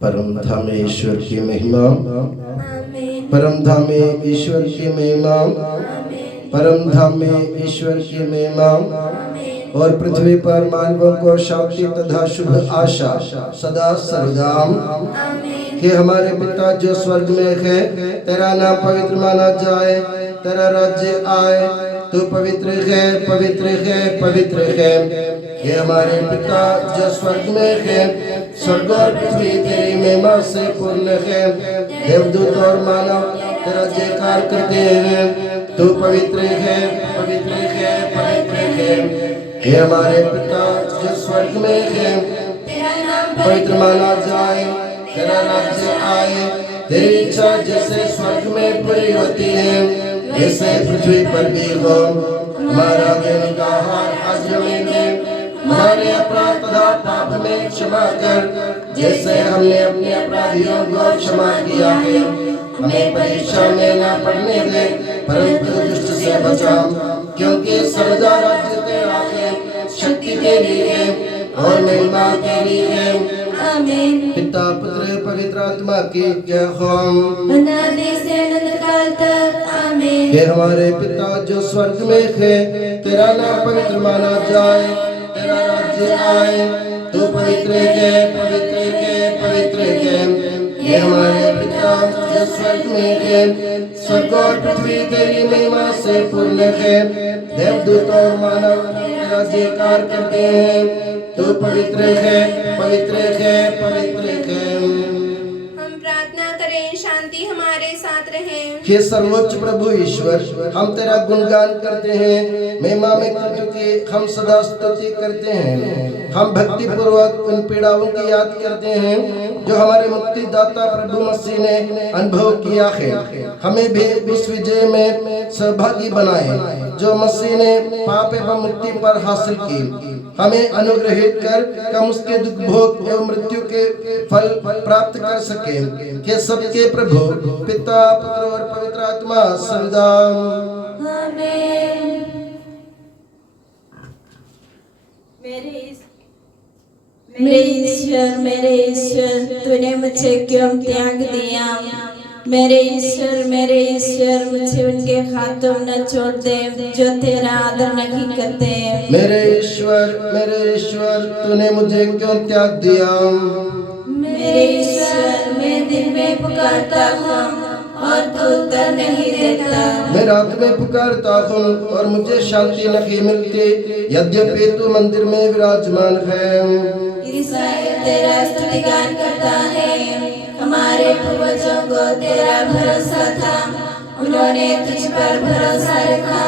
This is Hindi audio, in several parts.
परम धाम ईश्वर की महिमा, परम धाम ईश्वर की महिमा, परम धाम में ईश्वर की महिमा। और पृथ्वी पर मानवों को शांति तथा शुभ आशा सदा सर्वदा। कि हमारे पिता जो स्वर्ग में है, तेरा नाम पवित्र माना जाए, तेरा राज्य आए, तू पवित्र है, पवित्र है, पवित्र है। कि हमारे पिता जो स्वर्ग में है, स्वर्ग और पृथ्वी तेरी महिमा से पूर्ण है। देवदूत और मानव तेरा जयकार करते हैं, तू पवित्र है, पवित्र है, पवित्र है। कि हमारे पिता जो स्वर्ग में है, पवित्र माना जाए, तेरा राज्य आए, तेरी इच्छा जैसे स्वर्ग में पूरी होती है वैसे पृथ्वी पर भी हो। हमारा दिन का आहार आज हमें दे, हमारे अपराध तथा पाप में क्षमा कर, जैसे हमने अपने अपराधियों को क्षमा किया है। हमें परीक्षा में न पड़ने दे, परंतु दुष्ट से बचा, क्योंकि सर्वदा राज्य तेरा है, शक्ति तेरी है और महिमा तेरी है। आमीन। पिता पुत्र पवित्र आत्मा की जय हो। अनादि से अनंत काल तक। आमीन। हे हमारे पिता जो स्वर्ग में है, तेरा नाम पवित्र माना जाए, तेरा राज्य आए, तू पवित्र है, पवित्र है, पवित्र है। हे हमारे पिता जो स्वर्ग में है, स्वर्ग और पृथ्वी तेरी महिमा से पूर्ण है। देवदूत और मानव तेरा जयकार करते हैं, तू पवित्र है, पवित्र है, पवित्र है। हम प्रार्थना करें, शांति हमारे साथ रहे। हे सर्वोच्च प्रभु ईश्वर, हम तेरा गुणगान करते हैं, महिमा में तुझकी हम सदा स्तुति करते हैं। हम भक्ति पूर्वक उन पीड़ाओं की याद करते हैं जो हमारे मुक्तिदाता प्रभु मसीह ने अनुभव किया है। हमें भी उस विजय में सहभागी बनाए जो मसीह ने पाप एवं मुक्ति पर हासिल की। हमें अनुग्रहित कर हम उसके दुख भोग एवं मृत्यु के फल प्राप्त कर सके। हे सबके प्रभु पिता पुत्र और पवित्र आत्मा सर्वदा। आमीन। मेरे ईश्वर तूने मुझे क्यों त्याग दिया। मेरे ईश्वर मुझे उनके हाथों न छोड़ दे जो तेरा आदर नहीं करते। मेरे ईश्वर तूने मुझे क्यों त्याग दिया। मेरे ईश्वर मैं दिन में पुकारता हूँ और तू उत्तर नहीं देता। मैं रात में पुकारता हूँ और मुझे शांति नहीं मिलती, यद्यपि तू मंदिर में विराजमान है। इसराइल तेरा स्तुतिगान करता है। हमारे पूर्वजों को तेरा भरोसा था, उन्होंने तुझ पर भरोसा रखा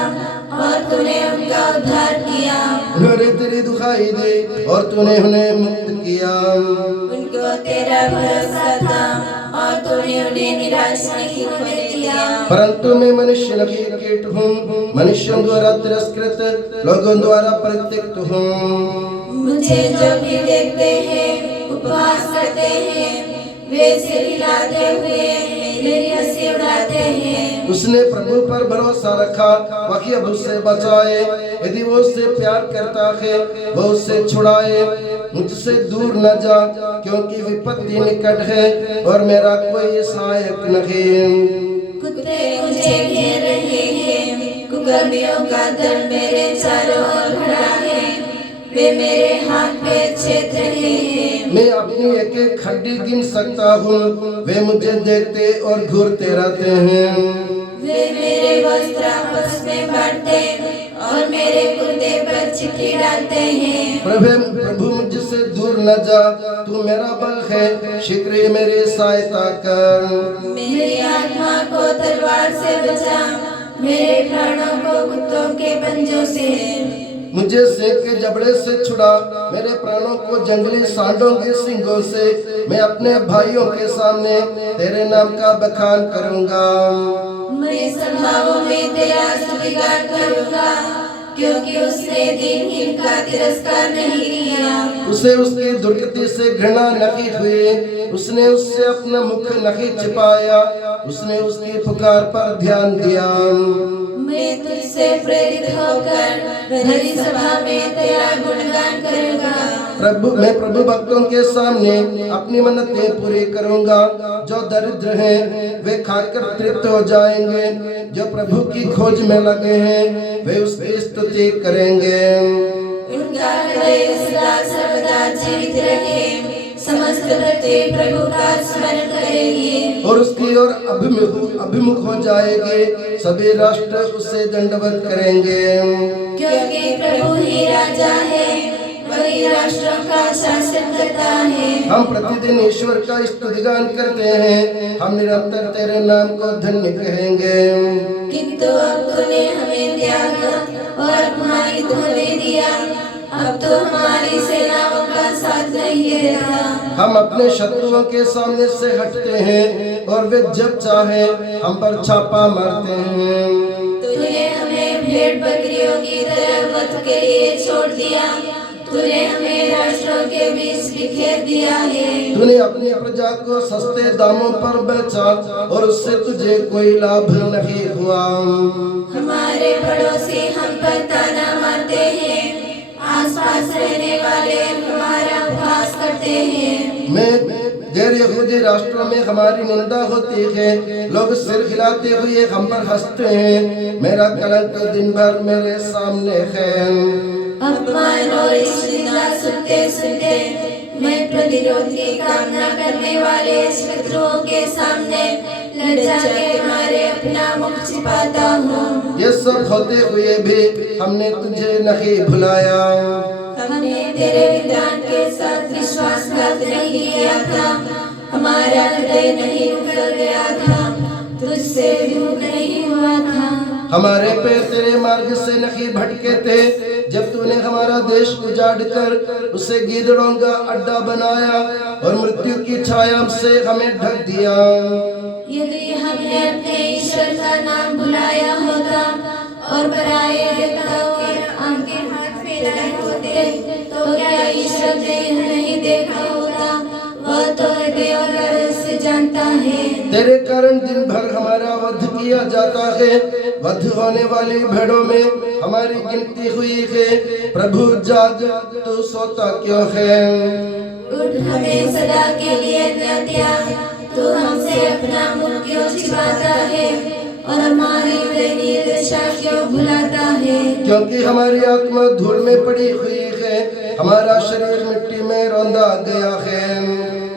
और तूने उनका उद्धार किया। उन्होंने तेरी दुहाई दी और तूने उन्हें मुक्त किया। उनको तेरा भरोसा था और तूने उन्हें निराश नहीं होने दिया। परंतु मैं मनुष्य नहीं कीट हूँ, मनुष्यों द्वारा तिरस्कृत, लोगों द्वारा परित्यक्त हूँ। मुझे जो भी देखते हैं उपहास करते हैं, वे सिर हिलाते हुए मेरी हंसी उड़ाते हैं। उसने प्रभु पर भरोसा रखा, वही अब उससे बचाए। यदि वो उससे प्यार करता है वो उससे छुड़ाए। मुझसे दूर न जा, क्योंकि विपत्ति निकट है और मेरा कोई सहायक नहीं। कुत्ते मुझे घेर रहे हैं, कुकर्मियों का दल मेरे चारों ओर खड़ा है, वे मेरे हाथ पे छेद रहे हैं। मैं अपनी एक एक हड्डी गिन सकता हूँ, वे मुझे देखते और घूरते रहते हैं। वे मेरे वस्त्र आपस में बांटते और मेरे कुर्ते पर चिट्ठी डालते हैं। प्रभु मुझसे दूर न जा, तू मेरा बल है, शीघ्र ही मेरी सहायता कर। मेरी आत्मा को तलवार से बचा, मेरे प्राणों को कुत्तों के पंजों से। मुझे शेर के जबड़े से छुड़ा, मेरे प्राणों को जंगली सांडों के सींगों से। मैं अपने भाइयों के सामने तेरे नाम का बखान करूंगा। मैं सभाओं में तेरा स्तुतिगान करूंगा, क्योंकि उसने दीनहीन का तिरस्कार नहीं किया। उसे उसकी दुर्गति से घृणा नहीं हुई, उसने उससे अपना मुख नहीं छिपाया, उसने उसकी पुकार पर ध्यान दिया। मैं तुझसे प्रेरित होकर भरी सभा में तेरा गुणगान करूंगा। मैं प्रभु भक्तों के सामने अपनी मन्नतें पूरी करूंगा। जो दरिद्र हैं वे खाकर तृप्त हो जाएंगे। जो प्रभु की खोज में लगे हैं वे उसकी स्तुति करेंगे। उनका हृदय सदा सर्वदा जीवित रहे। समस्त पृथ्वी प्रभु का स्मरण करेगी और उसकी ओर अभिमुख हो जाएगी। सभी राष्ट्र उससे दंडवत करेंगे। क्योंकि प्रभु ही राजा है, वही राष्ट्रों का शासन करता है। हम प्रतिदिन ईश्वर का स्तुतिगान करते हैं। हम निरंतर तेरे नाम को धन्य कहेंगे। किंतु अब तूने हमें त्याग और अपमानित हमें दिया। अब तो हमारी सेनाओं का साथ नहीं रहता। हम अपने शत्रुओं के सामने से हटते हैं और वे जब चाहे हम पर छापा मारते हैं। तूने हमें भेड़ बकरियों की तरह वध के लिए छोड़ दिया। तूने हमें राष्ट्रों के बीच बिखेर दिया है। तूने अपनी प्रजा को सस्ते दामों पर बेचा और उससे तुझे कोई लाभ नहीं हुआ। हमारे पड़ोसी हम पर ताना मारते हैं। आसपास रहने वाले हमारा उपहास करते हैं। गैर यहूदी राष्ट्रों में हमारी निंदा होती है। लोग सिर हिलाते हुए हम पर हंसते हैं। मेरा कलंक दिन भर मेरे सामने है। अपमान और निंदा सुनते सुनते मैं प्रतिरोध की कामना करने वाले शत्रुओं के सामने लज्जा के मारे अपना मुख छिपाता हूँ। ये सब होते हुए भी हमने तुझे नहीं भुलाया। हमने तेरे विधान के साथ विश्वासघात नहीं किया था। हमारा हृदय नहीं उखड़ गया था, तुझसे दूर नहीं हुआ था। हमारे पैर तेरे मार्ग से नहीं भटके थे। जब तूने हमारा देश उजाड़ कर उसे गीदड़ों का अड्डा बनाया और मृत्यु की छाया से हमें ढक दिया। यदि हमने अपने ईश्वर का नाम बुलाया होता और पराये देवताओं के आगे हाथ फैलाए होते तो क्या ईश्वर ने नहीं देखा होता? वह तो हृदयों का रहस्य जानता है। तेरे कारण दिन भर हमारा वध किया जाता है। वध होने वाली भेड़ों में हमारी गिनती हुई है। प्रभु जाग, तू सोता क्यों है? उठ हमें सदा के लिए न त्याग। तू हमसे अपना मुख क्यों छिपाता है और हमारी दयनीय दशा क्यों भुलाता है? क्योंकि हमारी आत्मा धूल में पड़ी हुई है। हमारा शरीर मिट्टी में रौंदा गया है।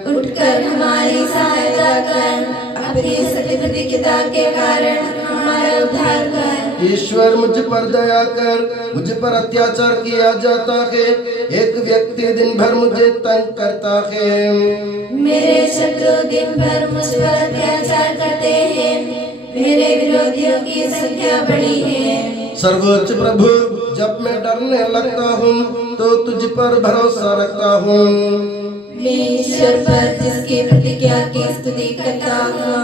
उठकर हमारी सहायता कर। अपनी सत्य प्रतिज्ञा के कारण हमारा उद्धार कर। ईश्वर मुझ पर दया कर। मुझ पर अत्याचार किया जाता है। एक व्यक्ति दिन भर मुझे तंग करता है। मेरे शत्रु दिन भर मुझ पर अत्याचार करते हैं। मेरे विरोधियों की संख्या बड़ी है। सर्वोच्च प्रभु, जब मैं डरने लगता हूँ तो तुझ पर भरोसा रखता हूँ। मैं ईश्वर पर जिसकी प्रतिज्ञा की स्तुति करता हूँ।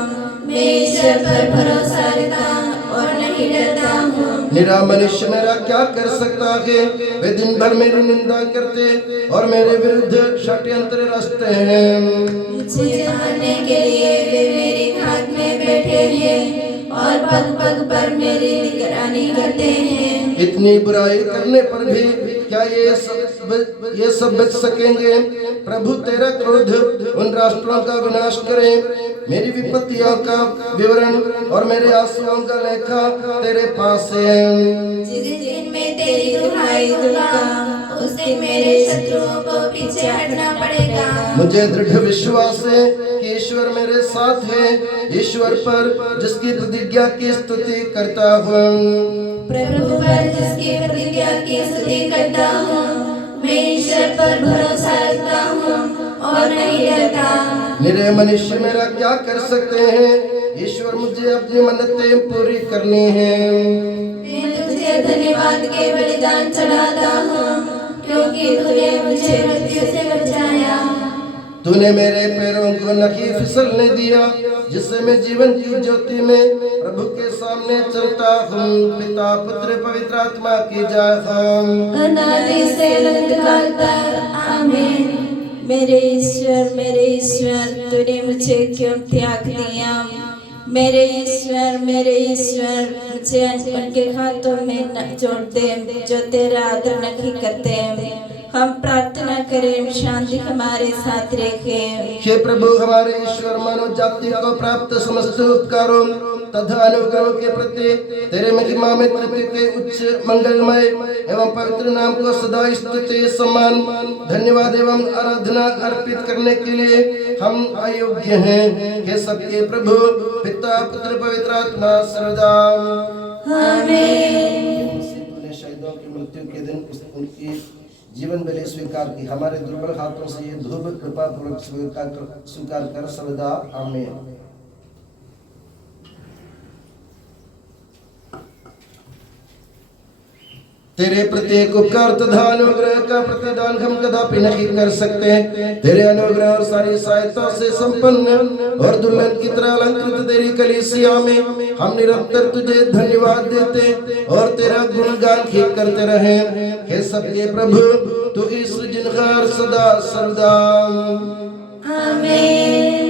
मैं ईश्वर पर भरोसा रखता और नहीं डरता हूँ। निरा मनुष्य मेरा क्या कर सकता है? वे दिन भर मेरी निंदा करते और मेरे विरुद्ध षड्यंत्र रचते हैं। मुझे मारने के लिए वे मेरी घात में बैठे हैं और पग पग पर मेरी निगरानी करते हैं। इतनी बुराई करने पर भी क्या ये सब बच सकेंगे? प्रभु तेरा क्रोध उन राष्ट्रों का विनाश करे। मेरी विपत्तियों का विवरण और मेरे आंसुओं का लेखा तेरे पास है। जिस दिन मैं तेरी दुहाई दूंगा उस दिन मेरे शत्रुओं को पीछे हटना पड़ेगा। मुझे दृढ़ विश्वास है कि ईश्वर मेरे साथ है। ईश्वर पर जिसकी प्रतिज्ञा की स्तुति करता हूँ। प्रभु पर जिसकी प्रतिज्ञा की स्तुति करता हूँ। मैं ईश्वर पर भरोसा रखता हूँ और नहीं डरता। निरे मनुष्य मेरा क्या कर सकते हैं? ईश्वर मुझे अपनी मन्नतें पूरी करनी है। मैं तुझे धन्यवाद के बलिदान चढ़ाता हूँ क्योंकि तूने मुझे मृत्यु से बचाया। तूने मेरे पैरों को नहीं फिसलने दिया, जिससे मैं जीवन की ज्योति में प्रभु के सामने चलता हूँ। पिता पुत्र पवित्र आत्मा की जय। अनादि से अनंत काल तक आमीन। मेरे ईश्वर तूने मुझे क्यों त्याग दिया? मेरे ईश्वर मुझे उनके हाथों में न जोड़ दे जो तेरा आदर नहीं करते। हम प्रार्थना करें शांति हमारे साथ रखे। हे प्रभु हमारे ईश्वर, मानव जाति को प्राप्त समस्त उपकारों तथा अनुग्रहों के प्रति तेरे महिमा में तृप्ति के उच्च मंगलमय एवं पवित्र नाम को सदा स्तुति सम्मान धन्यवाद एवं आराधना अर्पित करने के लिए हम अयोग्य हैं। हे सबके प्रभु पिता पुत्र पवित्र आत्मा सर्वदा आमीन। तूने शहीदों की मृत्यु के दिन उनकी जीवन बलि स्वीकार की, हमारे दुर्बल हाथों से ये धूप कृपा पूर्वक स्वीकार कर सर्वदा आमीन। तेरे प्रत्येक उपकार तथा अनुग्रह का प्रतिदान हम कदापि नहीं कर सकते। तेरे अनुग्रह और सारी सहायता से संपन्न और दुल्हन की तरह अलंकृत तेरी कलीसिया में हम निरंतर तुझे धन्यवाद देते और तेरा गुणगान करते रहे। हे सबके प्रभु तू ही सृजनहार सदा सर्वदा आमीन।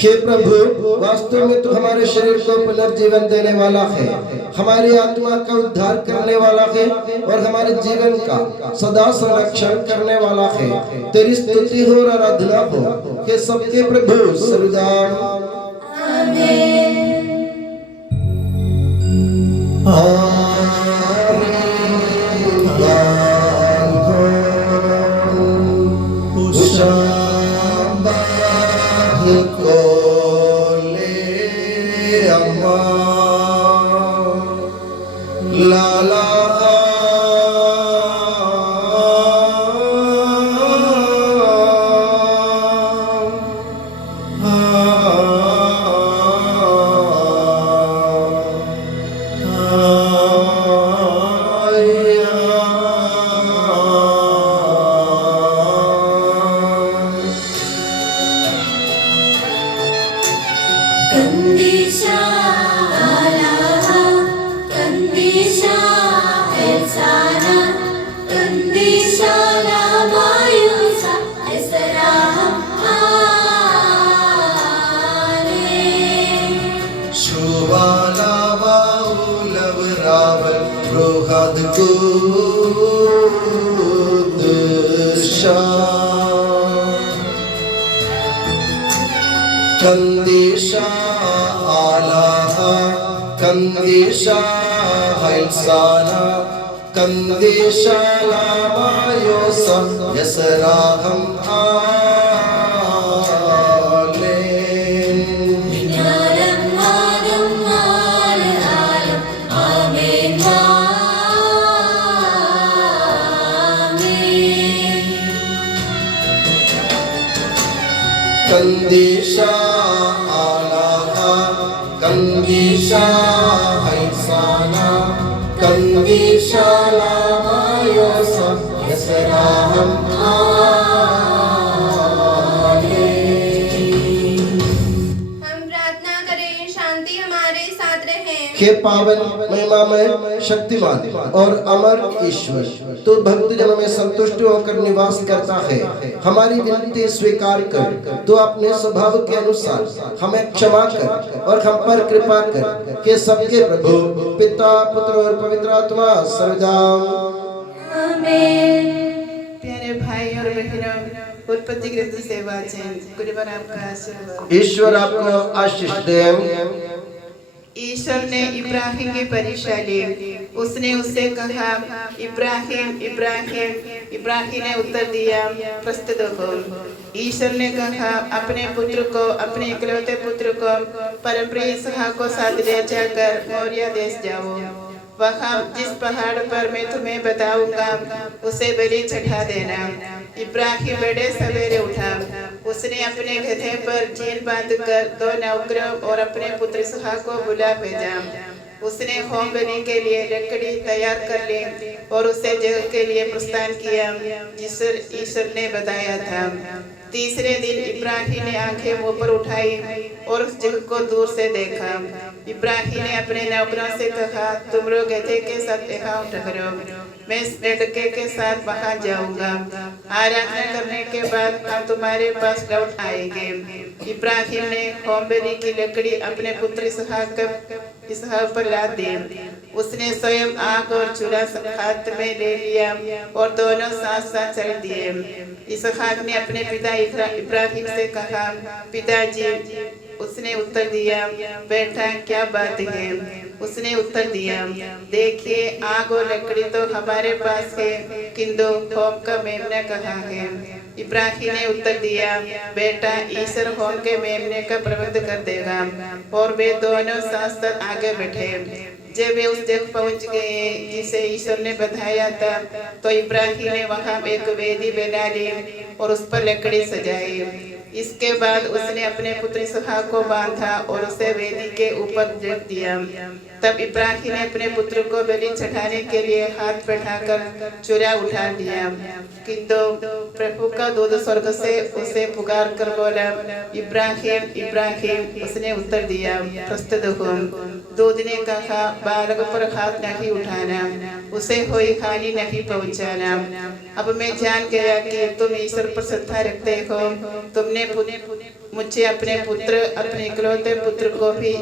हे प्रभु वास्तव में तू हमारे शरीर को पुनर्जीवन देने वाला है, हमारी आत्मा का उद्धार करने वाला है और हमारे जीवन का सदा संरक्षण करने वाला है। तेरी स्तुति हो और आराधना हो। हे सबके प्रभु सर्वदा आमीन। Kandisha alaha, Kandisha hailsana, Kandisha lamayosa, Yasraham alim. ജ്ഞാനം നാദം നാല് ആലം ആമേൻ ആമേൻ. Kandisha alaha, Kandisha hailsana, Kandisha lamayosa, Yasraham alim. हम प्रार्थना करें शांति हमारे साथ रहे। हे पावन महिमामय शक्तिमान और अमर ईश्वर, तू भक्तजनों में संतुष्ट होकर निवास करता है। हमारी विनती स्वीकार कर, तू अपने स्वभाव के अनुसार हमें क्षमा कर और हम पर कृपा कर कि सबके प्रभु पिता पुत्र और पवित्र आत्मा सर्वदा। आमेन। प्यारे भाई और बहनों, उत्पत्ति ग्रंथ से वाचन। गुरुवर आपका आशीर्वाद। ईश्वर आपको आशीष दे। ईश्वर ने इब्राहिम की परीक्षा ली। उसने उससे कहा, इब्राहिम इब्राहिम। इब्राहिम ने उत्तर दिया, प्रस्तुत हो। ईश्वर ने कहा, अपने पुत्र को, अपने इकलौते पुत्र को, परमप्रिय इसहाक को साथ ले जाकर मोरिया देश जाओ। वहाँ जिस पहाड़ पर मैं तुम्हें बताऊंगा उसे बलि चढ़ा देना। इब्राहिम बड़े सवेरे उठा। उसने अपने गधे पर झील बांधकर 2 नौकरों और अपने पुत्र इसहाक को बुला भेजा। उसने होम बलि के लिए लकड़ी तैयार कर ली और उसे जगह के लिए प्रस्थान किया जिस ईश्वर ने बताया था। तीसरे दिन इब्राहिम ने आंखें मुंह पर उठाई और उस जगह को दूर से देखा। इब्राहिम ने अपने नौकरों से कहा, तुम लोग गधे के साथ यहाँ ठहरो, मैं इस लड़के के साथ वहाँ जाऊंगा। आराधना करने के बाद हम तुम्हारे पास लौट आएंगे। इब्राहिम ने होम बलि की लकड़ी अपने पुत्र इसहाक पर लाद दी। उसने स्वयं आग और चूल्हा हाथ में ले लिया और दोनों साथ साथ चल दिए। इसहाक ने अपने पिता इब्राहिम से कहा, पिताजी। उसने उत्तर दिया, बेटा क्या बात है? उसने उत्तर दिया, देखिए आग और लकड़ी तो हमारे पास है, किंतु होम का मेमना कहाँ है? इब्राहिम ने उत्तर दिया, बेटा ईश्वर होम के मेमने का प्रबंध कर देगा। और वे दोनों साथ साथ आगे बढ़े। जब वे उस जगह पहुंच गए जिसे ईश्वर ने बताया था, तो इब्राहिम ने वहां एक वेदी बना ली और उस पर लकड़ी सजाई। इसके बाद उसने अपने पुत्र इसहाक को बांधा और उसे वेदी के ऊपर रख दिया। तब इब्राहिम ने अपने पुत्र को बलि चढ़ाने के लिए हाथ बढ़ाकर चूल्हा उठा लिया, किंतु प्रभु का दूत स्वर्ग से उसे पुकार कर बोला, इब्राहिम इब्राहिम। उसने उत्तर दिया, प्रस्तुत हो। दूत ने कहा, बालक पर हाथ नहीं उठाना, उसे कोई हानि नहीं पहुंचाना। अब मैं जान गया कि तुम ईश्वर पर श्रद्धा रखते हो। तुमने मुझे अपने इकलौते पुत्र को भी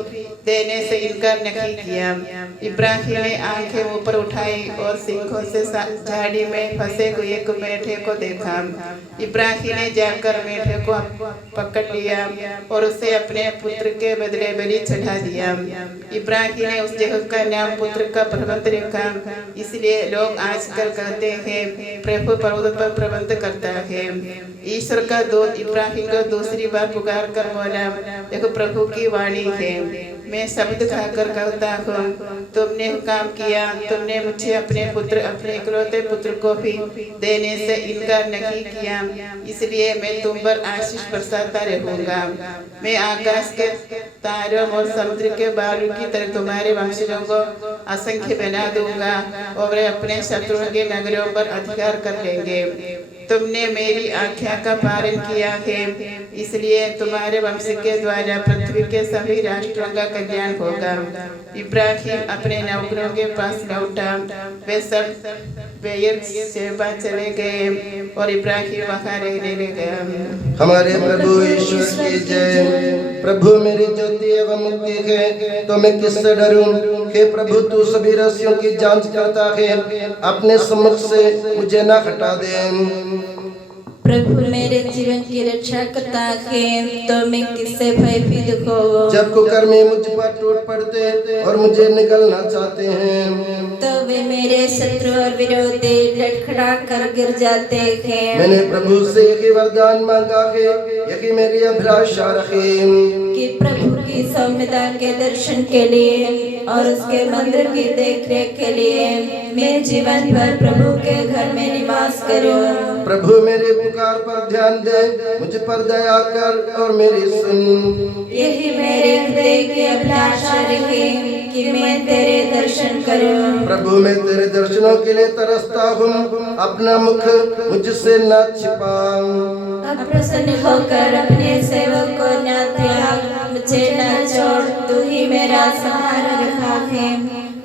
देने से इनकार नहीं किया। इब्राहिम ने आंखें ऊपर उठाई और सिंहों से झाड़ी में फंसे हुए एक मेढे को देखा। इब्राहिम ने जाकर मेढे को पकड़ लिया और उसे अपने पुत्र के बदले बलि चढ़ा दिया। इब्राहिम ने उस जगह का नाम पुत्र का पर्वत रखा। इसलिए लोग आजकल कहते हैं, प्रभु पर्वत पर प्रबंध करता है। ईश्वर का दूत इब्राहिम को दूसरी बार पुकार कर बोला, देखो प्रभु की वाणी है, मैं शब्द खाकर कहता हूँ, तुमने काम किया। तुमने मुझे अपने इकलौते पुत्र को भी देने से इनकार नहीं किया, इसलिए मैं तुम पर आशीष बरसाता रहूंगा। मैं आकाश के तारों और समुद्र के बालू की तरह तुम्हारे वंशजों को असंख्य बना दूंगा और वे अपने शत्रुओं के नगरों पर अधिकार कर लेंगे। तुमने मेरी आज्ञा का पालन किया है, इसलिए तुम्हारे वंश के द्वारा पृथ्वी के सभी राष्ट्रों का कल्याण होगा। इब्राहिम अपने नौकरों के पास लौटा। वे सब बेयर्शेबा चले गए और इब्राहिम वहाँ रहने लगा। हमारे प्रभु ईश्वर की जय। प्रभु मेरी ज्योति एवं मुक्ति है, तो मैं किससे डरूं? हे प्रभु, तू सभी रहस्यों की जांच करता है, अपने सम्मुख से मुझे न हटा दे। प्रभु मेरे जीवन की रक्षा करता है, तो मैं किससे भयभीत होऊं? जब कुकर्मी मुझ पर टूट पड़ते और मुझे निगलना चाहते हैं, तो वे मेरे शत्रु और विरोधी लड़खड़ा कर गिर जाते हैं। मैंने प्रभु से एक वरदान मांगा है, यही मेरी अभिलाषा रखी कि प्रभु की सौम्यता के दर्शन के लिए और उसके मंदिर की देखरेख के लिए मैं जीवन भर प्रभु के घर में निवास करूं। प्रभु मेरे पुकार पर ध्यान दे, मुझ पर दया कर और मेरी सुन। यही मेरे हृदय की अभिलाषा रही कि मैं तेरे दर्शन करूं। प्रभु मैं तेरे दर्शनों के लिए तरसता हूँ, अपना मुख मुझसे न छिपाऊं। अप्रसन्न होकर अपने सेवक को न त्याग, मुझे न छोड़, तू ही मेरा सहारा रखा है।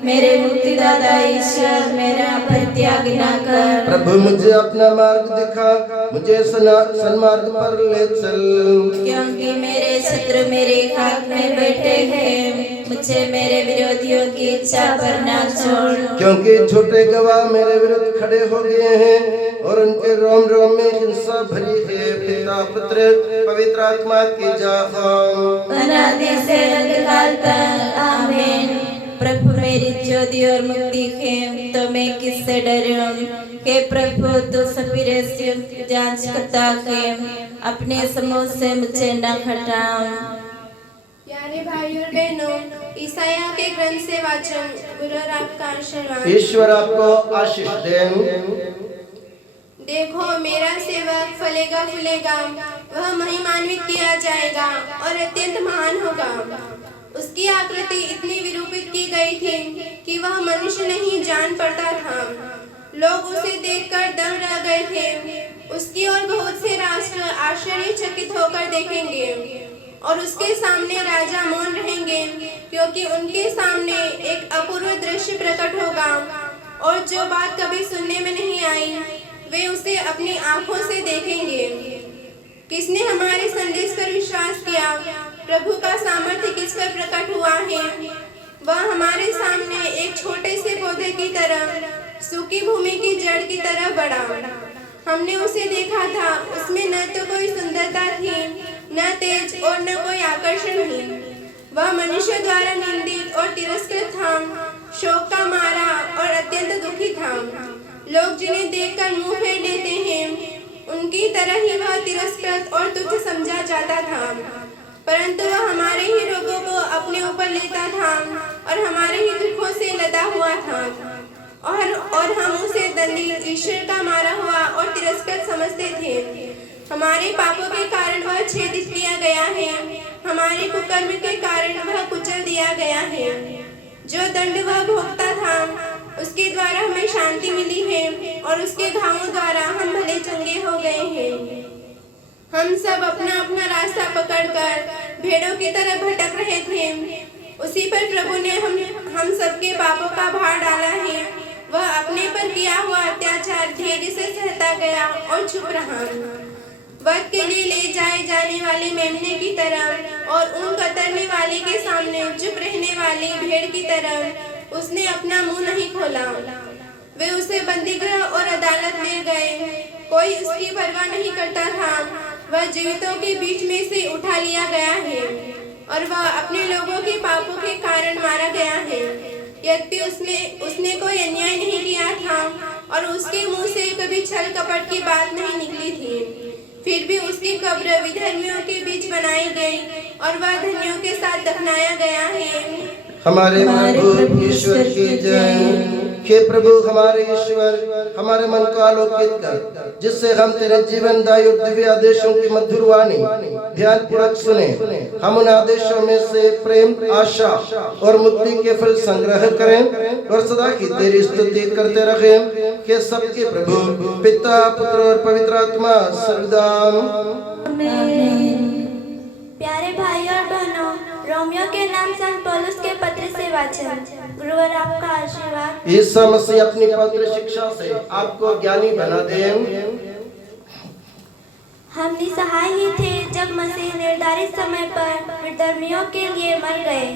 मेरे मुक्तिदाता ईश्वर, मेरा परित्याग न कर। प्रभु मुझे अपना मार्ग दिखा, मुझे सन्मार्ग पर ले चल। क्योंकि मेरे शत्रु मेरे हाथ में बैठे हैं, मुझे मेरे विरोधियों की इच्छा पर न छोड़। क्योंकि छोटे गवाह मेरे विरुद्ध खड़े हो गए हैं और उनके रोम रोम में हिंसा भरी है। पिता पुत्र पवित्र आत्मा की जय। अनादि से अनंतकाल तक आमीन। प्रभु मेरी ज्योति और मुक्ति है, तो मैं किससे डरूं? हे प्रभु तू सभी रहस्यों जांच करता है, अपने समूह से मुझे न हटाओ। प्यारे भाइयों और बहनों, ईसाया के ग्रंथ से वाचन। गुरु और आपका आशीर्वाद। ईश्वर आपको आशीष दे। देखो मेरा सेवक फलेगा फूलेगा, वह महिमान्वित किया जाएगा और अत्यंत महान होगा। उसकी आकृति इतनी विरूपित की गई थी कि वह मनुष्य नहीं जान पड़ता था। लोग उसे देखकर दंग रह गए थे। उसकी ओर बहुत से राष्ट्र आश्चर्यचकित होकर देखेंगे और उसके सामने राजा मौन रहेंगे, क्योंकि उनके सामने एक अपूर्व दृश्य प्रकट होगा और जो बात कभी सुनने में नहीं आई वे उसे अपनी आंखों से देखेंगे। किसने हमारे संदेश पर विश्वास किया? प्रभु का सामर्थ्य किस पर प्रकट हुआ है? वह हमारे सामने एक छोटे से पौधे की तरह, सूखी भूमि की जड़ की तरह बढ़ा। हमने उसे देखा था, उसमें न तो कोई सुंदरता थी, न तेज और न कोई आकर्षण ही। वह मनुष्य द्वारा निंदित और तिरस्कृत था, शोक का मारा और अत्यंत दुखी था। लोग जिन्हें देखकर मुंह फेर लेते हैं, उनकी तरह ही वह तिरस्कृत और तुच्छ समझा जाता था। परंतु वह हमारे ही रोगों को अपने ऊपर लेता था और हमारे ही दुखों से लदा हुआ था, और हम उसे दंडित, ईश्वर का मारा हुआ और तिरस्कृत समझते थे। हमारे पापों के कारण वह छेदित किया गया है, हमारे कुकर्म के कारण वह कुचल दिया गया है। जो दंड वह भोगता था, उसके द्वारा हमें शांति मिली है और उसके घावों द्वारा हम भले चंगे हो गए हैं। हम सब अपना अपना रास्ता पकड़कर भेड़ों की तरह भटक रहे थे। उसी पर प्रभु ने हम सबके पापों का भार डाला है। वह अपने पर किया हुआ अत्याचार धैर्य से सहता गया और चुप रहा। वध के लिए ले जाए जाने वाले मेमने की तरह और ऊन कतरने वाले के सामने चुप रहने वाली भेड़ की तरह उसने अपना मुंह नहीं खोला। वे उसे बंदीगृह और अदालत ले गए। कोई उसकी परवाह नहीं करता था। वह जीवितों के बीच में से उठा लिया गया है और वह अपने लोगों के पापों के कारण मारा गया है। यद्यपि उसने कोई अन्याय नहीं किया था और उसके मुंह से कभी छल कपट की बात नहीं निकली थी, फिर भी उसकी कब्र विधर्मियों के बीच बनाई गई और वह धन्यों के साथ दफनाया गया है। हमारे प्रभु ईश्वर की जय। हे प्रभु हमारे ईश्वर, हमारे मन को आलोकित कर, जिससे हम तेरे जीवनदायी और दिव्य आदेशों की मधुर वाणी ध्यान पूर्वक सुने। हम उन आदेशों में से प्रेम, आशा और मुक्ति के फल संग्रह करें और सदा की तेरी स्तुति करते रहें। कि सबके प्रभु पिता, पुत्र और पवित्र आत्मा सर्वदा। प्यारे भाई और बहनों, रोमियो के नाम संत पौलुस के पत्र से वाचन। गुरुवर आपका आशीर्वाद। ईसा मसीह अपनी पवित्र शिक्षा से आपको ज्ञानी बना दे। हम निसहाय ही थे जब मसीह निर्धारित समय पर विधर्मियों के लिए मर गए।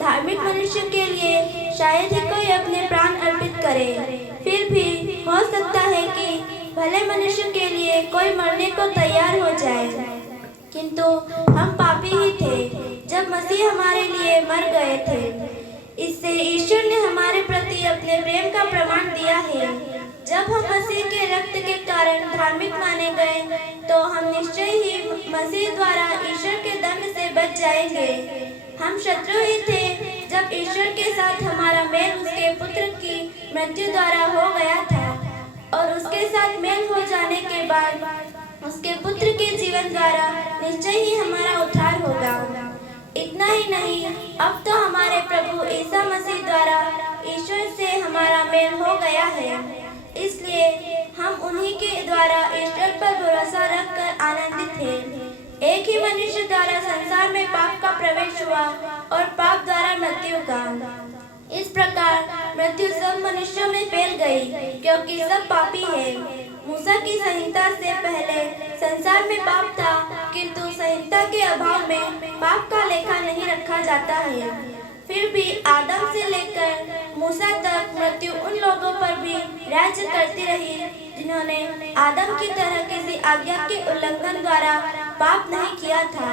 धार्मिक मनुष्य के लिए शायद ही कोई अपने प्राण अर्पित करे, फिर भी हो सकता है कि भले मनुष्य के लिए कोई मरने को तैयार हो जाए, किंतु हम पापी ही थे जब मसीह हमारे लिए मर गए थे। इससे ईश्वर ने हमारे प्रति अपने प्रेम का प्रमाण दिया है। जब हम मसीह के रक्त के कारण धार्मिक माने गए तो हम निश्चय ही मसीह द्वारा ईश्वर के दंड से बच जाएंगे। हम शत्रु ही थे जब ईश्वर के साथ हमारा मेल उसके पुत्र की मृत्यु द्वारा हो गया था, और उसके साथ मेल हो जाने के बाद उसके पुत्र के जीवन द्वारा निश्चय ही हमारा उद्धार होगा। इतना ही नहीं, अब तो हमारे प्रभु ईसा मसीह द्वारा ईश्वर से हमारा मेल हो गया है। इसलिए हम उन्हीं के द्वारा ईश्वर पर भरोसा रखकर आनंदित हैं। एक ही मनुष्य द्वारा संसार में पाप का प्रवेश हुआ और पाप द्वारा मृत्यु का। इस प्रकार मृत्यु सब मनुष्यों में फैल गई, क्योंकि सब पापी है। मूसा की संहिता से पहले संसार में पाप था, किंतु संहिता के अभाव में पाप का लेखा नहीं रखा जाता है। फिर भी आदम से लेकर मूसा तक मृत्यु उन लोगों पर भी राज्य करती रही जिन्होंने आदम की तरह किसी आज्ञा के उल्लंघन द्वारा पाप नहीं किया था।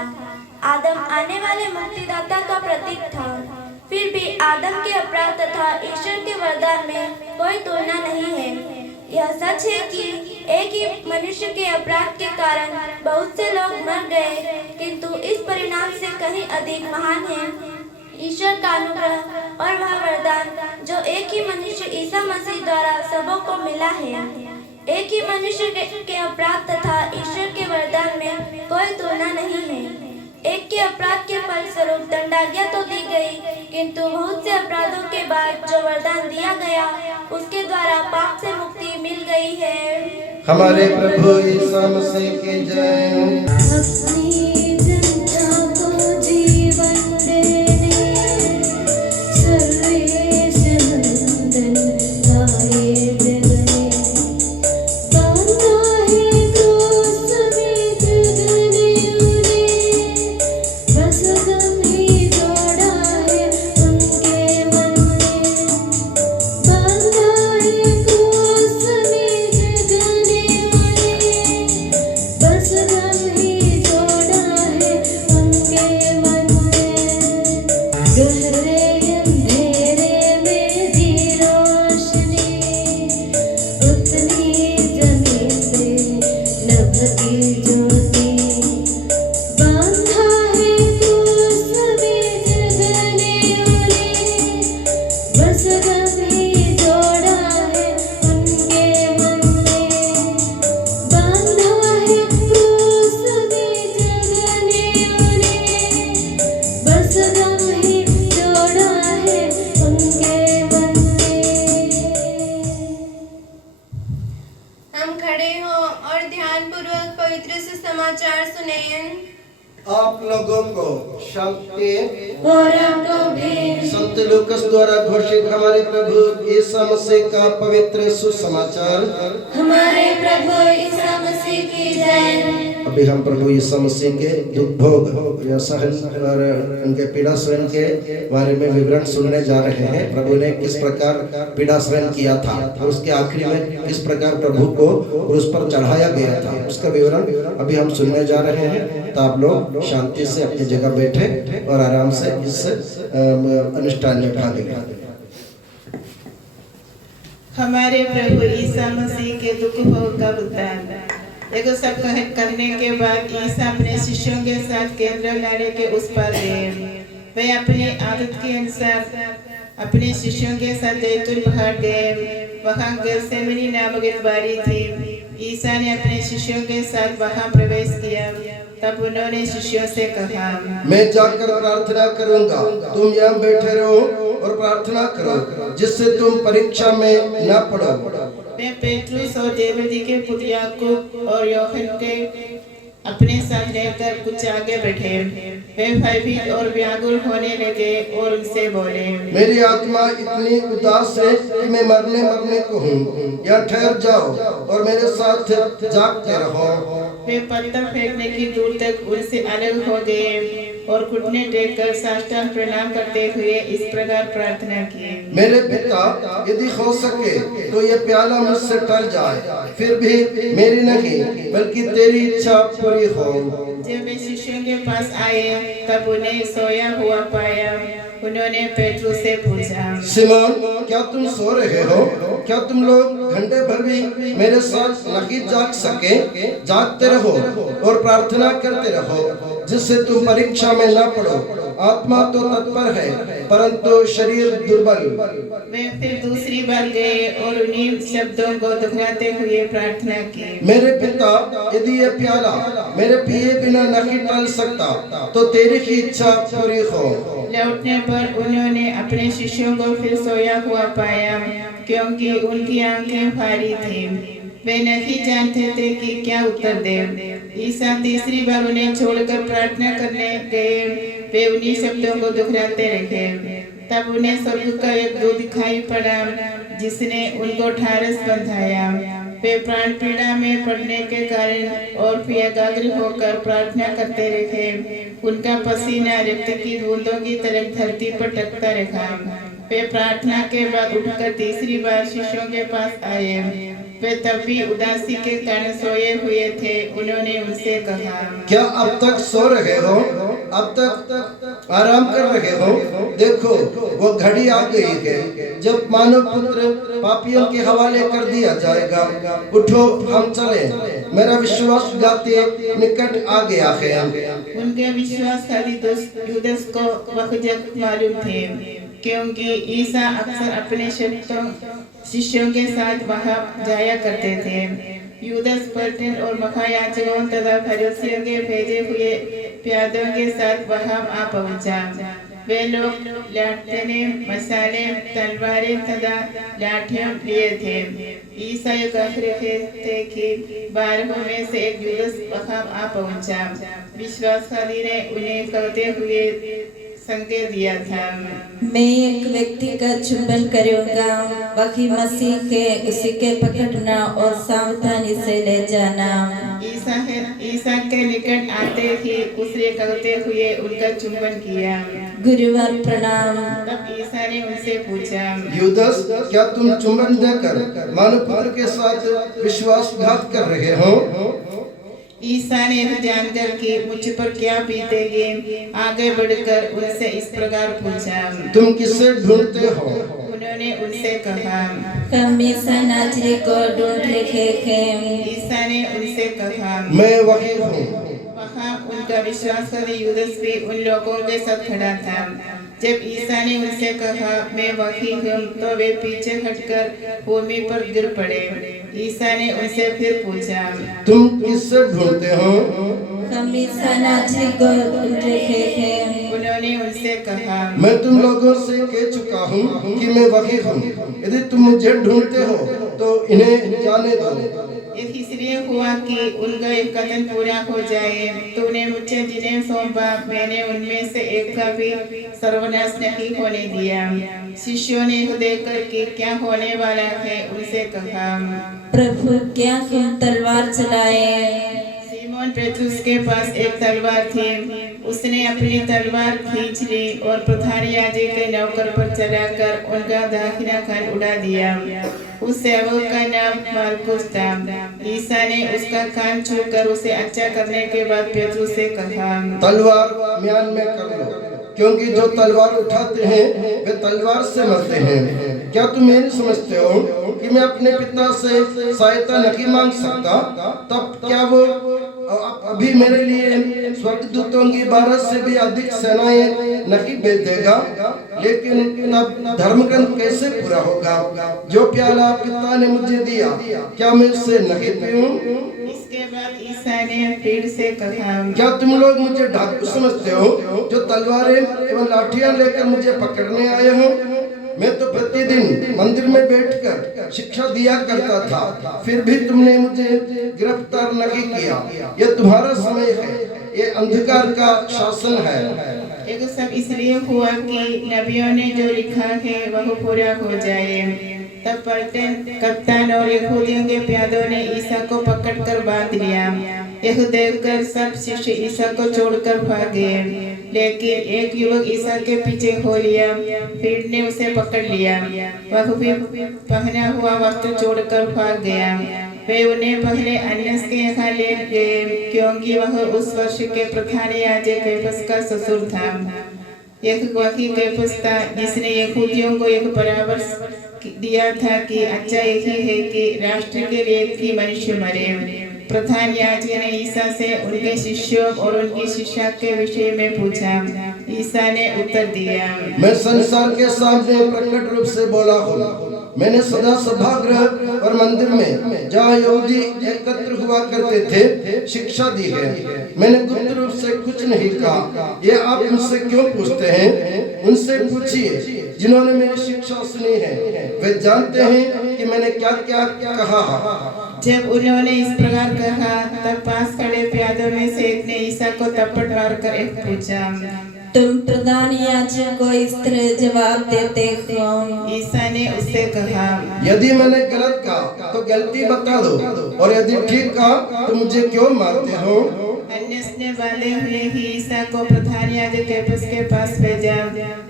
आदम आने वाले मुक्तिदाता का प्रतीक था। फिर भी आदम के अपराध तथा ईश्वर के वरदान में कोई तुलना नहीं है। यह सच है कि एक ही मनुष्य के अपराध के कारण बहुत से लोग मर गए, किंतु इस परिणाम से कहीं अधिक महान है ईश्वर का अनुग्रह और वह वरदान जो एक ही मनुष्य ईसा मसीह द्वारा सबों को मिला है। एक ही मनुष्य के अपराध तथा ईश्वर के वरदान में कोई तुलना नहीं है। एक के अपराध के फलस्वरूप दंडाज्ञा तो दी गई, किंतु बहुत से अपराधों के बाद जो वरदान दिया गया उसके द्वारा पाप से मुक्ति मिल गई है। हमारे प्रभु ईसा मसीह की जय। अपनी जनता को जीवन देने सर्वेश नंदन लाए जगने, बांधा है क्रूस में जगने उन्हें, बस गम ही जोड़ा है उनके मन में। बांधा है क्रूस में जगने उन्हें, बस गम ही जोड़ा है उनके मन में। गहरे अंधेरे में दी रोशनी, उतनी जमीन पे नभती ज्योति। बांधा है क्रूस में जगने उन्हें, बस गम ही जोड़ा है उनके मन में। बांधा है क्रूस में जगने उन्हें, बस गम ही जोड़ा है उनके मन में। हम खड़े हो और ध्यान पूर्वक पवित्र सुसमाचार सुनें। आप लोगों को शांति। और आपको भी संत लूकास द्वारा घोषित हमारे प्रभु ईसा मसीह का पवित्र सुसमाचार। हमारे प्रभु ईसा मसीह की जय। अभी हम प्रभु ईसा मसीह के दुख भोग या सहन और उनके पीड़ा सहन के बारे में विवरण सुनने जा रहे हैं। प्रभु ने किस प्रकार पीड़ा सहन किया था और उसके आखिरी में किस प्रकार प्रभु को क्रूस पर चढ़ाया गया था, उसका विवरण अभी हम सुनने जा रहे हैं। तो आप लोग शांति से अपनी जगह बैठे और आराम से इस अनुष्ठान में भाग लें। हमारे प्रभु ईसा मसीह के दुख भोग का वृत्तांत। देखो, सब करने के बाद ईसा अपने शिष्यों के साथ केंद्र लाने के उस पार गए। वे अपनी आदत के अनुसार अपने शिष्यों के साथ जैतून पहाड़ गए। वहाँ गेत्सेमनी नामक एक बारी थी। ईसा ने अपने शिष्यों के साथ वहाँ प्रवेश किया। तब उन्होंने शिष्यों से कहा, मैं जाकर प्रार्थना करूंगा, तुम यहाँ बैठे रहो और प्रार्थना करो, जिससे तुम परीक्षा में न पड़ो। वे पेट्रुस और जेबेदी के पुत्र याकूब और यूहन्ना के अपने साथ रहकर कुछ आगे बढ़े। वे भयभीत और व्याकुल होने लगे और उनसे बोले, मेरी आत्मा इतनी उदास है कि मैं मरने को हूँ। यहाँ ठहर जाओ और मेरे साथ जागते रहो। वे पत्थर फेंकने की दूर तक उनसे अलग हो गए। और घुटने टेक कर साष्टांग प्रणाम करते हुए इस प्रकार प्रार्थना की। मेरे पिता, यदि हो सके तो ये प्याला मुझसे टल जाए, फिर भी मेरी नहीं बल्कि तेरी इच्छा पूरी हो। जब वे शिष्यों के पास आए तब उन्हें सोया हुआ पाया। उन्होंने पेट्रो से पूछा, सिमोन, क्या तुम सो रहे हो? क्या तुम लोग घंटे भर भी मेरे साथ नहीं जाग सके? जागते रहो और प्रार्थना करते रहो, जिससे तुम परीक्षा में न पड़ो। आत्मा तो तत्पर है, परंतु शरीर दुर्बल। वे फिर दूसरी बार गए और उन्हीं शब्दों को दोहराते हुए प्रार्थना की, मेरे पिता, यदि ये प्याला मेरे पिए बिना नहीं टल सकता, तो तेरी ही इच्छा पूरी हो। लौटने पर उन्होंने अपने शिष्यों को फिर सोया हुआ पाया, क्योंकि उनकी आंखें भारी थीं। वे नहीं जानते थे कि क्या उत्तर दें। ईसा तीसरी बार उन्हें छोड़कर प्रार्थना करने गए। वे उन्हीं शब्दों को दोहराते रहे। तब उन्हें स्वर्ग का एक दूत दिखाई पड़ा, जिसने उनको ढाढ़स बंधाया। वे प्राण पीड़ा में पड़ने के कारण और फिर एकाग्र होकर प्रार्थना करते रहे। उनका पसीना रक्त की बूंदों की तरह धरती पर टपकता रहा। वे प्रार्थना के बाद उठकर तीसरी बार शिष्यों के पास आए। वे तब भी उदासी के कारण सोए हुए थे। उन्होंने उनसे कहा, क्या अब तक सो रहे हो? अब तक आराम कर रहे हो? देखो, वो घड़ी आ गई है जब मानव पुत्र पापियों के हवाले कर दिया जाएगा। उठो, हम चले। मेरा विश्वासघाती निकट आ गया है। उनके विश्वासघाती दोस्त यूदस को वक़्त मालूम थे, क्योंकि ईसा अक्सर अपने शिष्यों के साथ वहां जाया करते थे। यूदस पलटन और महायाजकों तथा फरीसियों के भेजे हुए प्यादों के साथ वहां आ पहुंचा। वे लोग लाठें, मसाले, तलवारें तथा लाठियां लिए थे। ईसा ये कह रहे थे कि 12 में से एक यूदस वहां आ पहुंचा। विश्वासघाती ने उन्हें कहते हुए संकेत दिया था, मैं एक व्यक्ति का चुंबन करूंगा, बाकी मसीह के उसी के पकड़ना और सावधानी से ले जाना। ईसा के निकट आते ही उसने कहते हुए उनका चुंबन किया। गुरुवार प्रणाम। तब ईसा ने उनसे पूछा, यूदस, क्या तुम चुंबन देकर मानव पुत्र के साथ विश्वासघात कर रहे हो? ईसा ने जानकर कि मुझ पर क्या बीतेगी, आगे बढ़कर उनसे इस प्रकार पूछा, तुम किसे ढूंढते हो? उन्होंने उनसे कहा, हम ईसा नाजरी को ढूंढ रहे हैं। ईसा ने उनसे कहा, मैं वही हूँ। वहाँ उनका विश्वासघाती यूदस भी उन लोगों के साथ खड़ा था। जब ईसा ने उनसे कहा, मैं वही हूँ, तो वे पीछे हटकर भूमि पर गिर पड़े। ईसा ने उनसे फिर पूछा, तुम किससे ढूंढते हो? हम ईसा नाजरी को ढूंढ रहे हैं। उन्होंने उनसे कहा, मैं तुम लोगों से कह चुका हूँ कि मैं वही हूँ। यदि तुम मुझे ढूंढते हो तो इन्हें जाने दो। इसलिए हुआ कि उनका एक कथन पूरा हो जाए। तूने मुझे जिन्हें सौंपा, मैंने उनमें से एक का भी सर्वनाश नहीं होने दिया। शिष्यों ने देखकर कि क्या होने वाला है उनसे कहा, प्रभु, क्या हम तलवार चलाए? सिमोन पेट्रुस के पास एक तलवार थी। उसने अपनी तलवार खींच ली और प्रधान याजक के नौकर पर चलाकर उनका दाहिना कान उड़ा दिया। उस सेवक का नाम मार्कुस था। ईसा ने उसका कान छूकर उसे अच्छा करने के बाद पेट्रुस से कहा, तलवार म्यान में कर लो, क्योंकि जो तलवार उठाते हैं वे तलवार से मरते हैं। क्या तुम ये नहीं समझते हो कि मैं अपने पिता से सहायता नहीं मांग सकता? तब क्या वो अभी मेरे लिए स्वर्गदूतों की 12 से भी अधिक सेनाएं नहीं भेज देगा? लेकिन तब धर्मग्रंथ कैसे पूरा होगा? जो प्याला पिता ने मुझे दिया, क्या मैं उससे नहीं पीऊं? इसके बाद ईसा ने फिर से कहा, क्या तुम लोग मुझे डाकू समझते हो, जो तलवारें एवं लाठियां लेकर मुझे पकड़ने आए हो? मैं तो प्रतिदिन मंदिर में बैठकर शिक्षा दिया करता था, फिर भी तुमने मुझे गिरफ्तार नहीं किया। ये तुम्हारा समय है, ये अंधकार का शासन है। ये सब इसलिए हुआ कि नबियों ने जो लिखा है वह पूरा हो जाए। तब पलटन कप्तान और यहूदियों के प्यादों ने ईसा को पकड़कर बांध लिया। यह देखकर सब शिष्य ईसा को छोड़कर भागे, लेकिन एक युवक ईसा के पीछे हो लिया। भीड़ ने उसे पकड़ लिया, वह भी पहना हुआ वस्त्र छोड़कर भाग गया। वे उन्हें पहले अन्यस के यहाँ ले गए, क्योंकि वह उस वर्ष के प्रधान याजक कैफस का ससुर था। यह वही कैफस था जिसने यहूदियों को एक परामर्श दिया था कि अच्छा यही है कि राष्ट्र के लिए एक ही मनुष्य मरे। प्रधान याजक ने ईसा से उनके शिष्यों और उनकी शिक्षा के विषय में पूछा। ईसा ने उत्तर दिया, मैं संसार के सामने प्रकट रूप से बोला हूँ। मैंने सदा सभागृह और मंदिर में जहाँ यहूदी एकत्र हुआ करते थे शिक्षा दी है। मैंने गुप्त रूप से कुछ नहीं कहा। ये आप मुझसे क्यों पूछते हैं? उनसे पूछिए जिन्होंने मेरी शिक्षा सुनी है, वे जानते हैं कि मैंने क्या क्या कहा। जब उन्होंने इस प्रकार कहा, तब पास खड़े प्यादों में से एक ने ईसा को थप्पड़ मारकर एक पूछा, तुम प्रधान याजक को इस तरह जवाब देते हो? ईसा ने उससे कहा, यदि मैंने गलत कहा तो गलती बता दो, और यदि ठीक कहा तो मुझे क्यों मारते हो? अन्यस ने बांधे हुए ही ईसा को प्रधान याजक कैफस के पास भेजा।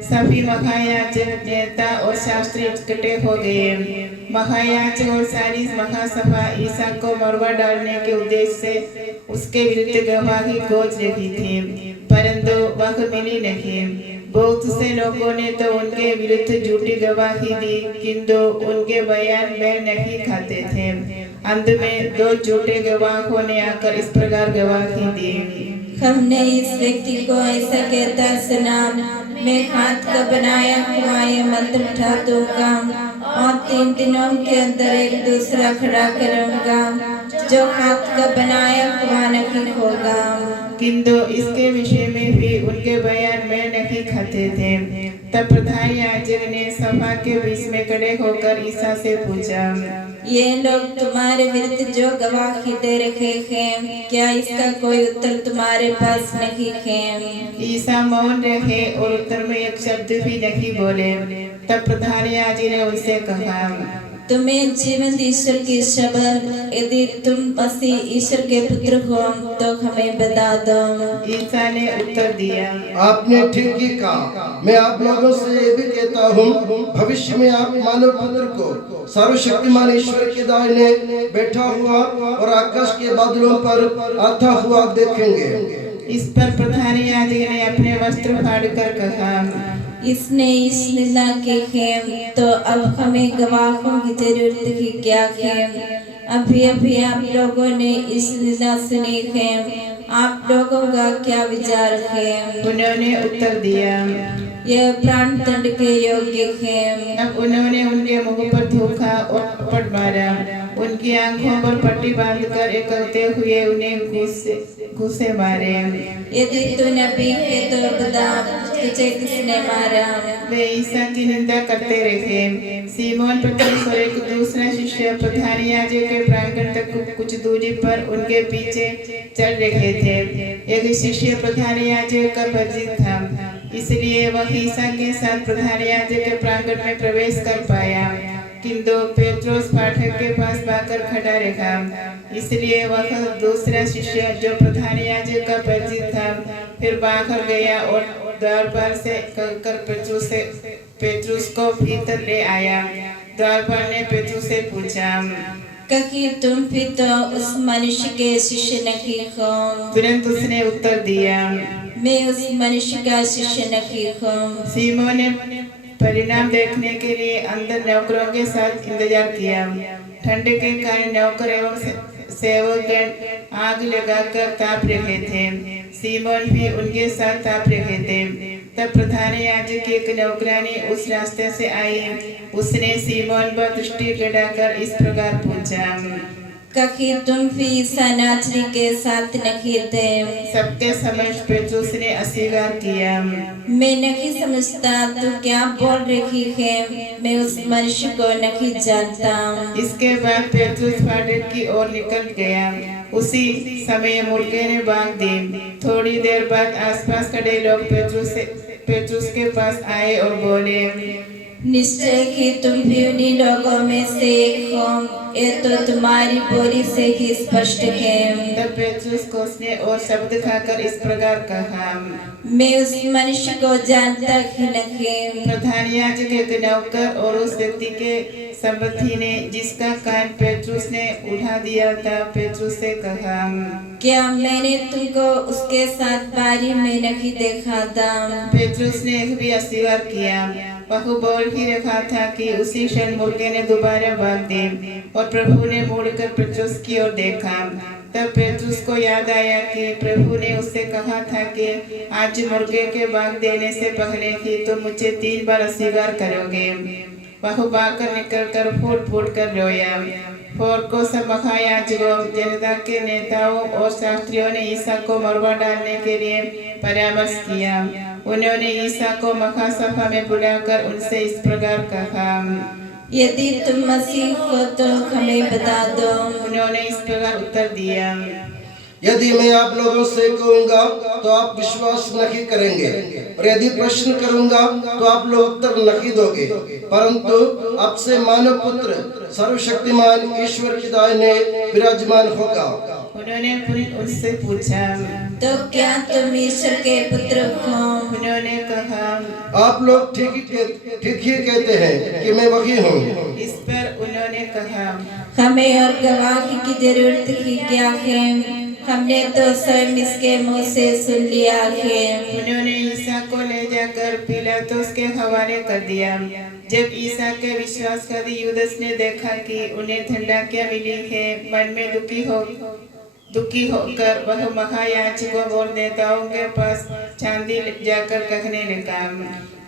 सभी महायाजक, नेता और शास्त्री इकट्ठे हो गए। महायाजक और सारी महासभा ईसा को मरवा डालने के उद्देश्य से उसके विरुद्ध गवाही खोज रही थी, परंतु वह मिली नहीं। बहुत से लोगों ने तो उनके विरुद्ध झूठी गवाही दी, किंतु उनके बयान मेल नहीं खाते थे। अंत में दो झूठे गवाहों ने आकर इस प्रकार गवाही दी, हमने इस व्यक्ति को ऐसा कहता सुना, मैं हाथ का बनाया हुआ ये मंत्र उठा दूंगा और 3 दिनों के अंदर एक दूसरा खड़ा करूंगा जो हाथ का बनाया हुआ नहीं होगा। किंतु इसके विषय में भी उनके बयान में नहीं खाते थे। तब प्रधान याजक ने सभा के बीच में खड़े होकर ईसा से पूछा, ये लोग तुम्हारे विरुद्ध जो गवाही दे रहे हैं, क्या इसका कोई उत्तर तुम्हारे पास नहीं है? ईसा मौन रहे और उत्तर में एक शब्द भी नहीं बोले। तब प्रधान याजक ने उनसे कहा, तुम्हें जीवंत ईश्वर की शपथ, यदि तुम मसीह ईश्वर के पुत्र हो तो हमें बता दो। ईसा ने उत्तर दिया, आपने ठीक ही कहा। मैं आप लोगों से ये भी कहता हूँ, भविष्य में आप मानव पुत्र को सर्वशक्तिमान ईश्वर के दाहिने बैठा हुआ और आकाश के बादलों पर आता हुआ देखेंगे। इस पर प्रधान याजक ने अपने वस्त्र फाड़कर कहा, इसने इस निंदा की है, तो अब हमें गवाहों की जरूरत ही क्या है? अभी अभी आप लोगों ने इस निंदा सुनी है, आप लोगों का क्या विचार है? उन्होंने उत्तर दिया, यह प्राण दंड के योग्य है। अब उन्होंने उनके मुंह पर थूका और थप्पड़ मारा। उनकी आंखों पर पट्टी बांधकर एक करते हुए उन्हें घूंसे मारे। यदि तू नबी है तो बता, तुझे किसने मारा? वे ईसा की निंदा करते रहे। सीमोन पतरस और एक दूसरा शिष्य प्रधान याजक के प्रांगण तक कुछ दूरी पर उनके पीछे चल रहे थे। एक शिष्य प्रधान याजक का परिचित था, इसलिए वह ईसा के साथ प्रधान याजक के प्रांगण में प्रवेश कर पाया, किंतु पेट्रोस फाटक के पास भागकर खड़ा रहा। इसलिए वह दूसरा शिष्य जो प्रधान याजक का परिचित था फिर बाहर गया और द्वार पर से कर पेट्रोस को भीतर ले आया। द्वारपाल ने पेट्रोस से पूछा, कहीं तुम भी तो उस मनुष्य के शिष्य नहीं हो? तुरंत उसने उत्तर दिया, मैं उस मनुष्य का शिष्य नहीं हूँ। सीमोन ने परिणाम देखने के लिए अंदर नौकरों के साथ इंतजार किया। ठंड के कारण नौकर एवं सेवक आग लगाकर ताप रहे थे। सीमोन भी उनके साथ ताप रहे थे। तब प्रधान याजक की एक नौकरानी उस रास्ते से आई। उसने सीमोन पर दृष्टि गड़ाकर इस प्रकार पूछा, कहीं तुम भी ईसा नासरी के साथ नहीं थे? सबके समक्ष पेट्रोस ने अस्वीकार किया, मैं नहीं समझता तू क्या बोल रही है, मैं उस मनुष्य को नहीं जानता। इसके बाद पेट्रोस फाटक की ओर निकल गया। उसी समय मुर्गे ने बांग दी। थोड़ी देर बाद आसपास खड़े लोग पेट्रोस के पास आए और बोले, निश्चय कि तुम भी उन्हीं लोगों में से एक हो, ये तो तुम्हारी बोली से ही स्पष्ट है। तब पेट्रुस को उसने और शब्द खाकर इस प्रकार कहा, मैं उस मनुष्य को जानता ही नहीं। प्रधान याजक के नौकर और उस व्यक्ति के संबंधी ने जिसका कान पेट्रुस ने उठा दिया था पेट्रुस से कहा, क्या मैंने तुमको उसके साथ बारी में नहीं देखा था? पेट्रुस ने यह भी अस्वीकार किया। वह बोल ही रखा था कि उसी क्षण मुर्गे ने दोबारा भाग दे, और प्रभु ने मुड़कर पेट्रुस की ओर देखा। तब पेट्रुस को याद आया कि प्रभु ने उससे कहा था कि आज मुर्गे के भाग देने से पहले ही तुम मुझे 3 बार अस्वीकार करोगे। वह भागकर निकलकर फूट फूट कर रोया। और को सब महायाजकों, जनता के नेताओं और शास्त्रियों ने ईसा को मरवा डालने के लिए परामर्श किया। उन्होंने ईसा को महासभा में बुलाकर उनसे इस प्रकार कहा, यदि तुम मसीह हो तो हमें बता दो। उन्होंने इस प्रकार उत्तर दिया, यदि मैं आप लोगों से कहूंगा तो आप विश्वास नहीं करेंगे, और यदि प्रश्न करूंगा तो आप लोग उत्तर नहीं दोगे। परंतु आपसे मानव पुत्र सर्वशक्तिमान ईश्वर की दाहिने विराजमान होगा। उन्होंने फिर उनसे पूछा, तो क्या तुम ईश्वर के पुत्र हो? उन्होंने कहा, आप लोग ठीक ही कहते हैं कि मैं वही हूँ। इस पर उन्होंने कहा, हमें और गवाही की जरूरत ही क्या है? हमने तो स्वयं इसके मुंह से सुन लिया है। उन्होंने ईसा को ले जाकर पिलातुस के हवाले कर दिया। जब ईसा के विश्वासघाती यूदस ने देखा कि उन्हें धनराशियां मिली है, मन में दुखी होकर वह महायाजकों और नेताओं के पास चांदी जाकर कहने लगा,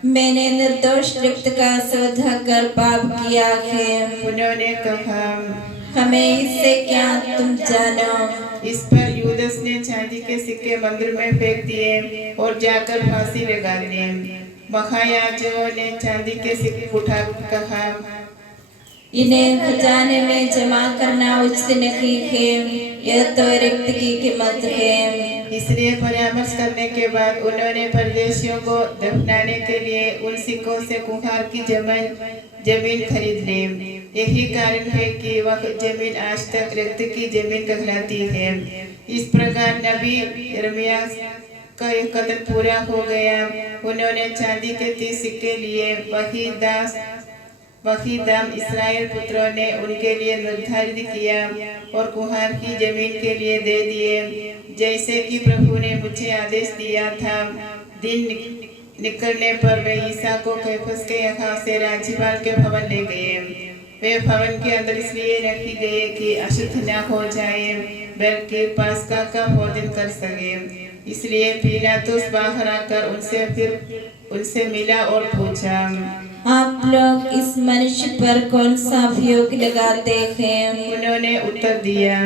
मैंने निर्दोष रक्त का सौदा कर पाप किया है। उन्होंने कहा, हमें इससे क्या, तुम जानो। इस पर यूदस ने चांदी के सिक्के मंदिर में फेंक दिए और जाकर फांसी लगा दी। महायाजकों ने चांदी के सिक्के उठा कहा, इन्हें खजाने में जमा करना उचित नहीं है, यह तो रक्त की कीमत है। इसलिए परामर्श करने के बाद उन्होंने परदेशियों को दफनाने के लिए उन सिक्कों से कुम्हार की जमीन खरीद ली। यही कारण है कि वह जमीन आज तक रक्त की जमीन कहलाती है। इस प्रकार नबी यिर्मयाह का एक कथन पूरा हो गया। उन्होंने चांदी के 30 सिक्के लिए, वही दाम इस्राएल पुत्रों ने उनके लिए निर्धारित किया और कुम्हार की जमीन के लिए दे दिए, जैसे कि प्रभु ने मुझे आदेश दिया था। दिन निकलने पर वे ईसा को कैफस के यहाँ से राज्यपाल के भवन ले गए। वे भवन के अंदर इसलिए रखी गए कि अशुद्ध न हो जाए, बल्कि पास्का का भोजन कर सके। इसलिए पिलातुस बाहर आकर उनसे मिला और पूछा, आप लोग इस मनुष्य पर कौन सा अभियोग लगाते हैं? उन्होंने उत्तर दिया,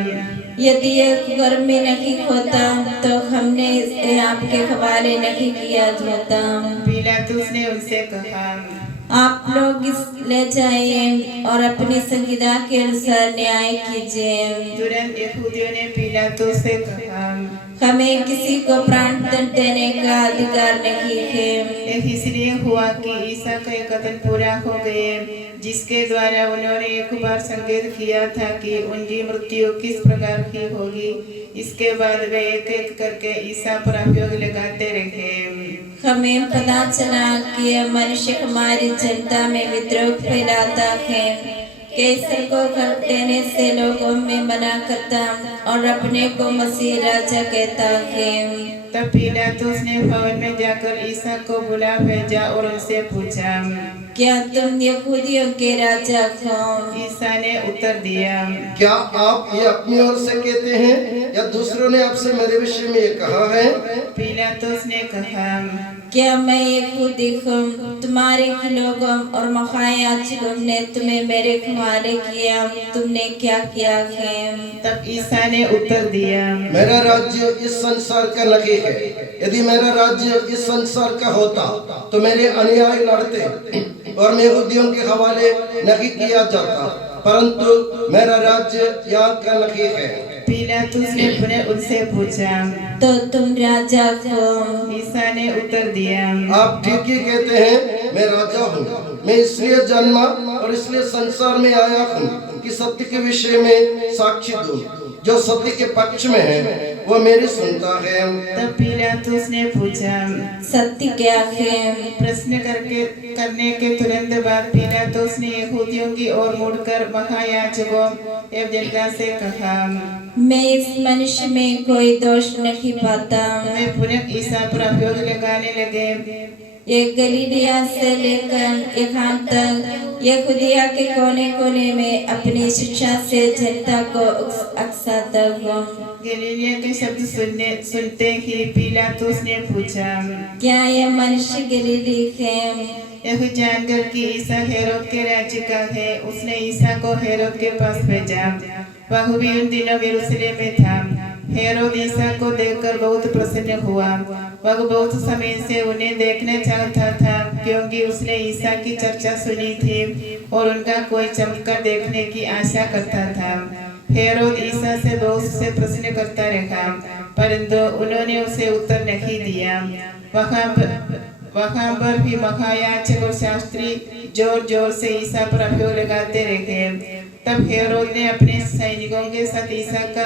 यदि यह गर्म में नहीं होता तो हमने इसे आपके हवाले नहीं किया होता। पिलातुस ने उनसे कहा, आप लोग इस ले जाइए और अपनी संहिता के अनुसार न्याय कीजिए। तुरंत यहूदियों ने पिलातुस से कहा, हमें किसी को प्राण दंड देने का अधिकार नहीं है। यह इसलिए हुआ कि ईसा का एक कथन पूरा हो गए, जिसके द्वारा उन्होंने एक बार संकेत किया था कि उनकी मृत्यु किस प्रकार की होगी। इसके बाद वे एक एक करके ईसा पर अभियोग लगाते रहे। हमें पता चला कि यह मनुष्य हमारी जनता में विद्रोह फैलाता है, कैसर को कर देने से लोगों में मना करता और अपने को मसीह राजा कहता है। तब पिलातुस ने भवन में जाकर ईसा को बुला भेजा और उनसे पूछा, क्या तुम यहूदियों के राजा हो? ईसा ने उत्तर दिया, क्या आप ये अपनी ओर से कहते हैं या दूसरों ने आपसे मेरे विषय में ये कहा है? पिलातुस ने कहा, क्या मैं यहूदी हूँ? तुम्हारे लोगों और महायाजकों ने तुम्हें मेरे हवाले किया, तुमने क्या किया है? तब ईसा ने उत्तर दिया, मेरा राज्य इस संसार का नहीं है। यदि मेरा राज्य इस संसार का होता तो मेरे अनुयायी लड़ते और मैं यहूदियों के हवाले नहीं किया जाता, परंतु मेरा राज्य यहाँ का नहीं है। पिलातुस ने पुनः उनसे पूछा, तो तुम राजा हो? ईसा ने उत्तर दिया, आप ठीक ही कहते हैं, मैं राजा हूँ। मैं इसलिए जन्मा और इसलिए संसार में आया हूँ कि सत्य के विषय में साक्षी दूं। जो सत्य के पक्ष में है वो मेरी सुनता है। तब पिलातुस ने पूछा, सत्य क्या है? प्रश्न करने के तुरंत बाद पिलातुस ने यहूदियों की ओर मुड़कर महायाजकों एवं जनता से कहा, मैं इस मनुष्य में कोई दोष नहीं पाता। वे पुनः ईसा पर अभियोग लगाने लगे। ये गलीलिया से लेकर यहाँ तक यहूदिया के कोने कोने में अपनी शिक्षा से जनता को उकसाता हुआ। गलीलिया के शब्द सुनते ही पिलातुस ने पूछा, क्या यह मनुष्य गलीली है? यह जानकर कि ईसा हेरोद के राज्य का है, उसने ईसा को हेरोद के पास भेजा। वह भी उन दिनों यरूशलेम में था। हेरोद ईसा को देखकर बहुत प्रसन्न हुआ। वह बहुत समय से उन्हें देखना चाहता था, क्योंकि उसने ईसा की चर्चा सुनी थी और उनका कोई चमत्कार देखने की आशा करता था। हेरोद ईसा से बहुत से प्रश्न करता रहा, परंतु उन्होंने उसे उत्तर नहीं दिया। वहाँ पर भी महायाजक और शास्त्री जोर जोर से ईसा पर अभियोग लगाते रहे। तब हेरोद ने अपने सैनिकों के साथ ईसा का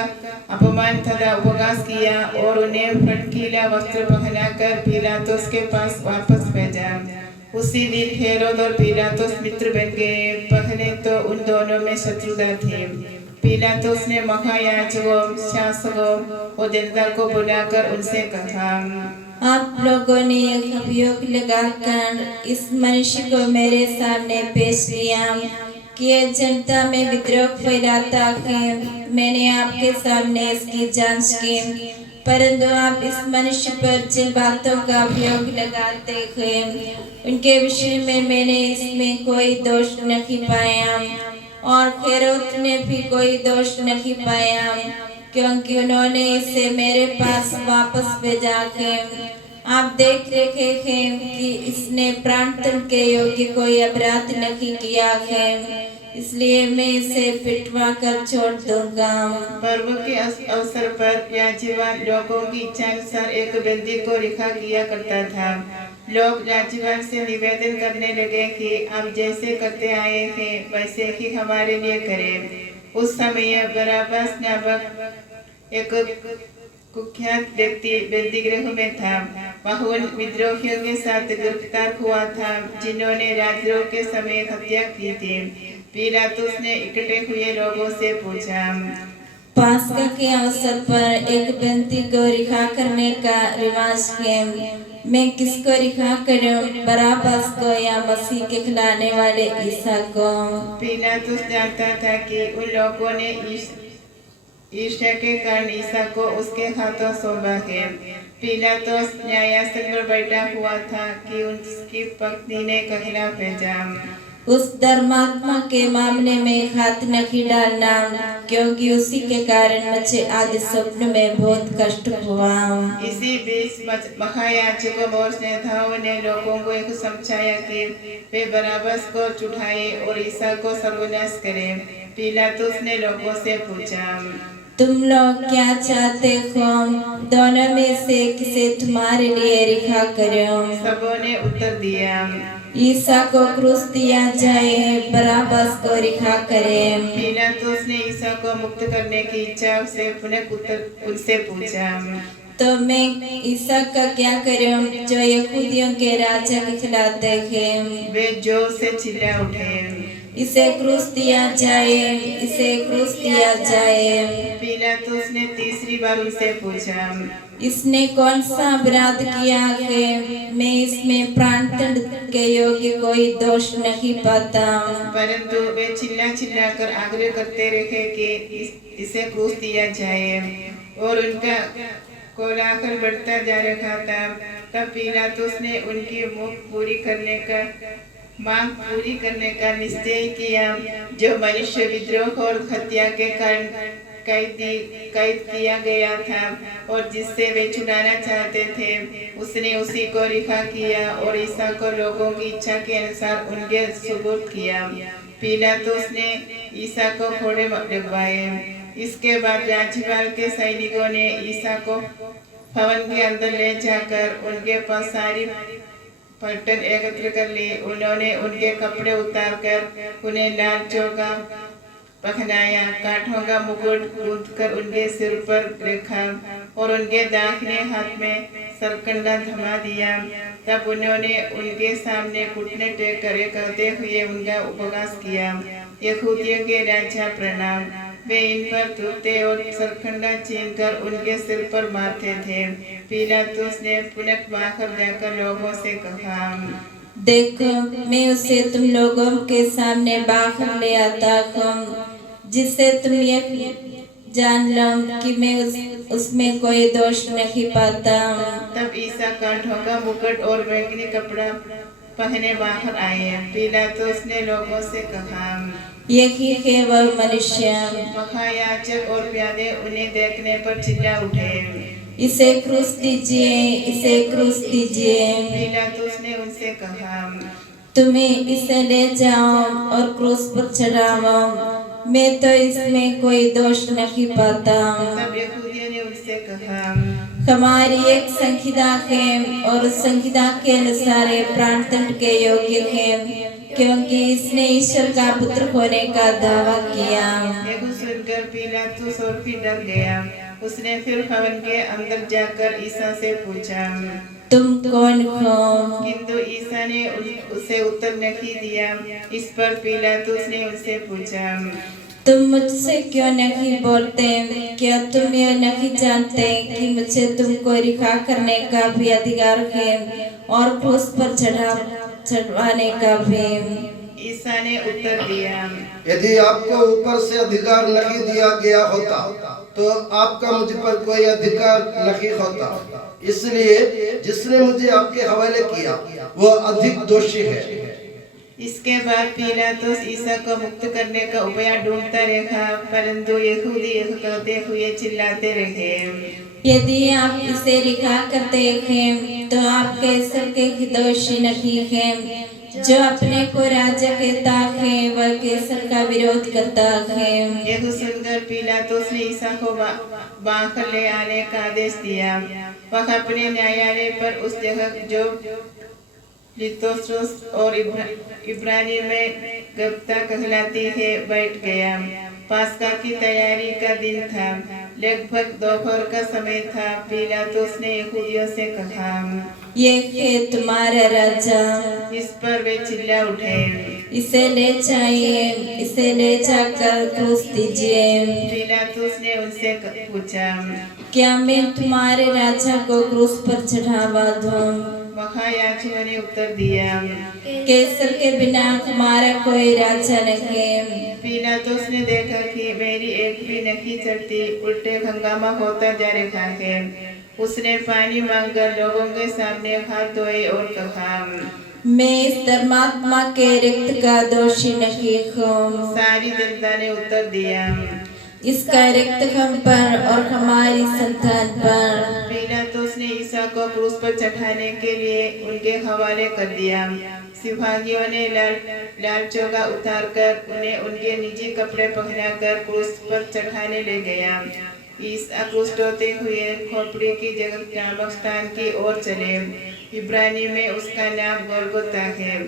अपमान तथा उपहास किया और उन्हें भड़कीला वस्त्र पहनाकर पिलातुस के पास वापस भेजा। उसी दिन हेरोद और पिलातुस मित्र बन गए। पहले तो उन दोनों में शत्रुता थी। पिलातुस ने महायाजकों, शासकों और जनता को बुलाकर उनसे कहा, आप लोगों ने एक अभियोग लगाकर इस मनुष्य को मेरे सामने पेश किया कि जनता में विद्रोह फैलाता है। मैंने आपके सामने इसकी जांच की, परंतु आप इस मनुष्य पर जिन बातों का अभियोग लगाते हैं उनके विषय में मैंने इसमें कोई दोष नहीं पाया और हेरोद ने भी कोई दोष नहीं पाया, क्योंकि उन्होंने इसे मेरे पास वापस भेजा है। आप देख रहे हैं कि इसने प्राणदंड के योग्य कोई अपराध नहीं किया है, इसलिए मैं इसे पिटवा कर छोड़ दूंगा। पर्व के अवसर पर याजमान लोगों की इच्छा अनुसार एक बंदी को रिहा किया करता था। लोग याजमान से निवेदन करने लगे कि आप जैसे करते आए हैं वैसे ही हमारे लिए करें। उस समय बराबस नामक एक कुख्यात व्यक्ति बंदीगृह में था। वह उन विद्रोहियों के साथ गिरफ्तार हुआ था जिन्होंने राजद्रोह के समय हत्या की थी। पिलातुस ने इकट्ठे हुए लोगों से पूछा, पास्का के अवसर पर एक बंदी को रिहा करने का रिवाज है। मैं किसको रिहा करूं, बराबस को या मसीह के खिलाने वाले ईसा को? पिलातुस जानता था कि उन लोगों ने ईसा के कारण ईसा को उसके हाथों सौंपा है। पिलातुस न्यायासन पर बैठा हुआ था कि उसकी पत्नी ने कहला भेजा, उस धर्मात्मा के मामले में हाथ नहीं डालना, क्योंकि उसी के कारण मुझे आदि स्वप्न में बहुत कष्ट हुआ। इसी बीच महायाजकों और नेताओं ने लोगों को एक समझाया कि वे बराबस को छुड़ाए और ईसा को सर्वनाश करें। पिलातुस ने लोगों से पूछा, तुम लोग क्या चाहते हो? दोनों में से किसे तुम्हारे लिए रिहा करूं? सबों ने उत्तर दिया, ईसा को क्रूस दिया जाए, बराबस को रिहा करें। पिलातुस ने ईसा को मुक्त करने की इच्छा से पुनः उनसे पूछा, तो मैं ईसा का क्या करूं जो यहूदियों के राजा कहलाते हैं? वे जोर से चिल्ला उठे, इसे क्रूस दिया जाए, इसे क्रूस दिया जाए। पिलातुस ने तीसरी बार उनसे पूछा, इसने कौन सा अपराध किया है? मैं इसमें प्राणदंड के योग्य कोई दोष नहीं पाता। परंतु वे चिल्ला कर आग्रह करते रहे कि इसे क्रूस दिया जाए और उनका कोलाहल बढ़ता जा रहा था। तब पिलातुस ने उनकी मांग पूरी करने का निश्चय किया, जो मनुष्य विद्रोह और हत्या के कारण कैद किया गया था और जिससे वे छुड़ाना चाहते थे, उसने उसी को रिहा किया और ईसा को लोगों की इच्छा के अनुसार उनके सुपुर्द किया। पिलातुस ने ईसा को घोड़े लगवाए इसके बाद राज्यपाल के सैनिकों ने ईसा को भवन के अंदर ले जाकर उनके पास सारी पलटन एकत्र कर ली। उन्होंने उनके कपड़े उतारकर उन्हें लाल चोगा पहनाया, काठों का मुकुट गूंथकर उनके सिर पर रखा और उनके दाहिने हाथ में सरकंडा थमा दिया। तब उन्होंने उनके सामने घुटने टेक कर कहते हुए उनका उपवास किया, यहूदियों के राजा प्रणाम। वे इन पर थूकते और सरकंडा छीनकर उनके सिर पर मारते थे। पिलातुस ने पुनः बाहर जाकर लोगों से कहा, देखो, मैं उसे तुम लोगों के सामने बाहर ले आता हूँ, जिससे तुम ये जान लो कि मैं उसमें कोई दोष नहीं पाता। तब ईसा काठों का मुकुट और बैंगनी कपड़ा पहने बाहर आए। पिलातुस ने लोगों से कहा, यही है वह मनुष्य। महायाजक और प्यादे उन्हें देखने पर चिल्ला उठे, इसे क्रूस दीजिए, इसे क्रूस दीजिए। पिलातुस ने उनसे कहा, तुम्हें इसे ले जाओ और क्रूस पर चढ़ाओ, मैं तो इसमें कोई दोष नहीं पाता। तब यहूदियों ने उनसे कहा, हमारी एक संहिता है और उस संहिता के अनुसार प्राणदंड के योग्य है, क्योंकि इसने ईश्वर का पुत्र होने का दावा किया। यह सुनकर पिलातुस और भी डर गया। उसने फिर भवन के अंदर जाकर ईसा से पूछा, तुम कौन हो? किंतु ईसा ने उसे उत्तर नहीं दिया। इस पर पिलातुस ने उससे पूछा, तुम मुझसे क्यों नहीं बोलते? क्या तुम यह नहीं जानते कि मुझे तुमको रिहा करने का भी अधिकार है और क्रूस पर चढ़वाने का भी? ईसा ने उत्तर दिया, यदि आपको ऊपर से अधिकार नहीं दिया गया होता तो आपका मुझ पर कोई अधिकार नहीं होता। इसलिए जिसने मुझे आपके हवाले किया वो अधिक दोषी है। इसके बाद पिलातुस ईसा को मुक्त करने का उपाय ढूंढता रहा, परंतु यहूदी यह कहते हुए चिल्लाते रहे, यदि आप इसे रिहा करते हैं तो आप कैसर के दोषी नहीं हैं। जो अपने को राजा कहता है वह कैसर का विरोध करता है। यह सुनकर पिलातुस ने ईसा को बाहर ले आने का आदेश दिया। वह अपने न्यायालय पर उस जगह जो लिथोस्त्रोस और इब्रानी में गब्ता कहलाती है बैठ गया। पास्का की तैयारी का दिन था, लगभग दोपहर का समय था। पिलातुस ने यहूदियों से कहा, ये है तुम्हारा राजा। इस पर वे चिल्ला उठे, इसे ले जाइए, इसे ले जाकर क्रूस दीजिए। पिलातुस ने उनसे पूछा, क्या मैं तुम्हारे राजा को क्रूस पर चढ़ावा दूं? महायाजकों ने उत्तर दिया, कैसर के बिना हमारा कोई राजा नहीं। पिलातुस ने देखा कि मेरी एक भी नहीं चलती, उल्टे हंगामा होता जा रहा है। उसने पानी मांगकर लोगों के सामने हाथ धोए और कहा, मैं इस धर्मात्मा के रक्त का दोषी नहीं हूँ। सारी जनता ने उत्तर दिया, इसका रक्त हम पर और हमारी संतान पर। पिलातुस ने ईसा को क्रूस पर चढ़ाने के लिए उनके हवाले कर दिया। सिपाहियों ने लाल चोगा उतारकर उन्हें उनके निजी कपड़े पहनाकर क्रूस पर चढ़ाने ले गया। ईसा क्रूस ढोते हुए खोपड़ी की जगह नामक स्थान की ओर चले। इब्रानी में उसका नाम गोलगोथा है।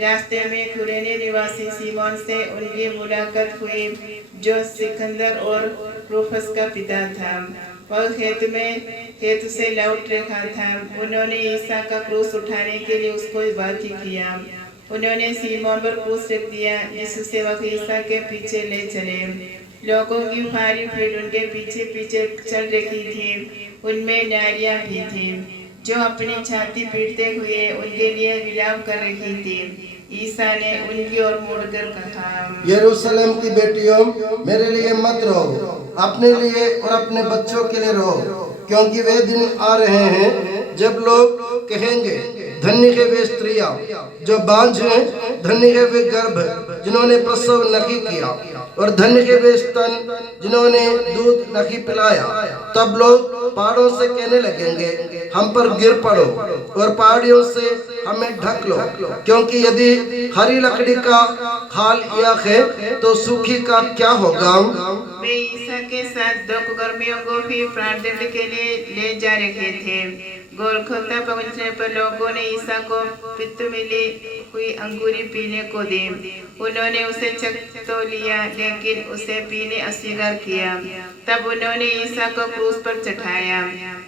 रास्ते में कुरेनी निवासी सीमोन से उनकी मुलाकात हुई, जो सिकंदर और रूफस का पिता था। वह खेत से लौट रहा था। उन्होंने ईसा का क्रूस उठाने के लिए उसको बाध्य किया। उन्होंने सीमोन पर क्रूस रख दिया, जिससे वह ईसा के पीछे ले चले। लोगों की भारी भीड़ उनके पीछे पीछे चल रही थी। उनमें नारियां भी थी, जो अपनी छाती पीटते हुए उनके लिए विलाप कर रही थी। ईसा ने उनकी ओर मुड़कर कहा, यरूशलेम की बेटियों, मेरे लिए मत रो, अपने लिए और अपने बच्चों के लिए रो, क्योंकि वे दिन आ रहे हैं जब लोग कहेंगे, धन्य है वे स्त्रियां जो बांझ हैं, धन्य है वे गर्भ जिन्होंने प्रसव नहीं किया। और धन्य के वे स्तन जिन्होंने दूध नहीं पिलाया। तब लोग पहाड़ों से कहने लगेंगे, हम पर गिर पड़ो और पहाड़ियों से हमें ढक लो, क्योंकि यदि हरी लकड़ी का हाल यह है तो सूखी का क्या होगा। वे ईसा के साथ 2 कुकर्मियों को भी प्रार्थना के लिए ले जा रहे थे। गोलखोता पहुंचने पर लोगों ने ईसा को पित्त मिली हुई अंगूरी पीने को दी। उन्होंने उसे चख तो लिया, लेकिन उसे पीने अस्वीकार किया। तब उन्होंने ईसा को क्रूस पर चढ़ाया।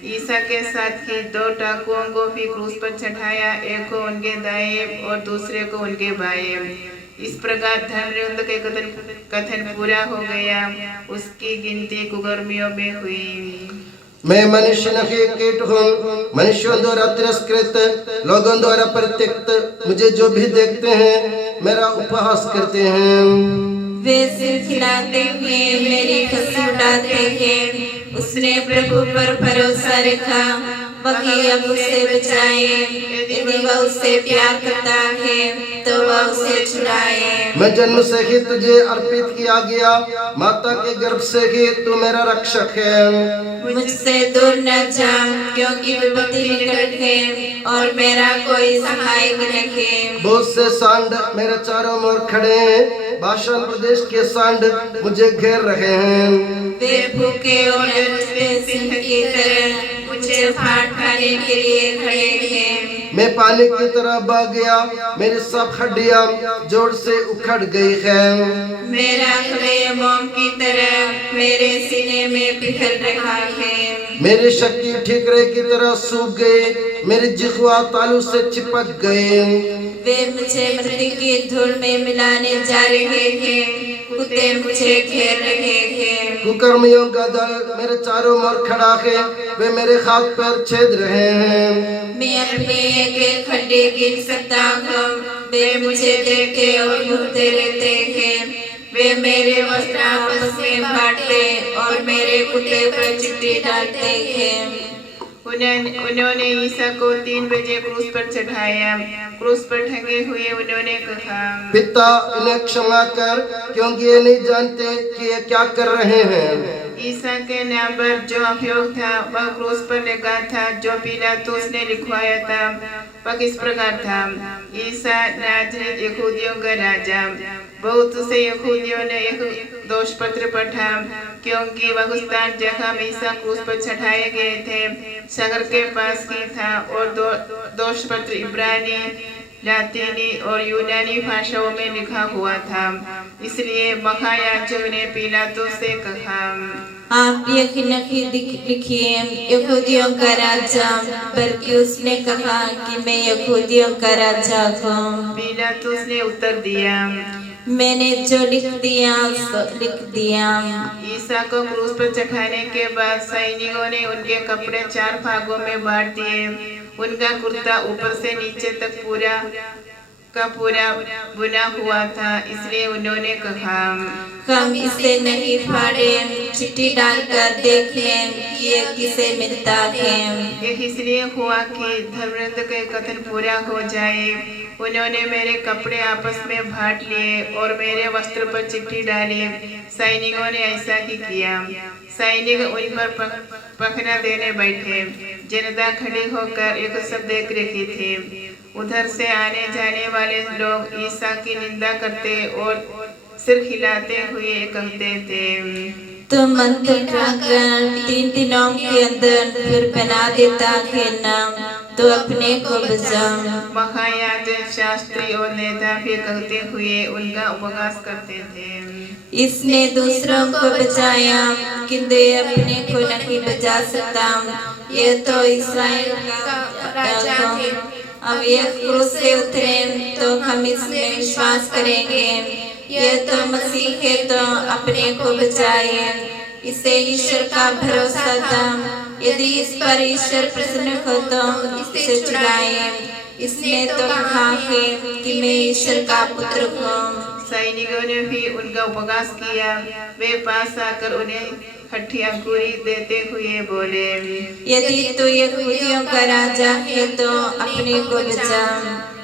ईसा के साथ ही 2 डाकुओं को भी क्रूस पर चढ़ाया, एक को उनके दाएं और दूसरे को उनके बाएं। इस प्रकार धर्मयुद्ध के कथन पूरा हो गया। उसकी गिनती कुकर्मियों में हुई। मैं मनुष्य नहीं कीट हूँ, मनुष्यों द्वारा तिरस्कृत, लोगों द्वारा परित्यक्त। मुझे जो भी देखते हैं मेरा उपहास करते हैं। वे सिर खिलाते हुए मेरी हंसी उड़ाते हैं। उसने प्रभु पर भरोसा रखा, वही अब उसे बचाए। यदि वह उससे प्यार करता है तो वह उसे छुड़ाए। मैं जन्म से ही तुझे अर्पित किया गया, माता के गर्भ से ही तू मेरा रक्षक है। मुझसे दूर न जा, क्योंकि विपत्ति निकट है और मेरा कोई सहायक नहीं है। बहुत से सांड मेरे चारों ओर खड़े हैं, बाशान प्रदेश के सांड मुझे घेर रहे हैं। वे भूखे और लड़ते सिंह की तरह मुझे फाड़ खाने के लिए खड़े हैं। मैं पानी की तरह बह गया, मेरी सब हड्डियां जोर से उखड़ गई है। मेरा हृदय मोम की तरह मेरे सीने में बिखर रहा है। मेरी शक्ति ठीकरे की तरह सूख गई, मेरी जिह्वा तालू से चिपक गए। वे मुझे मृत्यु की धूल में मिलाने जा रहे हैं, कुत्ते मुझे घेर रहे हैं। कुकर्मियों का दल मेरे चारों ओर खड़ा है, वे मेरे हाथ पैर छेद रहे हैं। मैं अपने एक खड्डे गिर सकता हूँ, वे मुझे देखते और घूरते रहते हैं। वे मेरे वस्त्र आपस में बांटते और मेरे कुत्ते पर चिट्ठी डालते हैं। उन्होंने ईसा को 3 बजे क्रूस पर चढ़ाया। क्रूस पर टंगे हुए उन्होंने कहा, पिता इन्हें क्षमा कर, क्योंकि ये नहीं जानते कि ये क्या कर रहे हैं। ईसा के नाम पर जो अभियोग था वह क्रूस पर लगा था, जो पिलातुस ने लिखवाया था। वह किस प्रकार था, ईसा नाज़रेत यहूदियों का राजा। बहुत से यहूदियों ने एक दोष पत्र पढ़ा, क्योंकि वह स्थान जहाँ ईसा क्रूस पर चढ़ाए गए थे शहर के पास ही था, और दोष पत्र इब्रानी, लातीनी और यूनानी भाषाओं में लिखा हुआ था। इसलिए महायाजक ने पिलातुस से कहा, आप यह नहीं लिखिए यहूदियों का राजा, बल्कि उसने कहा कि मैं यहूदियों का राजा हूँ। पिलातुस ने उत्तर दिया, मैंने जो लिख दिया सो लिख दिया। ईसा को क्रूस पर चढ़ाने के बाद सैनिकों ने उनके कपड़े 4 भागों में बांट दिए। उनका कुर्ता ऊपर से नीचे तक पूरा का पूरा बुना हुआ था। इसलिए उन्होंने कहा, हम इसे नहीं फाड़े, चिट्ठी डालकर देखें कि ये किसे मिलता है। यह इसलिए हुआ कि धर्मयुद्ध के कथन पूरा हो जाए। उन्होंने मेरे कपड़े आपस में बांट लिए और मेरे वस्त्र पर चिट्ठी डाली। सैनिकों ने ऐसा ही किया। सैनिक उन पर पखना देने बैठे। जनता खड़ी होकर एक सब देख रही थी। उधर से आने जाने वाले लोग ईसा की निंदा करते और सिर हिलाते हुए कहते थे, तुम मंत्र कर 3 दिनों के अंदर फिर बना देता है नाम, तो अपने को बचाओ। महायाजक, शास्त्री और नेता भी कहते हुए उनका उपहास करते थे, इसने दूसरों को बचाया किंतु ये अपने को नहीं बचा सकता। ये तो इस्राएल का राजा है। अब ये क्रूस से उतरे तो हम इसमें विश्वास करेंगे। ये तो मसीह है तो अपने को बचाए। इसे ईश्वर का भरोसा था, यदि इस पर ईश्वर प्रसन्न हो तो इसे छुड़ाए। इसने तो कहा है कि मैं ईश्वर का पुत्र हूँ। सैनिकों ने भी उनका उपहास किया। वे पास आकर उन्हें खट्टी अंगूरी देते हुए बोले, यदि तू यहूदियों का राजा है तो अपने को बचा।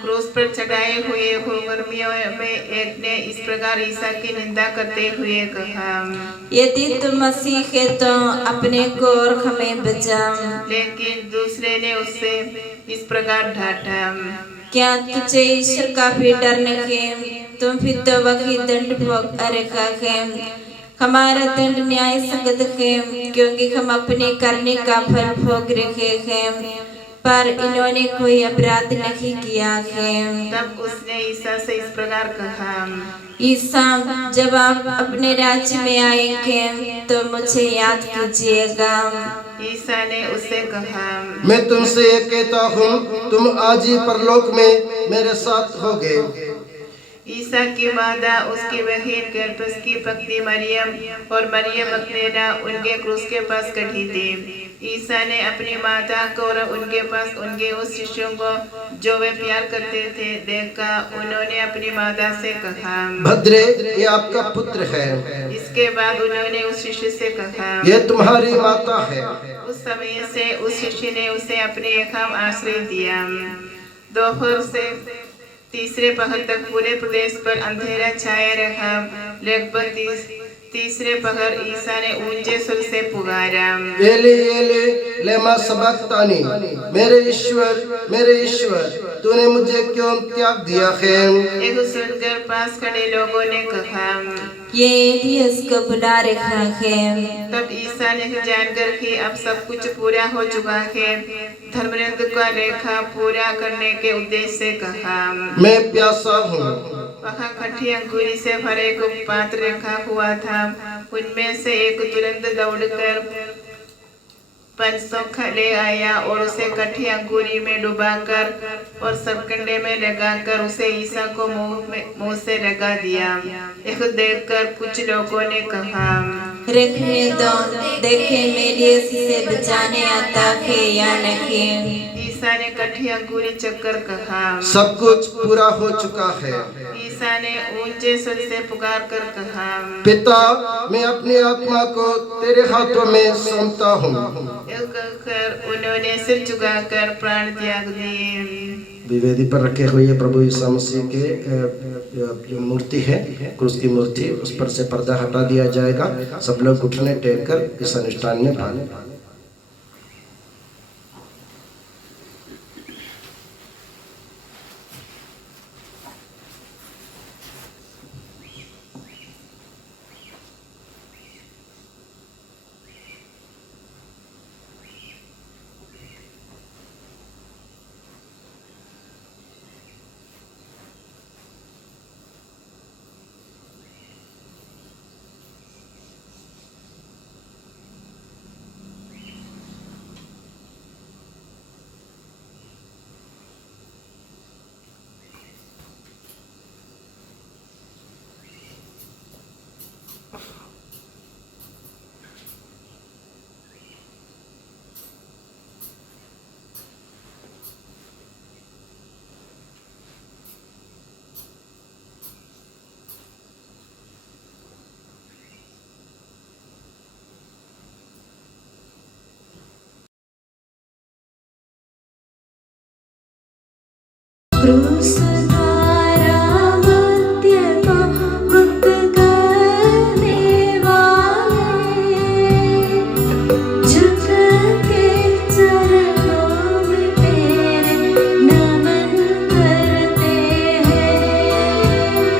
क्रूस पर चढ़ाए हुए भूगर्मियों में एक ने इस प्रकार ईसा की निंदा करते हुए कहा, यदि तू मसीह है तो अपने को और हमें बचा। लेकिन दूसरे ने उससे इस प्रकार डांटा, क्या तुझे ईश्वर का भी डर नहीं है? तुम भी तो वही दंड भोग रखा है। हमारा दंड न्याय संगत है, क्योंकि हम अपने करने का फल भोग रहे हैं, पर इन्होंने कोई अपराध नहीं किया है। तब उसने ईसा से इस प्रकार कहा, ईसा, जब आप अपने राज्य में आएंगे तो मुझे याद कीजिएगा। ईसा ने उससे कहा, मैं तुमसे ये कहता हूँ, तुम आज ही परलोक में मेरे साथ होगे। ईसा की माता, उसकी बहन क्लेयोपास की पत्नी मरियम और मरियम मगदलेना उनके क्रूस के पास खड़ी थी। ईसा ने अपनी माता को और उनके पास उनके उस शिष्यों को जो वे प्यार करते थे देखा। उन्होंने अपनी माता से कहा, भद्रे, ये आपका पुत्र है। इसके बाद उन्होंने उस शिष्य से कहा, ये तुम्हारी माता है। उस समय से उस शिष्य ने उसे अपने एकम आश्रय दिया। दोपहर से तीसरे पहर तक पूरे प्रदेश पर अंधेरा छाया रहा। लगभग तीसरे पहर ईसा ने ऊंचे स्वर से पुकारा, एली एली लेमा सबक्तानी, मेरे ईश्वर तूने मुझे क्यों त्याग दिया है। एक सुनकर पास खड़े लोगों ने कहा, ये एलियस को बुला रखा है। तब ईसा ने जानकर कि अब सब कुछ पूरा हो चुका है, धर्मग्रंथ का लेखा पूरा करने के उद्देश्य से कहा, मैं प्यासा हूँ। वहाँ खट्टी अंगूरी से भरे एक पात्र रखा हुआ था। उनमें से एक तुरंत दौड़कर 500 ले आया और उसे खट्टी अंगूरी में डुबाकर और सरकंडे में लगाकर उसे ईसा को मुंह से लगा दिया। यह देखकर कुछ लोगों ने कहा, रखने दो, देखें एलियस से बचाने आता है या नहीं। ईसा ने खट्टी अंगूरी चक्कर कहा, सब कुछ पूरा हो चुका है। ईसा ने ऊंचे स्वर से पुकार कर कहा, पिता, मैं अपनी आत्मा को तेरे हाथों में सौंपता हूँ। यह कहकर उन्होंने सिर झुकाकर प्राण त्याग दिए। विवेदी पर रखे हुए प्रभु यीशु मसीह के जो मूर्ति है, क्रूस की मूर्ति, उस पर से पर्दा हटा दिया जाएगा। सब लोग घुटने टेक कर इस अनुष्ठान में भाग लें। क्रूस द्वारा मर्त्य को मुक्त करने वाले, झुक के चरणों में तेरे नमन करते हैं।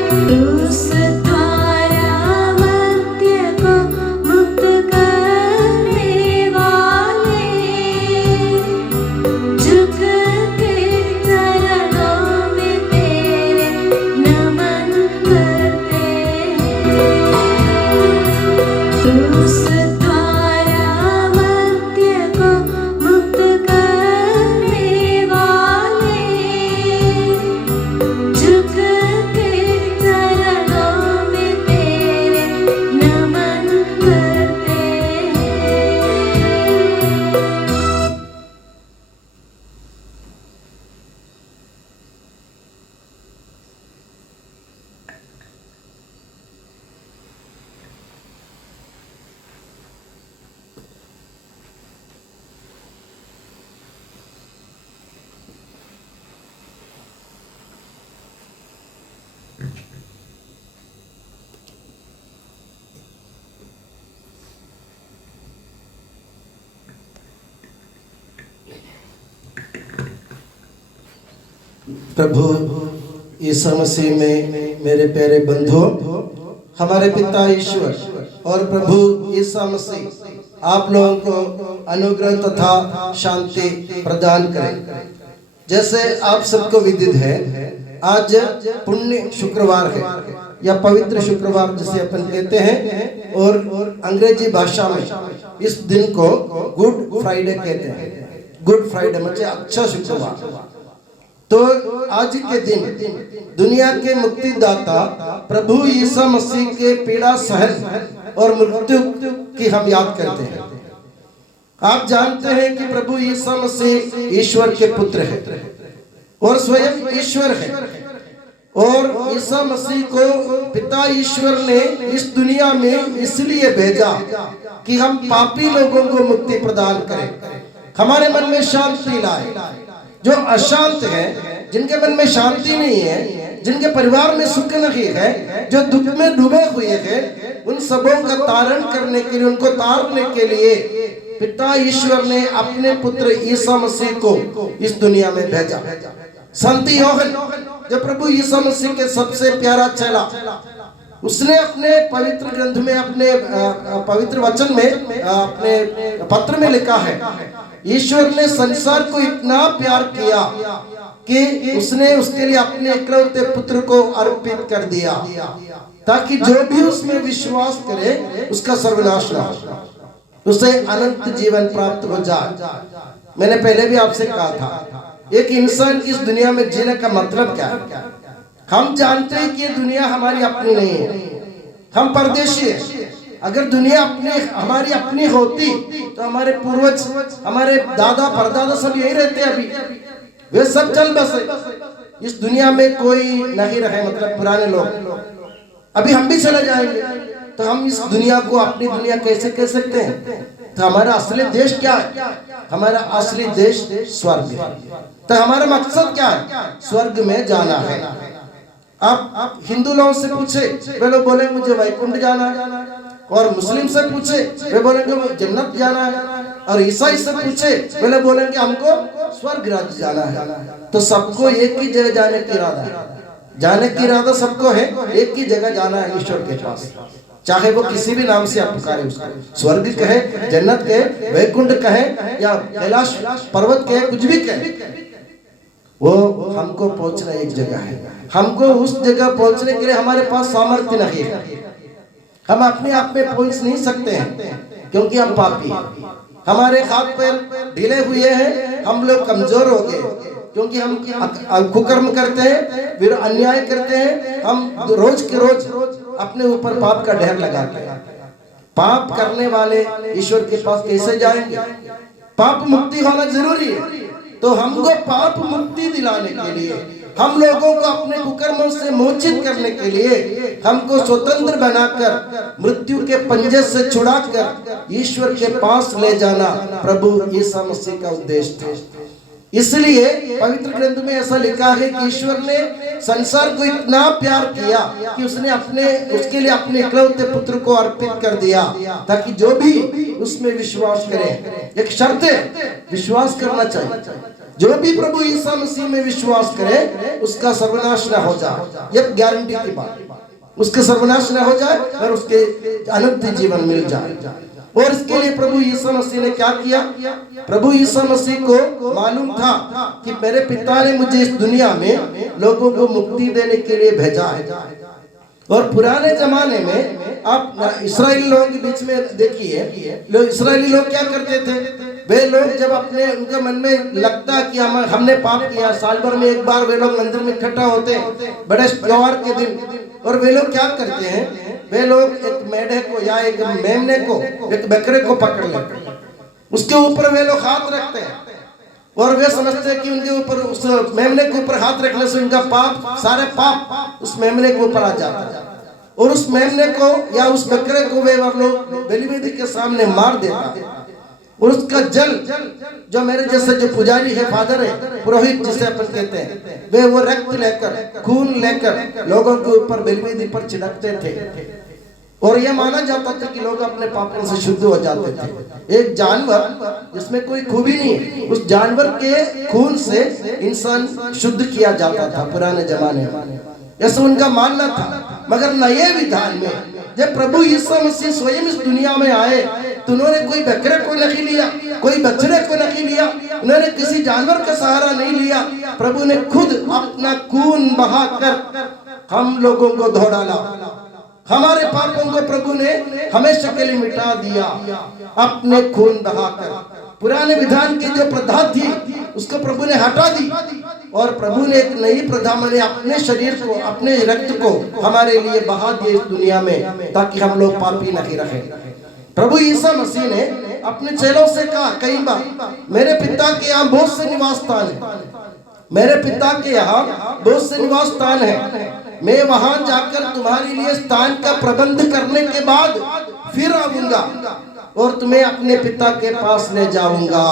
क्रूस द्वारा मर्त्य को मुक्त करने वाले, झुक के चरणों में प्रभु यीशु मसीह में मेरे प्यारे बंधु, हमारे पिता ईश्वर और प्रभु यीशु मसीह आप लोगों को अनुग्रह तथा शांति प्रदान करें। जैसे आप सबको विदित है, आज पुण्य शुक्रवार है या पवित्र शुक्रवार जिसे अपन कहते हैं, और अंग्रेजी भाषा में इस दिन को गुड फ्राइडे कहते हैं। गुड फ्राइडे मतलब अच्छा शुक्रवार। तो आज के दिन दुनिया के मुक्तिदाता प्रभु यीशु मसीह के पीड़ा सहन और मृत्यु की हम याद करते हैं। आप जानते हैं कि प्रभु यीशु मसीह ईश्वर के पुत्र है और स्वयं ईश्वर है, और यीशु मसीह को पिता ईश्वर ने इस दुनिया में इसलिए भेजा कि हम पापी लोगों को मुक्ति प्रदान करें, हमारे मन में शांति लाए। जो अशांत है, जिनके मन में शांति नहीं है, जिनके परिवार में सुख नहीं है, जो दुख में डूबे हुए हैं, उन सबों का तारण करने के लिए, उनको तारने के लिए पिता ईश्वर ने अपने पुत्र यीशु मसीह को इस दुनिया में भेजा। संत यूहन्ना जो प्रभु यीशु मसीह के सबसे प्यारा चेला, उसने अपने पवित्र ग्रंथ में, अपने पवित्र वचन में, अपने पत्र में लिखा है, ईश्वर ने संसार को इतना प्यार किया कि उसने उसके लिए अपने इकलौते पुत्र को अर्पित कर दिया, ताकि जो भी उसमें विश्वास करे उसका सर्वनाश न हो, उसे अनंत जीवन प्राप्त हो जाए। मैंने पहले भी आपसे कहा था, एक इंसान इस दुनिया में जीने का मतलब क्या है। हम जानते हैं कि ये दुनिया हमारी अपनी नहीं है, हम परदेशी हैं। अगर दुनिया हमारी अपनी होती तो हमारे पूर्वज, हमारे दादा परदादा सब यही रहते अभी, वे सब चल बसे। इस दुनिया में कोई नहीं रहे, मतलब पुराने लोग। अभी हम भी चले जाएंगे, तो हम इस दुनिया को अपनी दुनिया कैसे कह सकते हैं। तो हमारा असली देश क्या है? हमारा असली देश स्वर्ग है। तो हमारा मकसद क्या है? स्वर्ग में जाना है। आप हिंदू लोगों से पूछे, वे लोग बोले मुझे वैकुंठ जाना है, और मुस्लिम से पूछे वे बोलेंगे मुझे जन्नत जाना है, और ईसाई से पूछे वे लोग बोलेंगे हमको स्वर्ग राज्य जाना है। तो सबको एक ही जगह जाने की इरादा है, जाने की इरादा सबको है, एक ही जगह जाना है ईश्वर के पास। चाहे वो किसी भी नाम से आप पुकारे उसको, स्वर्ग कहे, जन्नत कहे, वैकुंठ कहे, या कैलाश पर्वत कहे, कुछ भी कहे, वो हमको पहुंचना एक जगह है। हमको उस जगह पहुंचने के लिए हमारे पास सामर्थ्य नहीं है, हम अपने आप में पहुंच नहीं सकते हैं, क्योंकि हम पापी हैं। हमारे हाथ पैर ढीले हुए हैं, हम लोग कमजोर हो गए, क्योंकि हम कुकर्म करते हैं, फिर अन्याय करते हैं। हम रोज के रोज अपने ऊपर पाप का ढेर लगाते हैं। पाप करने वाले ईश्वर के पास कैसे जाएंगे? पाप मुक्ति होना जरूरी है। तो हमको पाप मुक्ति दिलाने के लिए, हम लोगों को अपने कुकर्मों से मोचित करने के लिए, हमको स्वतंत्र बनाकर मृत्यु के पंजे से छुड़ाकर ईश्वर के पास ले जाना प्रभु यीशु मसीह का उद्देश्य था। इसलिए पवित्र ग्रंथ में ऐसा लिखा है कि ईश्वर ने संसार को इतना प्यार किया कि उसने उसके लिए अपने इकलौते पुत्र को अर्पित कर दिया, ताकि जो भी उसमें विश्वास करे, एक शर्त है, विश्वास करना चाहिए, जो भी प्रभु यीशु मसीह में विश्वास करे उसका सर्वनाश न हो जाए। ये गारंटी की बात, उसका सर्वनाश न हो जाए और उसके अनंत जीवन मिल जाए। और इसके लिए प्रभु यीशु मसीह ने क्या किया? प्रभु यीशु मसीह को मालूम था कि मेरे पिता ने मुझे इस दुनिया में लोगों को मुक्ति देने के लिए भेजा है। और पुराने जमाने में आप इस्राएली लोगों के बीच में देखिए, इस्राएली लोग क्या करते थे? वे लोग जब उनके मन में लगता कि हमने पाप किया, साल भर में एक बार वे लोग मंदिर में इकट्ठा होते हैं बड़े त्योहार के दिन, और वे लोग क्या करते हैं? वे लोग एक मेढे को या एक मेमने को, एक बकरे को पकड़ लेते हैं, उसके ऊपर वे लोग हाथ रखते हैं, और वे समझते हैं कि उनके ऊपर, उस मेमने के ऊपर हाथ रखने से उनका पाप, सारे पाप उस मेमने के ऊपर आ जाता है, और उस मेमने को या उस बकरे को वे लोग बलिवेदी के सामने मार देता है, और उसका जल, जो मेरे जैसे जो पुजारी है, फादर है, पुरोहित जिसे अपन कहते हैं, वे वो रक्त लेकर, खून लेकर लोगों के ऊपर बलिवेदी पर छिड़कते थे। और यह माना जाता था कि लोग अपने पापों से शुद्ध हो जाते थे। एक जानवर जिसमें कोई खूबी नहीं है, उस जानवर के खून से इंसान शुद्ध किया जाता था पुराने जमाने में, ऐसा उनका मानना था। मगर नए विधान में जब प्रभु यीशु मसीह स्वयं इस दुनिया में आए तो उन्होंने कोई बकरे को नहीं लिया, कोई बछड़े को नहीं लिया, उन्होंने किसी जानवर का सहारा नहीं लिया। प्रभु ने खुद अपना खून बहाकर हम लोगों को धो डाला, हमारे पापों को प्रभु ने हमेशा के लिए मिटा दिया अपने खून बहाकर। पुराने विधान की जो प्रथा थी उसको प्रभु ने हटा दी और प्रभु ने एक नई प्रथा में अपने शरीर को, अपने रक्त को हमारे लिए बहा दिया इस दुनिया में, ताकि हम लोग पापी नहीं रहे। प्रभु यीशु मसीह ने अपने चेलों से कहा कई बार, मेरे पिता के यहाँ बहुत से निवास स्थान है, मेरे पिता के यहाँ बहुत से निवास स्थान है, मैं वहां जाकर तुम्हारे लिए स्थान का प्रबंध करने के बाद फिर आऊंगा और तुम्हें अपने पिता के पास ले जाऊंगा।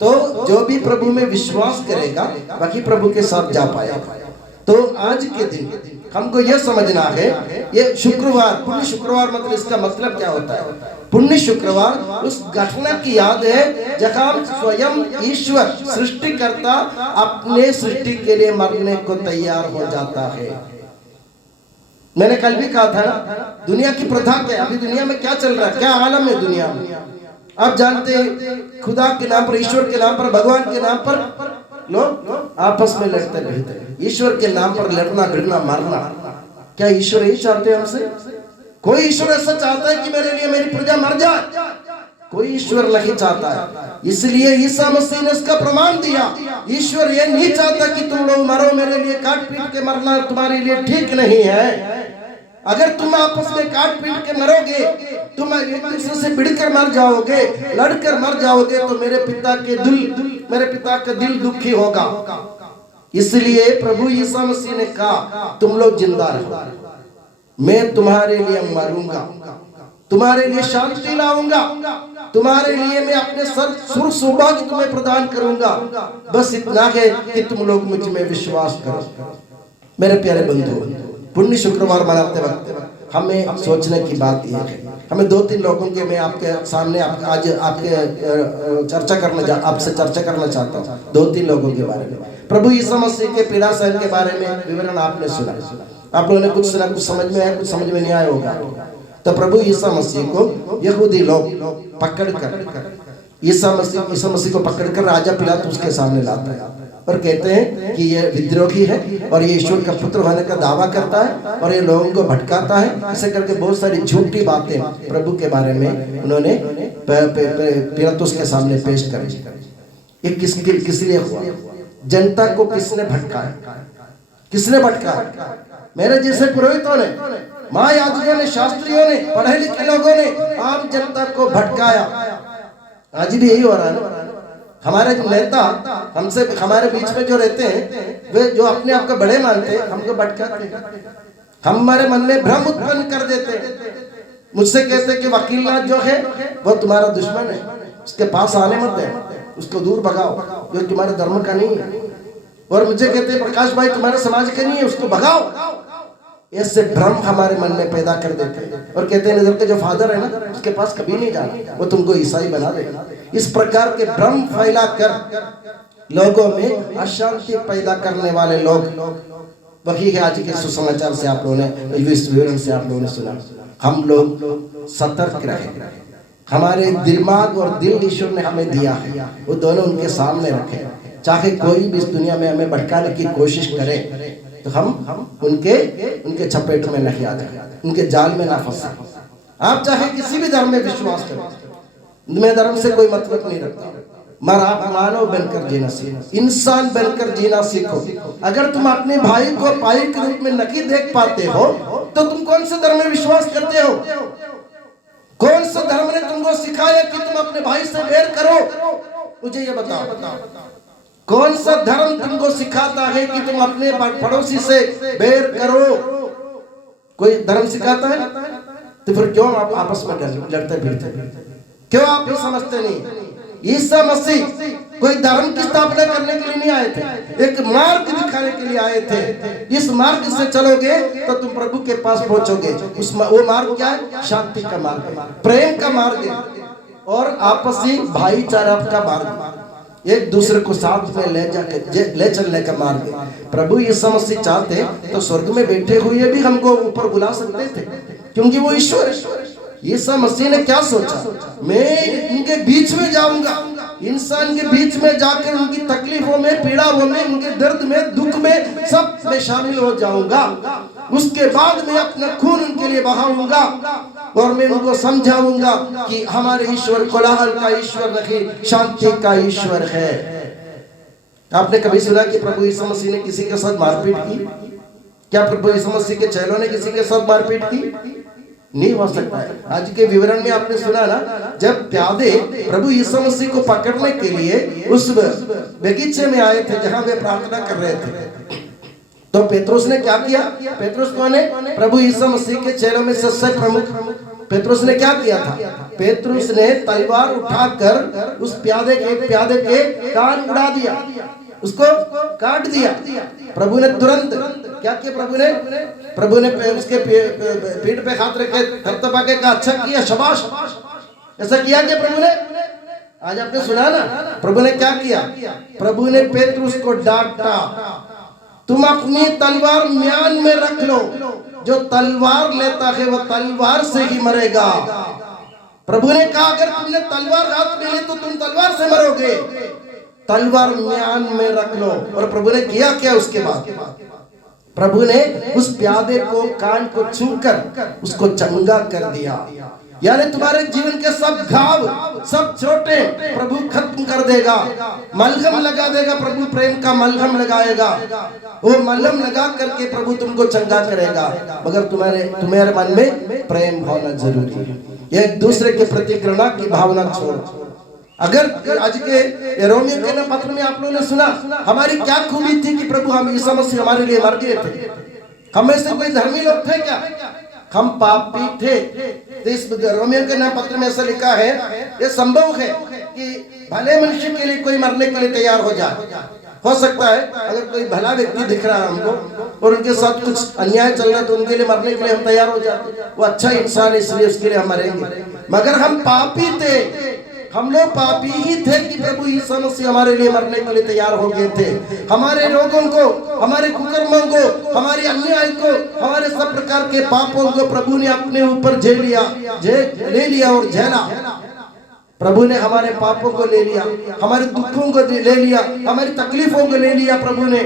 तो जो भी प्रभु में विश्वास करेगा बाकी प्रभु के साथ जा पाएगा। तो आज के दिन हमको यह समझना है, ये शुक्रवार, पुण्य शुक्रवार मतलब इसका मतलब क्या होता है? पुण्य शुक्रवार उस घटना की याद है जहाँ स्वयं ईश्वर सृष्टिकर्ता अपने सृष्टि के लिए मरने को तैयार हो जाता है। मैंने कल भी कहा था ना, दुनिया की प्रथा क्या, अभी दुनिया में क्या चल रहा है, क्या आलम है दुनिया में। आप जानते हैं खुदा के नाम पर, ईश्वर के नाम पर, भगवान के नाम पर लोग आपस में लड़ते रहते हैं। ईश्वर के नाम पर लड़ना भिड़ना मारना, क्या ईश्वर यही चाहते हैं हमसे? कोई ईश्वर ऐसा चाहता है कि मेरे लिए मेरी प्रजा मर जाए? कोई ईश्वर नहीं चाहता है। इसलिए ईसा मसीह ने इसका प्रमाण दिया। ईश्वर ये नहीं चाहता कि तुम लोग मरो, मेरे लिए काट पीट के मरना तुम्हारे लिए ठीक नहीं है। अगर तुम आपस में काट पीट के मरोगे, तुम एक दूसरे से भिड़कर मर जाओगे, लड़कर मर जाओगे, तो मेरे पिता का दिल दुखी होगा। इसलिए प्रभु यीशु मसीह ने कहा तुम लोग जिंदा रहो, मैं तुम्हारे लिए मरूंगा, तुम्हारे लिए शांति लाऊंगा, तुम्हारे लिए मैं अपने सुर सौभाग्य तुम्हें प्रदान करूंगा। बस इतना है कि तुम लोग मुझ में विश्वास करो। मेरे प्यारे बंधु, पुण्य शुक्रवार मनाते वक्त हमें सोचने की बात यह है, हमें 2-3 लोगों के मैं आपके सामने आज आपसे चर्चा करना चाहता हूँ। 2-3 लोगों के बारे में। प्रभु यीशु मसीह के पीड़ा सहन के बारे में विवरण आपने सुना, आप लोगों ने कुछ सुना, कुछ समझ में आया, कुछ समझ में नहीं आया होगा। तो प्रभु यीशु मसीह को यहूदी लोग पकड़कर यीशु मसीह को पकड़कर राजा पिलातुस के सामने लाता है और कहते हैं कि ये विद्रोही है और ये ईश्वर का पुत्र होने का दावा करता है और ये लोगों को भटकाता है। ऐसे करके बहुत सारी झूठी बातें प्रभु के बारे में उन्होंने पिलातुस के सामने पेश करी। ये किस लिए हुआ? जनता को किसने भटकाया? किसने भटकाया? मेरे जैसे पुरोहितों ने, महायाजकों ने, शास्त्रियों ने, पढ़े लिखे लोगों ने आम जनता को भटकाया। आज भी यही हो रहा है। हमारे जो नेता हमसे हमारे बीच में जो रहते हैं, वे जो अपने आप को बड़े मानते हैं, हमको भटकाते हैं, हमारे मन में भ्रम उत्पन्न कर देते हैं। मुझसे कहते हैं कि वकीलनाथ जो है वो तुम्हारा दुश्मन है, उसके पास आने मत दे, उसको दूर भगाओ, जो तुम्हारे धर्म का नहीं है। और मुझे कहते हैं प्रकाश भाई तुम्हारे समाज का नहीं है, उसको भगाओ। ऐसे भ्रम हमारे मन में पैदा कर देते हैं और कहते हैं नजर के जो फादर है ना, उसके पास कभी नहीं जाना, वो तुमको ईसाई बना देगा। इस प्रकार के भ्रम फैला कर लोगों में अशांति पैदा करने वाले लोग वही है। आज के सुसमाचार से आप लोगों ने, इस विवरण से आप लोगों ने सुना। हम लोग सतर्क रहे, हमारे दिमाग और दिल ईश्वर ने हमें दिया है, वो दोनों उनके सामने रखे। चाहे कोई भी इस दुनिया में हमें भटकाने की कोशिश करे तो हम उनके चपेट में नहीं आ जाए, उनके जाल में ना फंसे। आप चाहे किसी भी धर्म में विश्वास करें, मैं धर्म से कोई मतलब नहीं रखता, मगर आप मानव बनकर जीना सीखो, इंसान बनकर जीना सीखो। अगर तुम अपने भाई को भाई के रूप में नहीं देख पाते हो तो तुम कौन से धर्म में विश्वास करते हो? कौन सा धर्म ने तुमको सिखाया कि तुम अपने भाई से बैर करो? मुझे ये बताओ, कौन सा धर्म तुमको सिखाता है कि तुम अपने पड़ोसी से बैर करो? कोई धर्म सिखाता है? तो फिर क्यों आप आपस में लड़ते फिरते? क्यों आप ये समझते नहीं? ईसा मसीह कोई धर्म की स्थापना करने के लिए नहीं आए थे, एक मार्ग दिखाने के लिए आए थे। इस मार्ग से चलोगे तो तुम प्रभु के पास पहुंचोगे। वो मार्ग क्या है? शांति का मार्ग है, प्रेम का मार्ग है और आपसी भाईचारा का मार्ग, एक दूसरे को साथ में ले चलने का मार्ग है। प्रभु यीशु मसीह चाहते तो स्वर्ग में बैठे हुए भी हमको ऊपर बुला सकते थे, क्योंकि वो ईश्वर है। यीशु मसीह ने क्या सोचा? मैं इनके बीच में जाऊंगा, इंसान के बीच में जाकर उनकी तकलीफों में, पीड़ाओं में, उनके दर्द में, दुख में सब में शामिल हो जाऊंगा। उसके बाद मैं अपना खून उनके लिए बहाऊंगा और मैं उनको समझाऊंगा कि हमारे ईश्वर कोलाहल का ईश्वर नहीं, शांति का ईश्वर है। आपने कभी सुना कि प्रभु यीशु मसीह ने किसी के साथ मारपीट की? क्या प्रभु यीशु मसीह के चेलों ने किसी के साथ मारपीट की? नहीं हो सकता है। आज के विवरण में आपने सुना ना, जब प्यादे प्रभु यीशु मसीह को पकड़ने के लिए उस बगीचे में आए थे जहां वे प्रार्थना कर रहे थे, तो पेत्रुस ने क्या किया? पेत्रुस कौन है? प्रभु यीशु मसीह के चेलों में सबसे प्रमुख। पेत्रुस ने क्या किया था? पेत्रुस ने तलवार उठाकर उस प्यादे के कान उड़ा दिया, उसको काट दिया। प्रभु ने तुरंत क्या किया? प्रभु ने उसके पीठ पे हाथ रखे, थपथपा के कहा, अच्छा किया, शाबाश। ऐसा किया क्या प्रभु ने? आज आपने सुना ना, प्रभु ने क्या किया? प्रभु ने पेत्रुस को डांटा, तुम अपनी तलवार म्यान में रख लो, जो तलवार लेता है वो तलवार से ही मरेगा। प्रभु ने कहा, अगर तुमने तलवार हाथ में ली तो तुम तलवार से मरोगे, तलवार म्यान में रख लो। और प्रभु ने किया क्या? उसके बाद प्रभु ने उस प्यादे को कान को छूकर उसको चंगा कर दिया। यानी तुम्हारे जीवन के सब घाव, सब चोटें प्रभु खत्म कर देगा, मलहम लगा देगा। प्रभु प्रेम का मलहम लगाएगा, वो मलहम लगा करके प्रभु तुमको चंगा करेगा। मगर तुम्हारे मन में प्रेम होना जरूरी है, एक दूसरे के प्रति घृणा की भावना छोड़। अगर आज के रोमियो के पत्र में आप लोगों ने सुना, हमारी क्या खूबी थी कि प्रभु हम यीशु मसीह हमारे लिए मर गए थे। हम में से कोई धर्मी लोग थे क्या? हम पापी थे। तो इस रोमियो के पत्र में ऐसा लिखा है, ये संभव है कि भले मनुष्य के लिए कोई मरने के लिए तैयार हो जाए। हो सकता है अगर कोई भला व्यक्ति दिख रहा है हमको और उनके साथ कुछ अन्याय चल रहा है तो उनके लिए मरने के लिए हम तैयार हो जाते, वो अच्छा इंसान है इसलिए उसके लिए हम मरेंगे। मगर हम पापी थे, हम लोग पापी ही थे कि प्रभु यीशु मसीह हमारे लिए मरने के लिए तैयार हो गए थे। हमारे रोगों को, हमारे कुकर्मों को, हमारे अन्याय को, हमारे सब प्रकार के पापों को प्रभु ने अपने ऊपर ले लिया और झेला। प्रभु ने हमारे पापों को ले लिया, हमारे दुखों को ले लिया, हमारी तकलीफों को ले लिया प्रभु ने,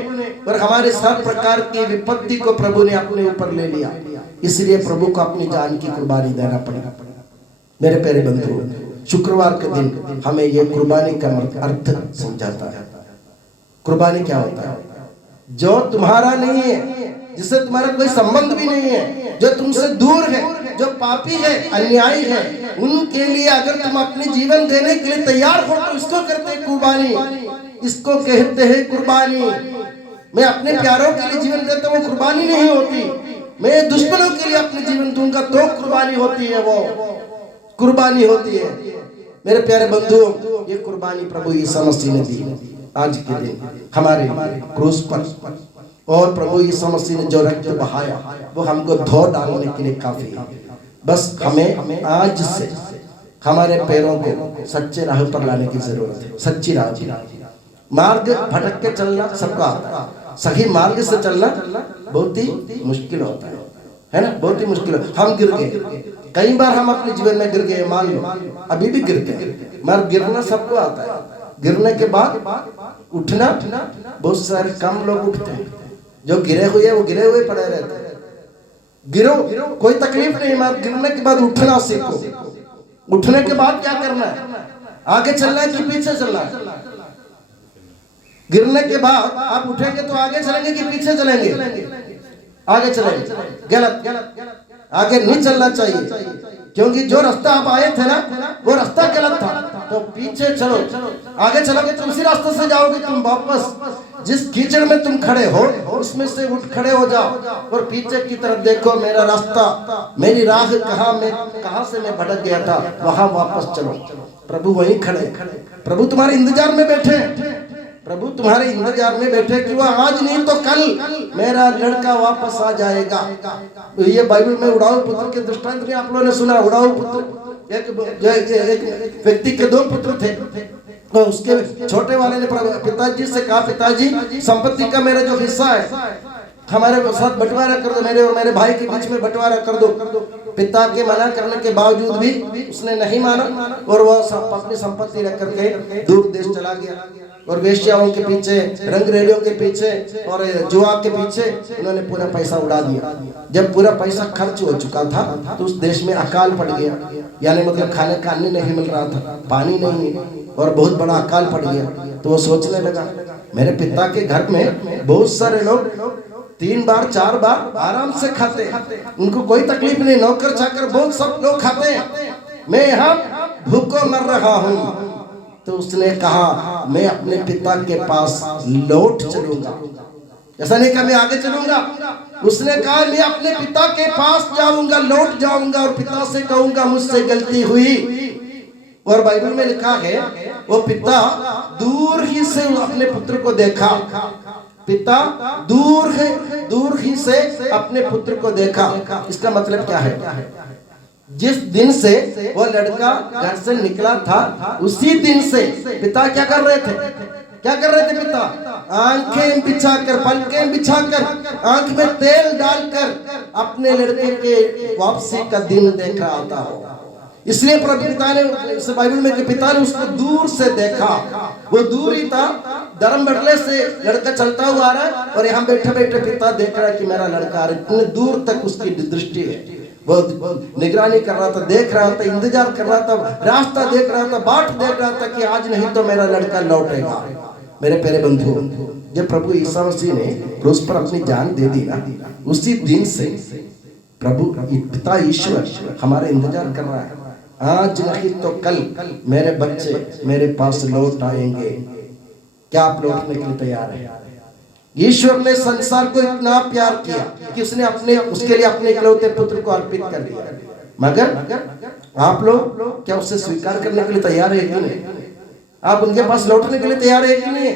और हमारे सब प्रकार की विपत्ति को प्रभु ने अपने ऊपर ले लिया। इसलिए प्रभु को अपनी जान की कुर्बानी देना पड़ा। मेरे प्यारे बंधुओं, शुक्रवार के दिन हमें यह कुर्बानी का अर्थ समझाता है। कुर्बानी क्या होता है? जो तुम्हारा नहीं है, जिससे तुम्हारा कोई संबंध भी नहीं है, जो तुमसे दूर है, जो पापी है, अन्यायी है, उनके लिए अगर तुम अपने जीवन देने के लिए तैयार हो तो इसको कहते हैं कुर्बानी। इसको कहते हैं कुर्बानी। मैं अपने प्यारों के लिए जीवन देता हूँ, कुर्बानी नहीं होती। मैं दुश्मनों के लिए अपने जीवन दूंगा तो कुर्बानी होती है, वो कुर्बानी होती है। मेरे प्यारे बंधुओं, ये कुर्बानी प्रभु यीशु मसीह ने दी आज के दिन हमारे क्रूस पर, और प्रभु यीशु मसीह ने जो रक्त बहाया वो हमको धो डालने के लिए काफी है। बस हमें आज से हमारे पैरों को सच्चे राह पर लाने की जरूरत है। सच्ची राह, मार्ग भटक के चलना सबको आता है, सही मार्ग से चलना बहुत ही मुश्किल होता है ना, बहुत ही मुश्किल। हम गिर गए, कई बार हम अपने जीवन में गिर गए, मान लो अभी भी गिरते हैं, मगर गिरना सबको आता है। गिरने के बाद उठना बहुत सारे कम लोग उठते हैं, जो गिरे हुए वो गिरे हुए पड़े रहते हैं। गिरो, कोई तकलीफ नहीं, मगर गिरने के बाद उठना सीखो। उठने के बाद क्या करना है? आगे चलना है कि पीछे चलना है? गिरने के बाद आप उठेंगे तो आगे चलेंगे कि पीछे चलेंगे? आगे चलेंगे। गलत, आगे नहीं चलना चाहिए, क्योंकि जो रास्ता आप आए थे ना वो रास्ता गलत था। तो पीछे चलो, आगे चलोगे तो उसी रास्ते से जाओगे तुम वापस। जिस कीचड़ में तुम खड़े हो उसमें से उठ खड़े हो जाओ और पीछे की तरफ देखो, मेरा रास्ता, मेरी राह कहां से मैं भटक गया था, वहां वापस चलो। प्रभु वहीं खड़े, प्रभु तुम्हारे इंतजार में बैठे, प्रभु तुम्हारे इंतजार में बैठे कि वह आज नहीं तो कल मेरा लड़का वापस आ जाएगा। ये बाइबल में उड़ाऊ पुत्र के दृष्टांत में आप लोगों ने सुना। उड़ाऊ पुत्र, एक व्यक्ति के 2 पुत्र थे, तो उसके छोटे वाले ने पिताजी से कहा, पिताजी संपत्ति का मेरा जो हिस्सा है हमारे साथ बंटवारा कर दो, मेरे और मेरे भाई के बीच में बंटवारा कर दो। पिता के मना करने के बावजूद भी उसने नहीं माना और वह अपनी संपत्ति रख करके दूर देश चला गया और वेश्याओं के पीछे, रंग रेलियों के पीछे और जुआ के पीछे उन्होंने पूरा पैसा उड़ा दिया। जब पूरा पैसा खर्च हो चुका था तो उस देश में अकाल पड़ गया, यानी मतलब खाने का अन्न नहीं मिल रहा था, पानी नहीं, और बहुत बड़ा अकाल पड़ गया। तो वो सोचने लगा, मेरे पिता के घर में बहुत सारे लोग 3 बार 4 बार आराम से खाते हैं, उनको कोई तकलीफ नहीं, नौकर चाकर बहुत सब लोग खाते हैं, मैं यहाँ भूखों मर रहा हूँ। तो उसने कहा, मैं अपने पिता के पास लौट चलूंगा। ऐसा नहीं कहा मैं आगे चलूंगा, उसने कहा मैं अपने पिता के पास जाऊंगा, लौट जाऊंगा और पिता से कहूंगा मुझसे गलती हुई। और बाइबल में लिखा है, वो पिता दूर ही से अपने पुत्र को देखा, पिता दूर ही से अपने पुत्र को देखा। इसका मतलब क्या है? जिस दिन से वो लड़का घर से निकला था उसी दिन से पिता क्या कर रहे थे? क्या कर रहे थे पिता? आंखें बिछाकर, पलकें बिछाकर, आंख में तेल डालकर अपने लड़के के वापसी का दिन देख रहा था। इसलिए पिता ने, बाइबल में कि पिता ने उसको दूर से देखा। वो दूर ही था, धर्म बटले से लड़का चलता हुआ आ रहा है और यहाँ बैठे बैठे पिता देख रहा है कि मेरा लड़का आ रहा है। इतने दूर तक उसकी दृष्टि है, वो निगरानी कर रहा था, देख रहा था, इंतजार कर रहा था, रास्ता देख रहा था, बाट देख रहा था कि आज नहीं तो मेरा लड़का लौटेगा। मेरे प्यारे बंधु, जब प्रभु ईसा मसीह ने क्रूस पर अपनी जान दे दी ना, उसी दिन से प्रभु पिता ईश्वर हमारे इंतजार कर रहा है। आज नहीं तो कल मेरे बच्चे मेरे पास लौट आएंगे। क्या आप लौटने के लिए तैयार हैं? ईश्वर ने संसार को इतना प्यार किया कि उसने उसके लिए अपने इकलौते पुत्र को अर्पित कर दिया। मगर आप लोग क्या उससे स्वीकार करने के लिए तैयार है कि नहीं? आप उनके पास लौटने के लिए तैयार है कि नहीं?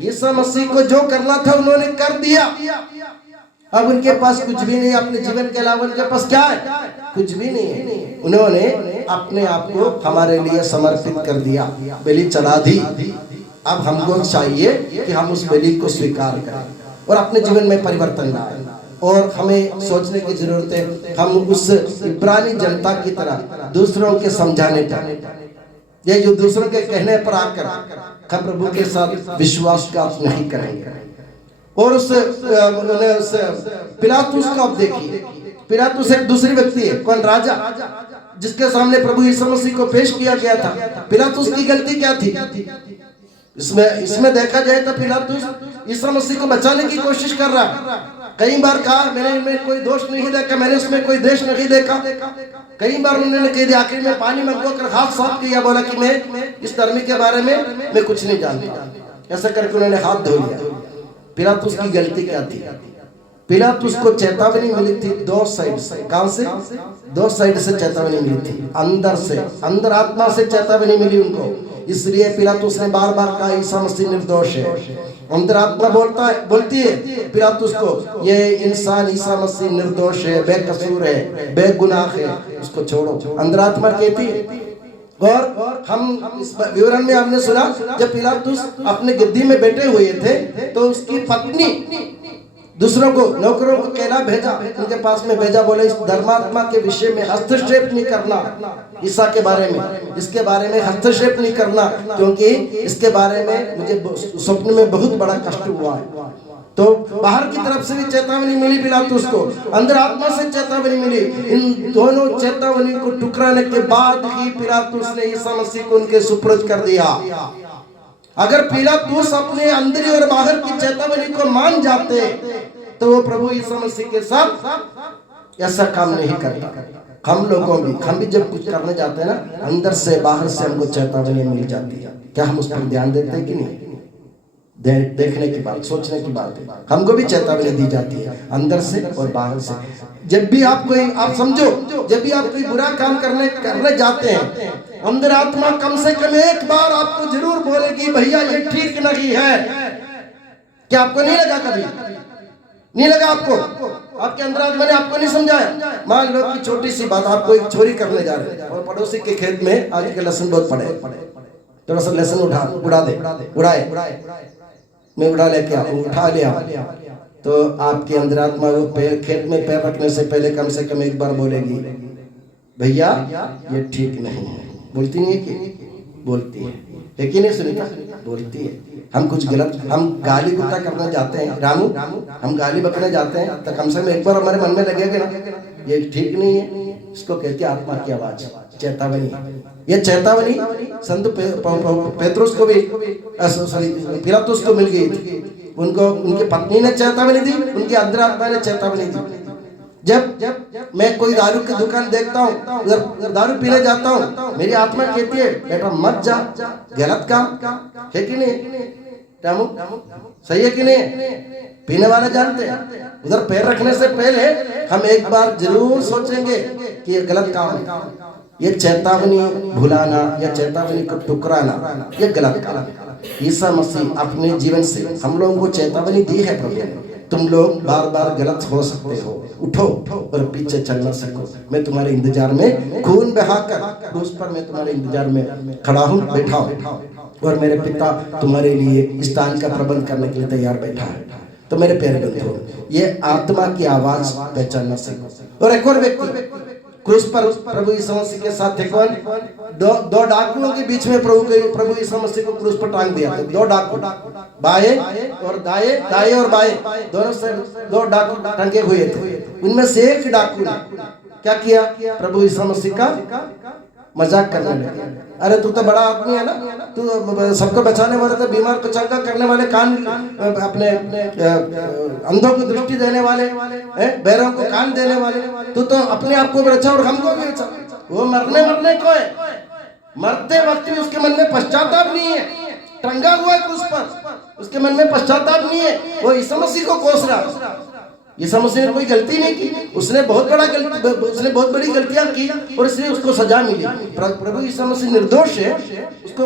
यीशु मसीह को जो करना था उन्होंने कर दिया। अब उनके पास कुछ भी नहीं, अपने जीवन के अलावा उनके पास क्या है? कुछ भी नहीं है। उन्होंने अपने आप को हमारे लिए समर्पित कर दिया, बलि चढ़ा दी। अब हमको चाहिए कि हम उस बलि को स्वीकार करें और अपने जीवन में परिवर्तन लाएं। और हमें सोचने की जरूरत है, हम उस इब्रानी जनता की तरह दूसरों के समझाने पर, ये जो दूसरों के कहने पर आकर हम प्रभु के साथ विश्वासघात नहीं करेंगे। और उस पिलातुस को आप देखिए, पिलातुस एक दूसरी व्यक्ति है। कौन? राजा, जिसके सामने प्रभु यीशु मसीह को पेश किया गया था। पिलातुस की गलती क्या थी? इसमें देखा जाए तो पिलातुस यीशु मसीह को बचाने की कोशिश कर रहा है। कई बार कहा मैंने में कोई दोष नहीं देखा, मैंने उसमें कोई देश नहीं देखा। कई बार उन्होंने कह दिया, आखिर में पानी मंगवाकर हाथ साफ किया, बोला कि मैं इस धर्मी के बारे में मैं कुछ नहीं जानता। ऐसा करके उन्होंने हाथ धो लिया। पिलातुस की गलती क्या थी? पिलातुस को चेतावनी मिली थी 2 साइड से। कहां से? 2 साइड से चेतावनी मिली थी। अंदर से, अंदर आत्मा से चेतावनी मिली उनको। इसलिए पिलातुस ने बार बार कहा ईसा मसीह निर्दोष है। अंदर आत्मा बोलती है पिलातुस को, ये इंसान ईसा मसीह निर्दोष है, बेकसूर है, बेगुनाह है, उसको छोड़ो। अंदर आत्मा कहती है। और हम इस विवरण में हमने सुना, जब पिलातुस अपने गद्दी में बैठे हुए थे तो उसकी पत्नी दूसरों को, नौकरों को कहला भेजा, उनके पास में भेजा, बोले इस धर्मात्मा के विषय में हस्तक्षेप नहीं करना। ईसा के बारे में, इसके बारे में हस्तक्षेप नहीं करना, क्योंकि इसके बारे में मुझे स्वप्न में बहुत बड़ा कष्ट हुआ है। तो बाहर की तरफ से भी चेतावनी मिली पिलातुस को, अंदर आत्मा से चेतावनी मिली। इन दोनों चेतावनी को टुकराने के बाद ही पिलातुस ने ईसा मसीह को उनके सुपुर्द कर दिया। अगर पिलातुस अपने अंदर और बाहर की चेतावनी को मान जाते तो वो प्रभु यीशु मसीह के साथ ऐसा काम नहीं करता। हम लोगों भी जब कुछ करने जाते हैं ना, अंदर से बाहर से हमको चेतावनी मिल जाती है। क्या हम उस पर ध्यान देते हैं कि नहीं? देखने की बात, सोचने की बात है। हमको भी चेतावनी दी जाती है अंदर से और बाहर से। जब भी आप समझो, जब भी आप कोई बुरा काम करने जाते हैं, अंदर आत्मा कम से कम एक बार आपको जरूर बोलेगी भैया ये ठीक नहीं है। क्या आपको नहीं लगा? कभी नहीं लगा आपको? आपके अंदर आत्मा ने आपको नहीं समझाया? मान लो कि छोटी सी बात, आपको एक चोरी करने जा रहे हैं और पड़ोसी के खेत में आज के लहसुन बहुत पड़े, थोड़ा सा लहसुन उड़ाए, मैं उठा लिया, तो आपके अंदर आत्मा वो खेत में पैर रखने से पहले कम से कम एक बार बोलेगी भैया ये ठीक नहीं है। बोलती नहीं है कि? बोलती है कि नहीं? सुनीता बोलती है। हम कुछ गलत, हम गाली गुस्सा करने जाते हैं, रामू हम गाली बकने जाते हैं, तो कम से कम एक बार हमारे मन में लगेगा ना ये ठीक नहीं है। इसको कहते हैं आत्मा की आवाज, चेतावनी। ये चेतावनी संत पेत्रुस को भी, पिलातुस को मिल गई थी। उनको उनकी पत्नी ने चेतावनी दी, उनकी अंदर आत्मा ने चेतावनी दी। जब मैं कोई दारू की दुकान देखता हूँ, उधर दारू पीने जाता हूँ, मेरी आत्मा कहती है बेटा मत जा, गलत काम है कि नहीं? रामू सही है कि नहीं? पीने वाले जानते हैं, उधर पैर रखने से पहले हम एक बार जरूर सोचेंगे कि ये गलत काम है। ये चेतावनी भुलाना या चेतावनी को टुकराना ये गलत काम है। ईसा मसीह अपने जीवन से हम लोगों को चेतावनी दी है, प्रभु ने तुम लोग बार बार गलत हो सकते हो, उठो और पीछे चल ना सको। मैं तुम्हारे इंतजार में खून बहाकर क्रूस पर मैं तुम्हारे इंतजार में खड़ा हूँ, बैठा हूँ, और मेरे पिता तुम्हारे लिए स्थान का प्रबंध करने के लिए तैयार बैठा है। तो मेरे प्यारे बंधुओं, ये आत्मा की आवाज पहचानना सीखो। और एक और व्यक्ति क्रूस पर प्रभु यीशु मसीह के साथ थे, कौन? दो डाकुओं के बीच में प्रभु यीशु मसीह को क्रूस पर टांग दिया। दो डाकू, बाएं और दाएं और बाएं दोनों से दो डाकू टंगे हुए थे। उनमें से एक डाकू ने क्या किया? प्रभु यीशु मसीह का मजाक करने लगे। अरे तू तो बड़ा आदमी है ना, तू सबको बचाने वाला था, बीमार को चंगा करने वाले, कान अपने अंधों को दृष्टि देने वाले, बहरों को कान देने वाले, तू तो अपने आप को बचा और हमको भी बचा। वो मरने को है, मरते वक्त भी उसके मन में पश्चाताप नहीं है, टंगा हुआ है क्रूस पर, उसके मन में पश्चाताप नहीं है। वो यीशु मसीह को कोस रहा। यीशु मसीह ने कोई गलती नहीं की, उसने बहुत बड़ी गलतियां की और इसलिए उसको सजा मिली। प्रभु यीशु मसीह निर्दोष है, उसको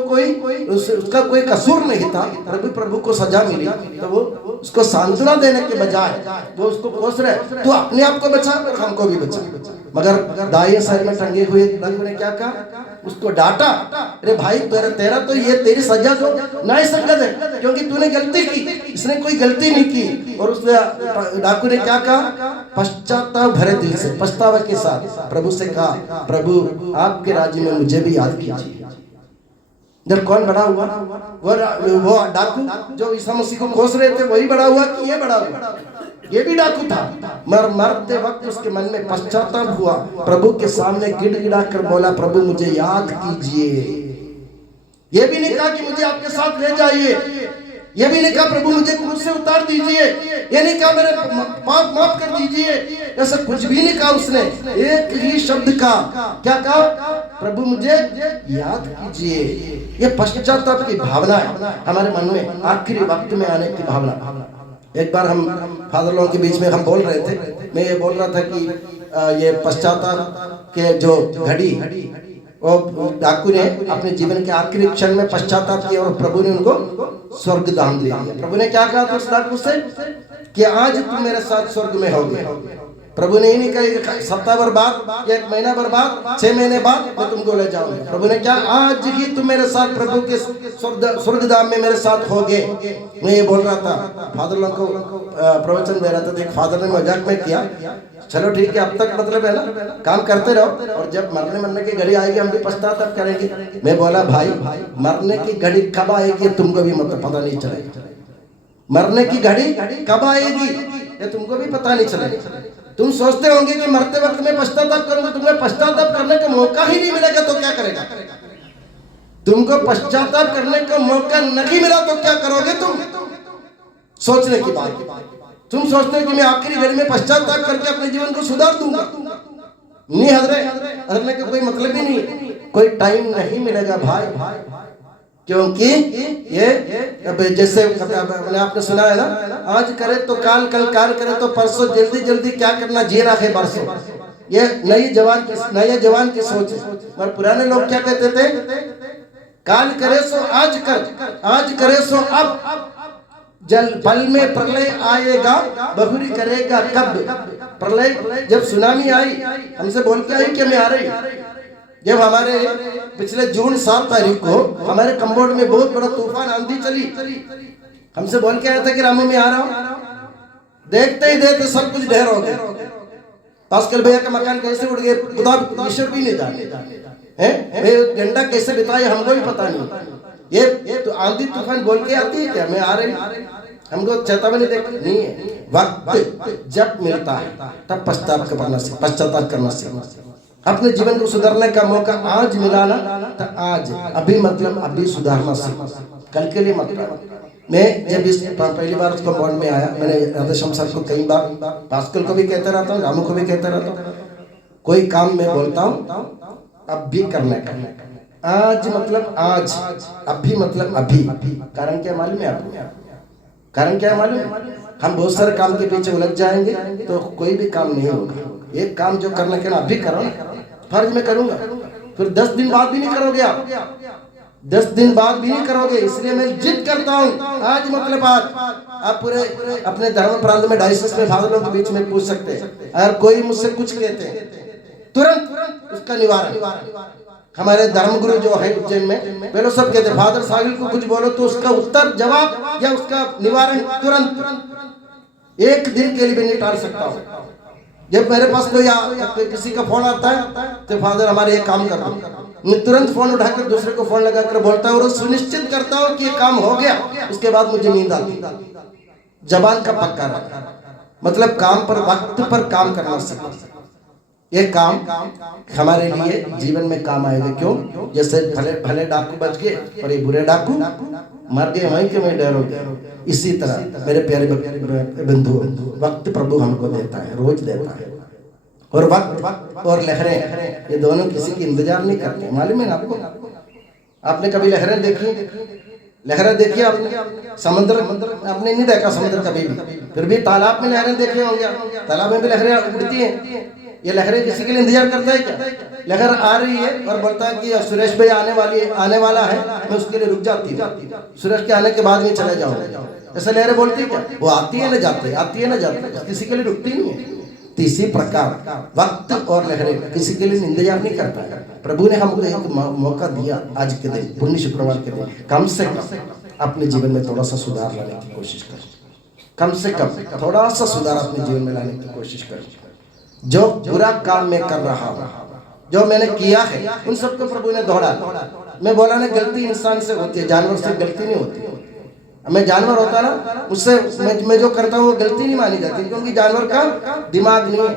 उसका कोई कसूर नहीं था, प्रभु को सजा मिली। तो वो उसको सांत्वना देने के बजाय वो उसको कोस रहे, तू अपने आप को बचा और हमको भी बचा। मगर दाएं साइड में टंगे हुए डाकू ने क्या कहा? उसको डांटा, अरे भाई तेरा तो ये तेरी सजा तो न्याय संगत है, क्योंकि तूने गलती की, इसने कोई गलती नहीं की। और उसने डाकू ने क्या कहा? पश्चाताप भरे दिल से, पछतावा के साथ प्रभु से कहा, प्रभु आपके राज्य में मुझे भी याद कीजिए। जब कौन बड़ा हुआ? वो डाकू जो यीशु मसीह को खोस रहे थे वही बड़ा हुआ कि ये बड़ा हुआ? ये भी डाकू था। मरते वक्त उसके मन में पश्चाताप हुआ, प्रभु के सामने गिड़गिड़ा कर बोला, प्रभु मुझे याद कीजिए। ये भी नहीं कहा कि मुझे आपके साथ ले जाइए, ये भी नहीं कहा प्रभु मुझे क्रूस से उतार दीजिए, ये नहीं कहा मेरे पाप माफ कर दीजिए, ऐसा कुछ भी नहीं कहा उसने। एक ही शब्द का क्या कहा? प्रभु मुझे याद कीजिए। ये पश्चाताप की भावना है हमारे मन में, आखिरी वक्त में आने की भावना। एक बार हम फादर लोगों के बीच में हम बोल रहे थे, मैं ये बोल रहा था कि ये पश्चाताप के जो घड़ी, और डाकू ने अपने जीवन के आखिरी क्षण में पश्चाताप किया और प्रभु ने उनको स्वर्ग दान दिया। प्रभु ने क्या कहा था उस डाकू से कि आज तुम मेरे साथ स्वर्ग में होगे। प्रभु ने ही नहीं कहा सप्ताह भर बाद, एक महीना भर बाद, 6 महीने बाद मैं तुमको ले जाऊंगा। प्रभु ने क्या? आज ही तुम मेरे साथ प्रभु के स्वर्ग धाम में मेरे साथ होगे। मैं ये बोल रहा था, फादर लोग को प्रवचन दे रहा था, एक फादर ने मजाक में किया, चलो ठीक है अब तक मतलब है ना, काम करते रहो और जब मरने की घड़ी आएगी हम भी पश्चाताप करेंगे। मैं बोला भाई मरने की घड़ी कब आएगी तुमको भी मतलब पता नहीं चलेगा। मरने की घड़ी कब आएगी ये तुमको भी पता नहीं चलेगा। तुम सोचते होंगे कि मरते वक्त में पश्चाताप करूंगा, तुम्हें पश्चाताप करने का मौका ही नहीं मिलेगा तो क्या करेगा? तुमको पश्चाताप करने का मौका नहीं मिला तो क्या करोगे तुम? सोचने की बात। तुम सोचते हो कि मैं आखिरी घड़ी में पश्चाताप करके अपने जीवन को सुधार दूंगा। नहीं हजरे, हजरने का कोई मतलब ही नहीं, कोई टाइम नहीं मिलेगा भाई। क्योंकि ये अब जैसे मैंने आपने सुना है ना, आज करे तो काल, कल काल करे तो परसों, जल्दी जल्दी क्या करना, जी रहा है बरसों। ये नए जवान की सोच है। और पुराने लोग क्या कहते थे, काल करे सो आज कर, आज करे सो अब, जल पल में प्रलय आएगा, बहुरी करेगा कब। प्रलय जब सुनामी आई, हमसे बोल के आई कि मैं आ रही। जब हमारे पिछले जून 7 तारीख को हमारे कंबोड में बहुत बड़ा तूफान आंधी चली, हमसे बोल के आया था कि रामू मैं आ रहा हूँ। देखते ही देखते सब कुछ ढेर हो गया। पास्कल भैया का मकान कैसे उड़ गए, खुदा ईश्वर भी नहीं जाने हैं। झंडा कैसे बिताए हमको भी पता नहीं। ये तो आंधी तूफान बोल के आती है क्या, मैं आ रही। हमको चेतावनी देख नहीं है। वक्त जब मिलता है तब पश्चाताप करना सीखना। अपने जीवन को सुधारने का मौका आज मिला ना, तो आज अभी मतलब अभी सुधारना सीखो, कल के लिए मत करो। मैं जब इस पहली बार उसको बॉन्ड में आया, मैंने राधेश्याम सर को कई बार, पास्कल को भी कहता रहता हूँ, रामू को भी कहता रहता हूँ, कोई काम मैं बोलता हूँ अब भी करने का। आज मतलब आज, अभी मतलब अभी। कारण क्या मालूम है आपको? कारण क्या मालूम है? हम बहुत सारे काम के पीछे उलझ जाएंगे तो कोई भी काम नहीं होगा। एक काम जो करने के ना अभी करो, फर्ज में करूंगा, फिर 10 दिन बाद भी नहीं करोगे आप, 10 दिन बाद भी नहीं करोगे। इसलिए मैं जिद करता हूँ आज मतलब आज। आप पूरे अपने धर्म प्रांत में डायसिस में फादरों के बीच में पूछ सकते हैं, अगर कोई मुझसे कुछ कहते हैं तुरंत उसका निवारण। हमारे धर्मगुरु जो है उज्जैन में, पहले सब कहते हैं फादर साहिल को कुछ बोलो तो उसका उत्तर, जवाब या उसका निवारण तुरंत, एक दिन के लिए भी नहीं टाल सकता हूँ। जब मेरे पास कोई किसी का फोन आता है तो फादर हमारे ये काम कर दो, मैं तुरंत फोन उठाकर दूसरे को फोन लगाकर बोलता हूँ और सुनिश्चित करता हूँ कि ये काम हो गया। उसके बाद मुझे नींद आती। जबान का पक्का रखा, मतलब काम पर, वक्त पर काम करना सीखो। ये काम हमारे लिए जीवन में काम आएगा। क्यों? जैसे भले डाकू बच गए और ये बुरे डाकू मर गए, वहीं के वहीं डर हो गए। इसी तरह मेरे प्यारे बंधु, वक्त प्रभु हमको देता है, रोज देता है। और वक्त और लहरें, ये दोनों किसी की इंतजार नहीं करते। मालूम है आपको? आपने कभी लहरें देखी? लहरें देखी आपने? समुद्र आपने नहीं देखा समुद्र कभी भी, फिर भी तालाब में लहरें देखे होंगे। तालाब में भी लहरें उड़ती हैं। ये लहरें किसी के लिए इंतजार करता है क्या? लहर आ रही है और बोलता है कि सुरेश भाई आने वाला है, मैं उसके लिए रुक जाती हूँ, सुरेश के आने के बाद में चले जाऊंगा। ऐसा लहरें बोलती है क्या? वो आती है ना जाते, आती है ना जाते, किसी के लिए रुकती नहीं है। तो इसी प्रकार वक्त और लहरें किसी के लिए इंतजार नहीं करता है। प्रभु ने हमको एक मौका दिया आज के दिन, पुण्य शुक्रवार के दिन, कम से कम अपने जीवन में थोड़ा सा सुधार लाने की कोशिश करें। कम से कम थोड़ा सा सुधार अपने जीवन में लाने की कोशिश करें। जो बुरा काम मैं कर रहा हूँ, जो मैंने किया है, उन सबको प्रभु ने दोहरा। मैं बोला ना, गलती इंसान से होती है, जानवर से गलती नहीं होती। मैं जानवर होता ना, उससे मैं जो करता हूँ वो गलती नहीं मानी जाती, क्योंकि जानवर का दिमाग नहीं है।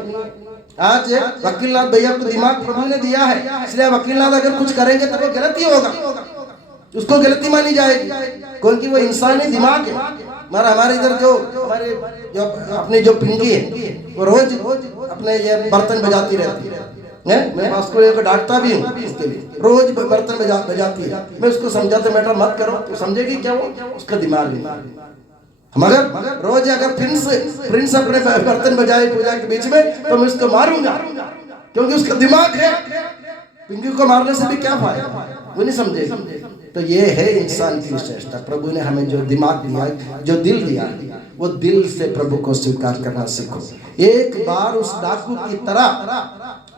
आज वकीलनाथ भैया को दिमाग प्रभु ने दिया है, इसलिए वकीलनाथ अगर कुछ करेंगे तो वो गलती होगा, उसको गलती मानी जाएगी, क्योंकि वो इंसानी दिमाग है। मगर हमारे इधर जो अपनी जो पिंकी है, वो रोज अपने ये बर्तन बजाती रहती है। मैं उसको डांटता भी हूँ इसके लिए, रोज बर्तन बजाती है। मैं उसको समझाता, बेटा मत करो, तो समझेगी क्या? वो उसका दिमाग नहीं। मगर रोज अगर प्रिंस अपने बर्तन बजाए पूजा के बीच में, तो मैं उसको मारूंगा, क्योंकि उसका दिमाग है। पिंकी को मारने से भी क्या फायदा, वो नहीं समझे। तो ये है इंसान की विशेषता। प्रभु ने हमें जो दिमाग दिया, जो दिल दिया, वो दिल से प्रभु को स्वीकार करना सीखो। एक बार उस डाकू की तरह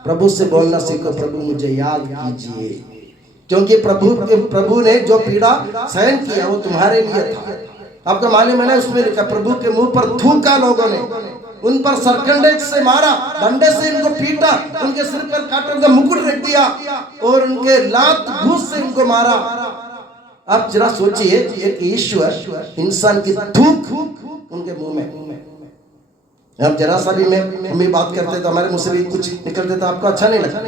प्रभु से बोलना सीखो, प्रभु मुझे याद कीजिए, क्योंकि प्रभु ने जो पीड़ा सहन किया वो तुम्हारे लिए था। आपको मालूम है ना, उसमें लिखा प्रभु के मुंह पर थूका लोगों ने, उन पर सरकंडे से मारा, डंडे से इनको पीटा, उनके सिर पर कांटों का मुकुट रख दिया और उनके लात घूस से इनको मारा। आप जरा सोचिए, एक ईश्वर इंसान की थूक उनके मुंह में। अब जरा सा भी मैं बात करते तो हमारे मुंह से भी कुछ निकलते तो आपको अच्छा नहीं लगता,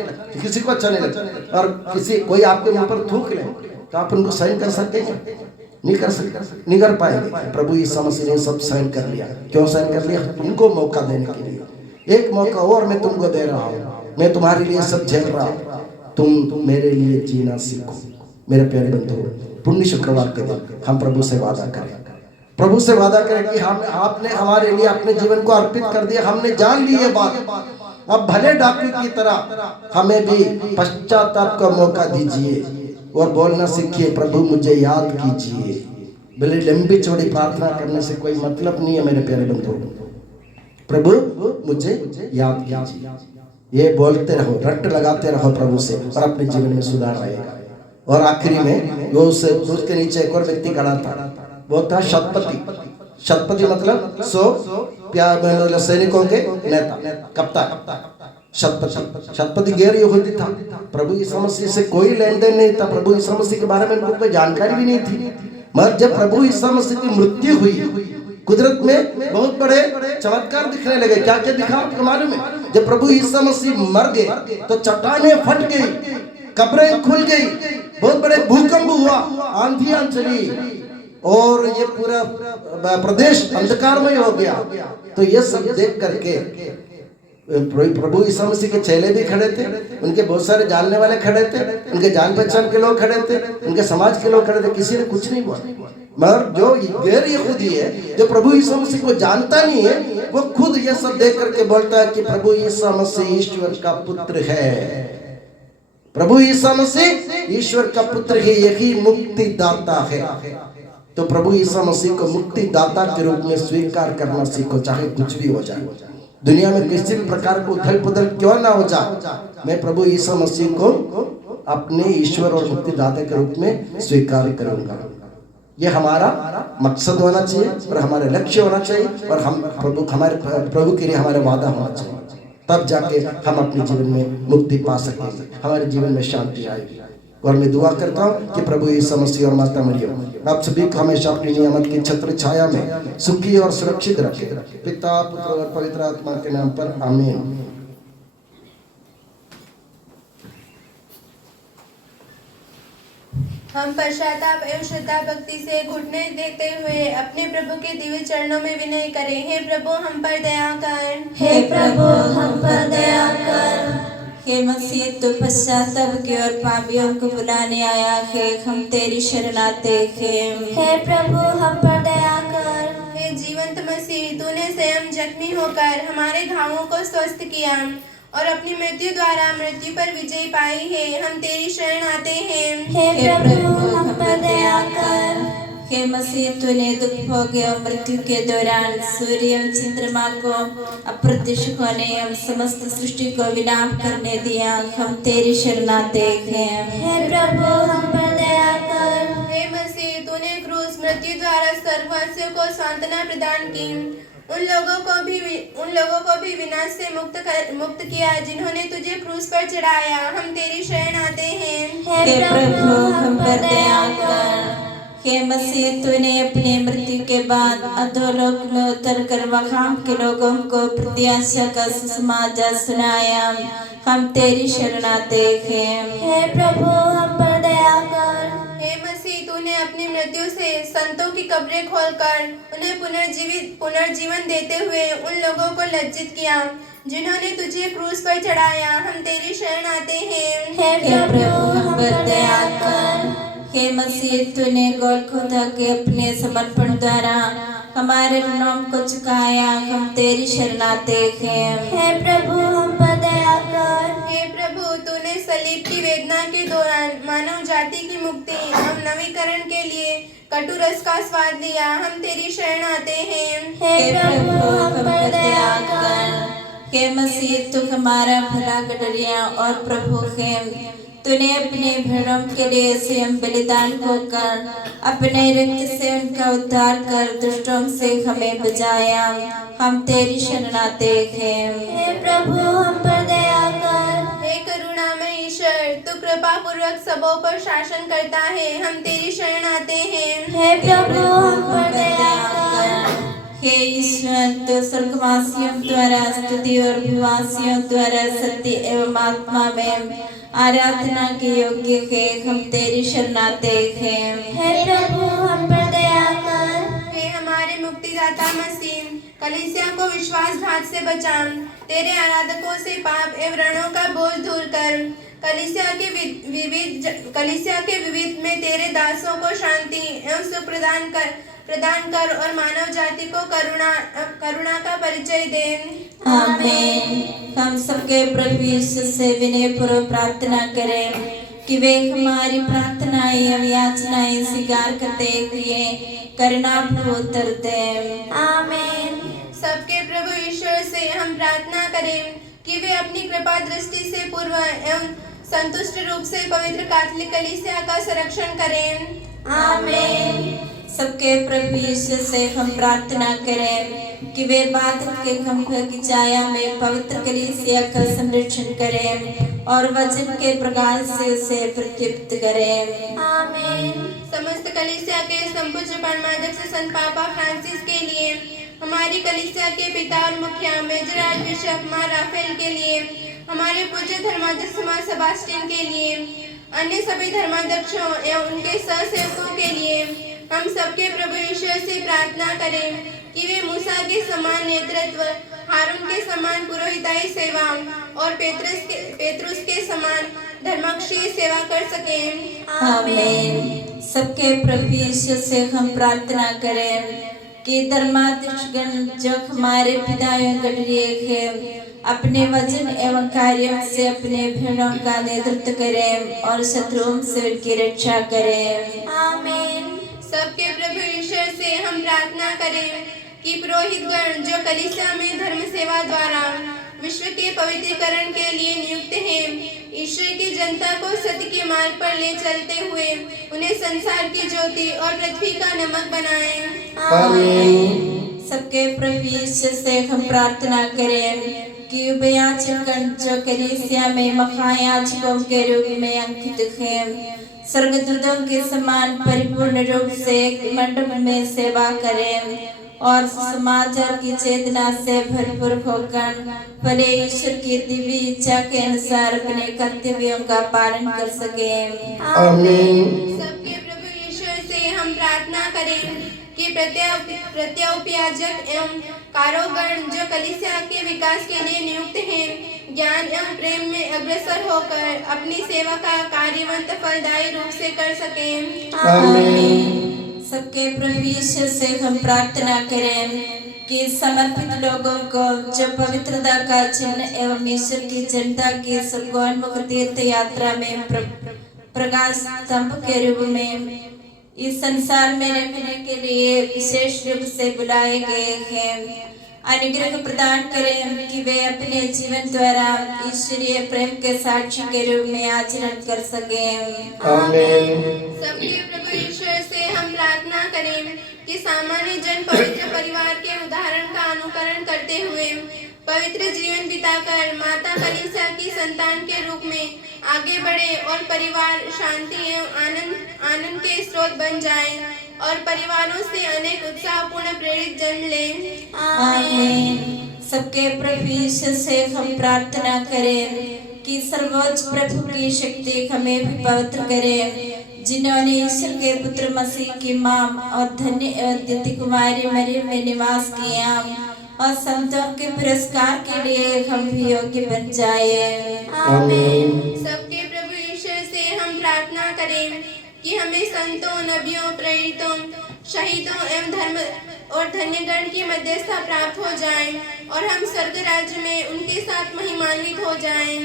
किसी को अच्छा नहीं लगता। और कोई आपके मुंह पर थूक ले तो आप उनको सहन कर सकते हैं? नहीं कर सकते, नहीं कर पाएंगे। प्रभु यीशु मसीह ने सब सहन कर लिया। क्यों सहन कर लिया? तुमको मौका देने के लिए। एक मौका और मैं तुमको दे रहा हूँ, मैं तुम्हारे लिए सब झेल रहा हूँ, तुम मेरे लिए जीना सीखो। मेरे प्यारे बंधु, पुण्य शुक्रवार के दिन हम प्रभु से वादा करें, प्रभु से वादा करें कि हम आपने हमारे लिए अपने जीवन को अर्पित कर दिया, हमने जान ली ये बात। अब भले डाकू की तरह हमें भी पश्चाताप का मौका दीजिए और बोलना सीखिए, प्रभु मुझे याद कीजिए। भले लंबी चौड़ी प्रार्थना करने से कोई मतलब नहीं है मेरे प्यारे बंधु, प्रभु मुझे याद कीजिए, ये बोलते रहो, रट लगाते रहो प्रभु से और अपने जीवन में सुधार आएगा। और आखिरी में वो उसके नीचे एक और व्यक्ति खड़ा था, वो था शतपति। शतपति मतलब 100 सैनिकों के नेता, कप्तान। शतपति गैर यहूदी था, प्रभु यीशु मसीह से कोई लेन देन नहीं था, प्रभु यीशु मसीह के बारे में उनको कोई जानकारी भी नहीं थी। मगर जब प्रभु यीशु मसीह की मृत्यु हुई, कुदरत में बहुत बड़े चमत्कार दिखने लगे। क्या क्या दिखा आपको मालूम है? जब प्रभु यीशु मसीह मर गए तो चट्टानें फट गई, कब्रें खुल गई, बहुत बड़े भूकंप हुआ, आंधियां चली और ये पूरा प्रदेश अंधकारमय हो गया। तो ये सब देख करके प्रभु यीशु मसीह के चेले भी खड़े थे, उनके बहुत सारे जानने वाले खड़े थे, उनके जान पहचान के लोग खड़े थे, उनके समाज के लोग खड़े थे, किसी ने कुछ नहीं बोला। मगर जो गैर यहूदी है, जो प्रभु यीशु मसीह को जानता नहीं है, वो खुद ये सब देख करके बोलता है कि प्रभु यीशु मसीह ईश्वर का पुत्र है, प्रभु यीशु मसीह ईश्वर का पुत्र है, यही मुक्ति दाता है। तो प्रभु यीशु मसीह को मुक्ति दाता के रूप में स्वीकार करना सीखो, चाहे कुछ भी हो जाए, दुनिया में किसी भी प्रकार को उथल पुथल क्यों ना हो जाए, मैं प्रभु यीशु मसीह को अपने ईश्वर और मुक्तिदाता के रूप में स्वीकार करूंगा। ये हमारा मकसद होना चाहिए और हमारे लक्ष्य होना चाहिए और हम हमारे प्रभु के लिए हमारा वादा होना चाहिए, तब जाके हम अपने जीवन में मुक्ति पा सकेंगे, हमारे जीवन में शांति आएगी। और मैं दुआ करता हूँ कि प्रभु यीशु मसीह और माता मरियम आप सभी को हमेशा अपनी नियामत की छत्र छाया में सुखी और सुरक्षित रखे। पिता पुत्र और पवित्र आत्मा के नाम पर आमीन। हम पश्चाताप एवं श्रद्धा भक्ति से घुटने देखते हुए अपने प्रभु के दिव्य चरणों में विनय करें। हे प्रभु हम पर दया कर, हे प्रभु हम पर दया कर। हे मसीह तू पश्चाताप की और पापियों को बुलाने आया है, हम तेरी शरण आते हैं। हे प्रभु हम पर दया कर। हे जीवंत मसीह तूने स्वयं जख्मी होकर हमारे घावों को स्वस्थ किया और अपनी मृत्यु द्वारा मृत्यु पर विजय पाई है, हम तेरी शरण आते हैं। हे प्रभु हम पर दया कर। हे मसीह तूने दुख भोगे और मृत्यु के दौरान सूर्य एवं चंद्रमा को अप्रत्यक्ष होने एवं समस्त सृष्टि को विलाप करने दिया, हम तेरी शरण आते हैं। हे प्रभु हम पर दया कर। हे मसीह तूने क्रूस मृत्यु द्वारा सर्वस्व को सांत्वना प्रदान की, उन लोगों को भी विनाश से मुक्त किया जिन्होंने तुझे क्रूस पर चढ़ाया, हम तेरी शरण आते हैं। हे प्रभु हम पर दया कर। हे मसीह तूने अपनी मृत्यु के बाद अधोलोक में उतर कर वहां के लोगों को प्रत्याशा का सुसमाचार सुनाया, हम तेरी शरण आते हैं। हे प्रभु हम पर दया कर। हे मसीह तूने अपनी मृत्यु से संतों की कब्रें खोलकर उन्हें पुनर्जीवन देते हुए उन लोगों को लज्जित किया जिन्होंने तुझे क्रूस पर चढ़ाया, हम तेरी शरण आते हैं। हे प्रभु हम पर दया कर। हे मसीह तूने गोलगोथा के अपने समर्पण द्वारा हमारे ऋणों को चुकाया, हम तेरी शरण आते हैं। हे प्रभु हम पर दया कर। हे प्रभु तूने सलीब की वेदना के दौरान मानव जाति की मुक्ति एवं नवीकरण के लिए कटु रस का स्वाद लिया, हम तेरी शरण आते हैं। हे प्रभु हम पर दया कर। हे मसीह तू हमारा भला गडरिया और प्रभु है, तूने अपने भेड़ों के लिए स्वयं बलिदान होकर अपने रक्त से उनका उद्धार कर दुष्टों से हमें बचाया, हम तेरी शरण आते हैं। हे प्रभु हम पर दया कर। हे करुणामय ईश्वर तू कृपा पूर्वक सबों पर शासन करता है, हम तेरी शरण आते हैं। हे प्रभु हम पर दया कर। हे ईश्वर तो स्वर्गवासियों द्वारा स्तुति और भूवासियों द्वारा सत्य एवं आत्मा में आराधना के योग्य है, हम तेरी शरण आते हैं। हे प्रभु हम पर दया कर। हे हमारे मुक्तिदाता मसीह कलीसिया को विश्वासघात से बचा, तेरे आराधकों से पाप एवं ऋणों का बोझ दूर कर, कलीसिया के विविध में तेरे दासों को शांति एवं सुख प्रदान कर और मानव जाति को करुणा का परिचय दे। आमीन। हम सबके प्रभु यीशु से विनय पूर्वक प्रार्थना करें कि वे हमारी प्रार्थनाएं एवं याचनाएं स्वीकार करते हुए करुणापूर्वक उत्तर दें। आमीन। सबके प्रभु ईश्वर से हम प्रार्थना करें कि वे अपनी कृपा दृष्टि से पूर्व एवं संतुष्ट रूप से पवित्र कैथोलिक कलीसिया का संरक्षण करें। आमीन। सबके प्रभु यीशु से हम प्रार्थना करें कि वे बादल के खंभे की छाया में पवित्र कलीसिया का संरक्षण करें और वचन के प्रकाश से उसे प्रदीप्त करें। आमीन। समस्त कलीसिया के संपूज्य परमाध्यक्ष संत पापा फ्रांसिस के लिए, हमारी कलीसिया के पिता और मुखिया मेजर आर्चबिशप मां राफेल के लिए, हमारे पूज्य धर्माध्यक्ष मां सेबास्टियन के लिए, अन्य सभी धर्माध्यक्षों एवं उनके सहसेवकों के लिए हम सबके प्रभु ईश्वर से प्रार्थना करें कि वे मूसा के समान नेतृत्व, हारून के समान पुरोहिताई सेवा और पेतरुस के समान धर्मक्षीय सेवा कर सकें। आमीन। सबके प्रभु यीशु से हम प्रार्थना करें कि धर्माध्यक्षगण जो हमारे पिताओं गढ़िए हैं अपने वचन एवं कार्यों से अपने भेड़ों का नेतृत्व करें और शत्रुओं से उनकी रक्षा करें। आमीन। सबके प्रभु ईश्वर से हम प्रार्थना करें कि पुरोहितगण जो कलीसिया में धर्म सेवा द्वारा विश्व के पवित्रीकरण के लिए नियुक्त हैं, ईश्वर की जनता को सत्य के मार्ग पर ले चलते हुए उन्हें संसार की ज्योति और पृथ्वी का नमक बनाएं। आमीन। सबके प्रभु यीशु से हम प्रार्थना करें कि उभयाचकगण जो कलीसिया में महायाजकों के रूप में अंकित हैं, स्वर्गदूतों के समान परिपूर्ण रूप से मंडप में सेवा करें और समाचार की चेतना से भरपूर होकर भले ईश्वर की दिव्य इच्छा के अनुसार अपने कर्तव्यों का पालन कर सकें। आमीन। सबके प्रभु ईश्वर से हम प्रार्थना करें कि प्रत्योपयाजक एवं कारोगण जो कलीसिया के विकास के लिए नियुक्त हैं, ज्ञान एवं प्रेम में अग्रसर होकर अपनी सेवा का कार्यवंत फलदायी रूप से कर सकें। आमीन। सबके प्रभु यीशु से हम प्रार्थना करें कि समर्पित लोगों को जो पवित्रता का चिन्ह एवं ईश्वर की जनता की स्वर्गोन्मुख तीर्थ यात्रा में प्रकाश स्तंभ के रूप में इस संसार में रहने के लिए विशेष रूप से बुलाए गए हैं, अनुग्रह प्रदान करें कि वे अपने जीवन द्वारा ईश्वरीय प्रेम के साक्षी के रूप में आचरण कर सकें। आमीन। सबके प्रभु ईश्वर से हम प्रार्थना करें कि सामान्य जन पवित्र परिवार के उदाहरण का अनुकरण करते हुए पवित्र जीवन बिताकर माता कलीसिया की संतान के रूप में आगे बढ़े और परिवार शांति एवं आनंद के स्रोत बन जाएं और परिवारों से अनेक उत्साहपूर्ण प्रेरित जन्म लें। आमीन। सबके प्रभु यीशु से हम प्रार्थना करें कि सर्वोच्च प्रभु की शक्ति हमें भी पवित्र करे, जिन्होंने ईश्वर के पुत्र मसीह की मां और धन्य दिति कुमारी मरियम में निवास किया और संतों के पुरस्कार के लिए हम भी योग्य बन जाए। आमीन। सबके प्रभु ईश्वर से हम प्रार्थना करें कि हमें संतों, नबियों, प्रेरितों, शहीदों एवं धन्यगण की मध्यस्थता प्राप्त हो जाए और हम स्वर्ग राज्य में उनके साथ महिमान्वित हो जाएं।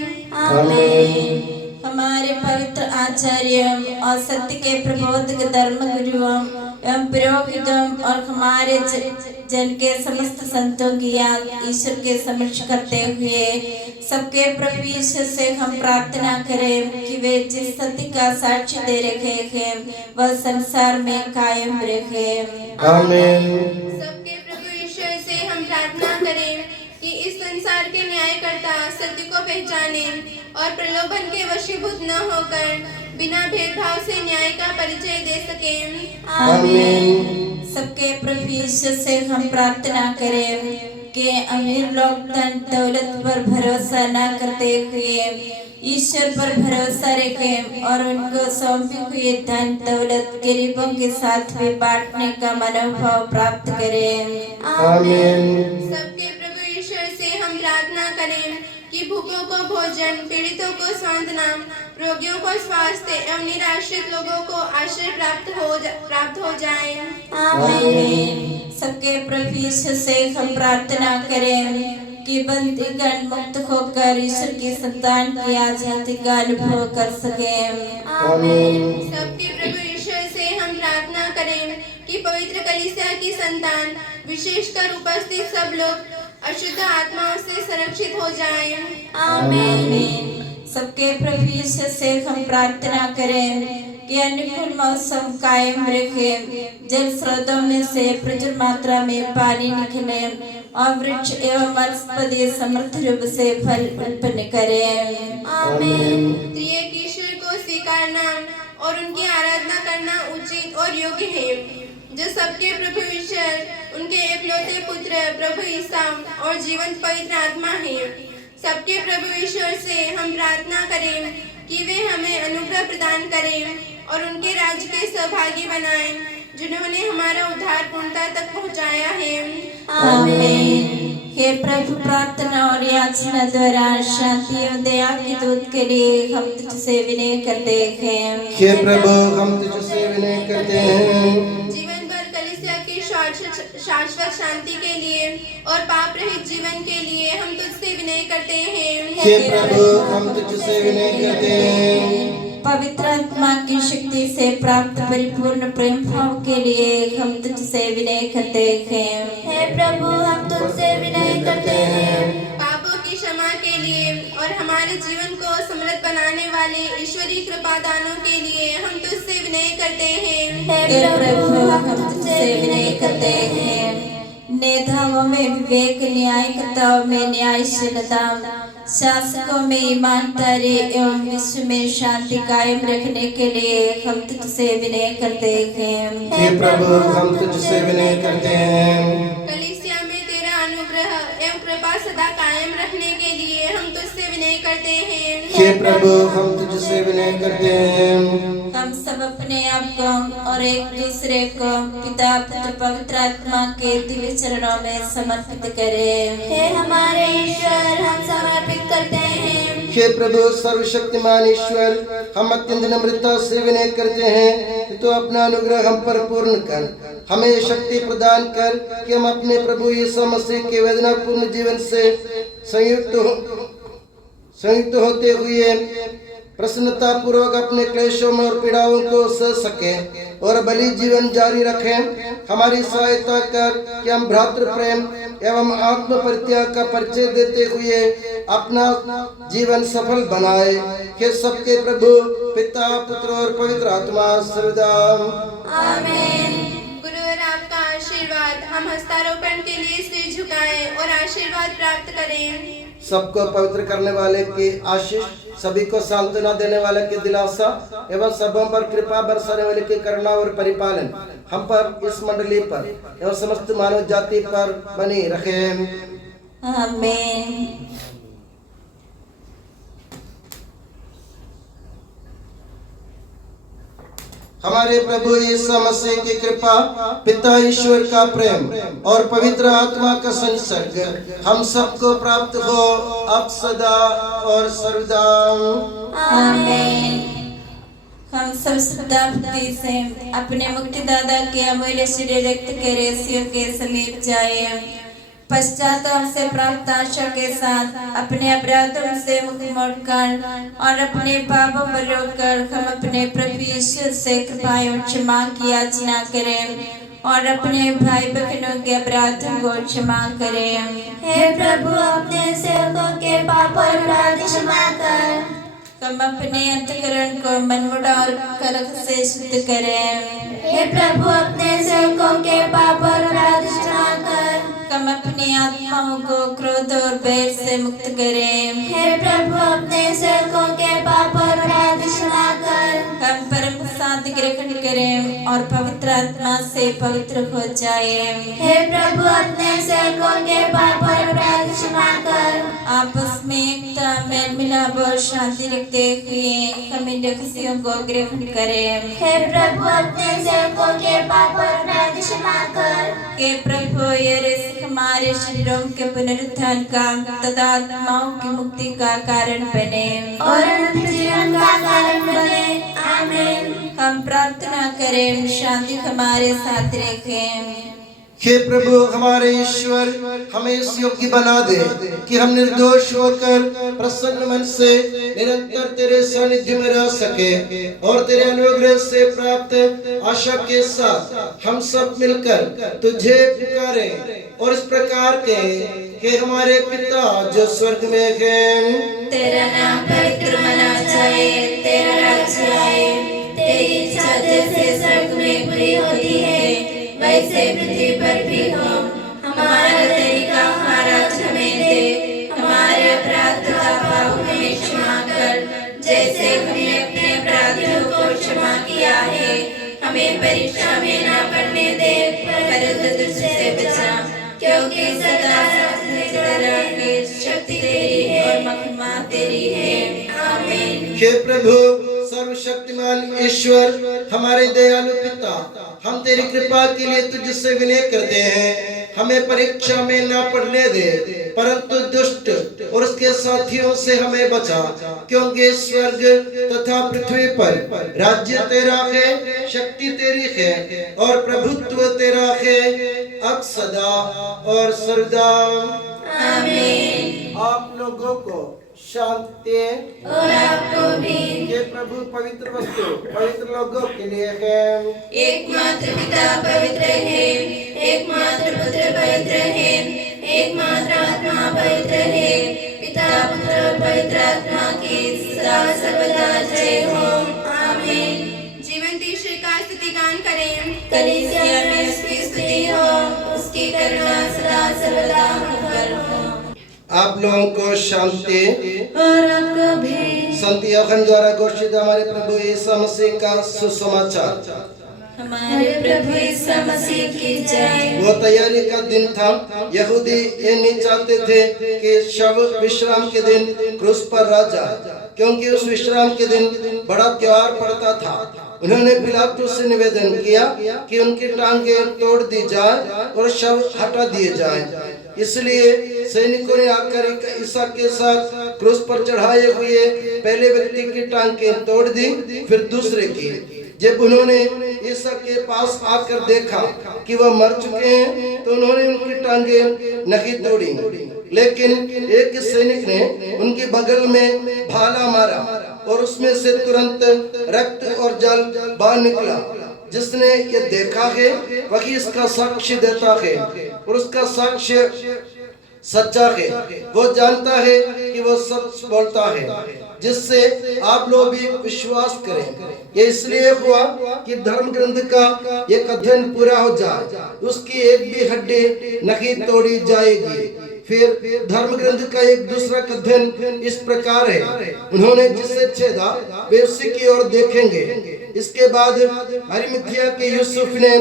आमीन। हमारे पवित्र आचार्यों और सत्य के प्रबोधक धर्म गुरुओं एवं पुरोहितों और हमारे जन के समस्त संतों की याद ईश्वर के समक्ष करते हुए सबके प्रभु ईश्वर से हम प्रार्थना करें कि वे जिस सत्य का साक्ष्य दे रखे हैं वह संसार में कायम रहे। आमीन। सबके प्रभु ईश्वर से हम प्रार्थना करें कि इस संसार के न्यायकर्ता सत्य को पहचाने और प्रलोभन के वशीभूत न होकर बिना भेदभाव से न्याय का परिचय दे सकें। आमीन। सबके प्रभु यीशु से हम प्रार्थना करें कि अमीर लोग धन दौलत पर भरोसा न करते हुए ईश्वर पर भरोसा रखें और उनको सौंपी हुई धन दौलत गरीबों के साथ भी बांटने का मनोभाव प्राप्त करें। आमीन। सबके प्रभु ईश्वर से हम प्रार्थना करें कि कि भूखों को भोजन, पीड़ितों को सांत्वना, रोगियों को स्वास्थ्य एवं निराश्रित लोगों को आश्रय प्राप्त हो जाए। आमीन। सबके प्रभु यीशु से हम प्रार्थना करें कि बंदीगण मुक्त होकर ईश्वर की संतान की आजादी का अनुभव कर सके। आमीन। सबके प्रभु ईश्वर से हम प्रार्थना करें कि पवित्र कलीसिया की संतान विशेषकर उपस्थित सब लोग अशुद्ध आत्माओं से संरक्षित हो जाएं। आमीन। सबके प्रभु यीशु से हम प्रार्थना करें कि अनुकूल मौसम कायम रखे, जल स्रोतों में से प्रचुर मात्रा में पानी निकले और वृक्ष एवं वनस्पति समृद्ध रूप से फल उत्पन्न करें। आमीन। त्रिएक ईश्वर को स्वीकारना और उनकी आराधना करना उचित और योग्य है, जो सबके प्रभु ईश्वर, उनके एकलौते पुत्र प्रभु ईसा और जीवंत पवित्र आत्मा है। सबके प्रभु ईश्वर से हम प्रार्थना करें कि वे हमें अनुग्रह प्रदान करें और उनके राज्य के सहभागी बनाएं, जिन्होंने हमारा उद्धार पूर्णता तक पहुंचाया है। आमीन। हे प्रभु, प्रार्थना और याचना द्वारा शांति और दया के दूत के लिए हम तुझसे विनय करते हैं। हे प्रभु, हम तुझसे विनय करते हैं। जीवन भर कलीसिया की शाश्वत शांति के लिए और पाप रहित जीवन के लिए हम तुझसे विनय करते हैं। हे प्रभु, हम तुझसे विनय करते हैं। पवित्र आत्मा की शक्ति से प्राप्त परिपूर्ण प्रेम भाव के लिए हम तुझसे विनय करते हैं। हे प्रभु, हम तुझसे विनय करते हैं। पापों की क्षमा के लिए और हमारे जीवन को समृद्ध बनाने वाले ईश्वरीय कृपा दानों के लिए हम तुझसे विनय करते हैं। हे प्रभु, हम तुझसे विनय करते हैं। नेताओं में विवेक, न्यायकर्ताओं में न्यायशीलता, शासकों में ईमानदारी एवं विश्व में शांति कायम रखने के लिए हम तुझसे विनय करते हैं। हे प्रभु, हम तुझसे विनय करते हैं। कलीसिया में तेरा अनुग्रह एवं कृपा सदा कायम रखने के लिए हम तुझसे विनय करते हैं। हे प्रभु, हम तुझसे विनय करते हैं। हम सब अपने आप को और एक दूसरे को पिता, पुत्र, पवित्र आत्मा के दिव्य चरणों में समर्पित करें। हे हमारे ईश्वर, हम समर्पित करते हैं। हे प्रभु सर्वशक्तिमान ईश्वर, हम अत्यंत नम्रता से विनय करते हैं कि तू अपना अनुग्रह हम पर पूर्ण कर, हमें शक्ति प्रदान कर कि हम अपने प्रभु यीशु मसीह के वेदनापूर्ण जीवन से संयुक्त होते हुए प्रसन्नता पूर्वक अपने क्लेशों में और पीड़ाओं को सह सके और बलि जीवन जारी रखें। हमारी सहायता कर कि हम भ्रातृ प्रेम एवं आत्म परित्याग का परिचय देते हुए अपना जीवन सफल बनाए। हे सबके प्रभु पिता, पुत्र और पवित्र आत्मा सर्वदा आमीन। गुरु और आपका आशीर्वाद, हम हस्तारोपण के लिए सिर झुकाएं और आशीर्वाद प्राप्त करें। सबको पवित्र करने वाले की आशीष, सभी को सांत्वना देने वाले की दिलासा एवं सबों पर कृपा बरसाने वाले की करुणा और परिपालन हम पर, इस मंडली पर एवं समस्त मानव जाति पर बनी रखे। आमीन। हमारे प्रभु यीशु मसीह की कृपा, पिता ईश्वर का प्रेम और पवित्र आत्मा का संसर्ग हम सबको प्राप्त हो अब, सदा और सर्वदा। आमीन। हम सब श्रद्धा भक्ति से अपने मुक्तिदाता के अमूल्य शरीर रक्त के रेसियों के समीप जाए। पश्चात हमसे प्राप्त आशा के साथ अपने अपराधों से मुख मोड़कर और अपने पापों पर रोककर हम अपने प्रभु यीशु से कृपा और क्षमा की याचना करें और अपने भाई बहनों के अपराधों को क्षमा करें। हे प्रभु, अपने सेवकों के पाप और अपराध क्षमा कर। हम अपने अंतःकरण को मनमुटा और कलह से शुद्ध करें। हे प्रभु, अपने सेवकों के पाप और अपराध क्षमा कर। हम अपनी आत्माओं को क्रोध और बैर से मुक्त करें। हे प्रभु, अपने सेवकों के पाप और अपराध क्षमा कर। हम परम शांति ग्रहण करें और पवित्र आत्मा से पवित्र हो जाएं। हे प्रभु, अपने सेवकों के पाप और अपराध क्षमा कर। आपस में एकता, मेल मिलाप और शांति रखते हुए हम इन रहस्यों को ग्रहण करें। हे प्रभु, अपने सेवकों के पाप और अपराध क्षमा कर। हे प्रभु, ये रहस्य हम हमारे शरीरों के पुनरुत्थान का तथा आत्माओं की मुक्ति का कारण बने और अनंत जीवन का कारण बने। आमीन। हम प्रार्थना करें, शांति हमारे साथ रखें। हे प्रभु हमारे ईश्वर, हमें इस योग्य बना दे कि हम निर्दोष होकर प्रसन्न मन से निरंतर तेरे सानिध्य में रह सके और तेरे अनुग्रह से प्राप्त आशा के साथ हम सब मिलकर तुझे पुकारें और इस प्रकार के कि हमारे पिता जो स्वर्ग में है, तेरा नाम पवित्र मना जाए, तेरा राज्य आए, तेरी इच्छा जैसे स्वर्ग में पूरी होती है वैसे पृथ्वी पर भी हो। हमारा दैनिक आहार आज हमें दे, हमारे अपराध तथा पाप हमें क्षमा कर, जैसे हमने अपने अपराधियों को क्षमा किया है। हमें परीक्षा में न पड़ने दे, पर दुष्ट से बचा, क्योंकि सदा शक्ति तेरी है और महिमा तेरी है। आमीन। हे प्रभु सर्वशक्तिमान ईश्वर, हमारे दयालु पिता, हम तेरी कृपा के लिए तुझसे विनय करते हैं। हमें परीक्षा में न पड़ने दे, परंतु दुष्ट और उसके साथियों से हमें बचा, क्योंकि स्वर्ग तथा पृथ्वी पर राज्य तेरा है, शक्ति तेरी है और प्रभुत्व तेरा है अब सदा और सर्वदा। आमीन। आप लोगों को शांति और आपको भी। ये प्रभु पवित्र वस्तु पवित्र लोगों के लिए है। एकमात्र पिता पवित्र है, एकमात्र पुत्र पवित्र है, एकमात्र आत्मा पवित्र है। पिता पुत्र और पवित्र आत्मा की सदा सर्वदा जय हो। आमीन। जीवंत ईश्वर का स्तुति गान करें। कलीसिया में उसकी स्तुति हो, उसकी करुणा सदा सर्वदा हम पर हो। आप लोगों को शांति और आपको भी। संत यूहन्ना द्वारा घोषित हमारे प्रभु यीशु मसीह का सुसमाचार। हमारे प्रभु यीशु मसीह की जय। वो तैयारी का दिन था। यहूदी ये नहीं चाहते थे कि शव विश्राम के दिन क्रूस पर राजा, क्योंकि उस विश्राम के दिन बड़ा त्योहार पड़ता था। उन्होंने पिलातुस से निवेदन किया कि उनकी टांगें तोड़ दी जाए और शव हटा दिए जाए। इसलिए सैनिकों ने आकर ईसा के साथ क्रूस पर चढ़ाए हुए पहले व्यक्ति की टांगें तोड़ दी, फिर दूसरे की। जब उन्होंने ईसा के पास आकर देखा कि वह मर चुके हैं, तो उन्होंने उनकी टांगें नहीं तोड़ी, लेकिन एक सैनिक ने उनके बगल में भाला मारा और उसमें से तुरंत रक्त और जल बाहर निकला। जिसने ये देखा है वही इसका साक्ष्य देता है और उसका साक्ष्य सच्चा है। वो जानता है कि वो सच बोलता है, जिससे आप लोग भी विश्वास करें। ये इसलिए हुआ कि धर्म ग्रंथ का एक अध्ययन पूरा हो जाए, उसकी एक भी हड्डी नहीं तोड़ी जाएगी। फिर धर्म ग्रंथ का एक दूसरा अध्ययन इस प्रकार है, उन्होंने जिसे छेदा वे उसी की ओर देखेंगे। इसके बाद अरिमथिया के यूसुफ ने,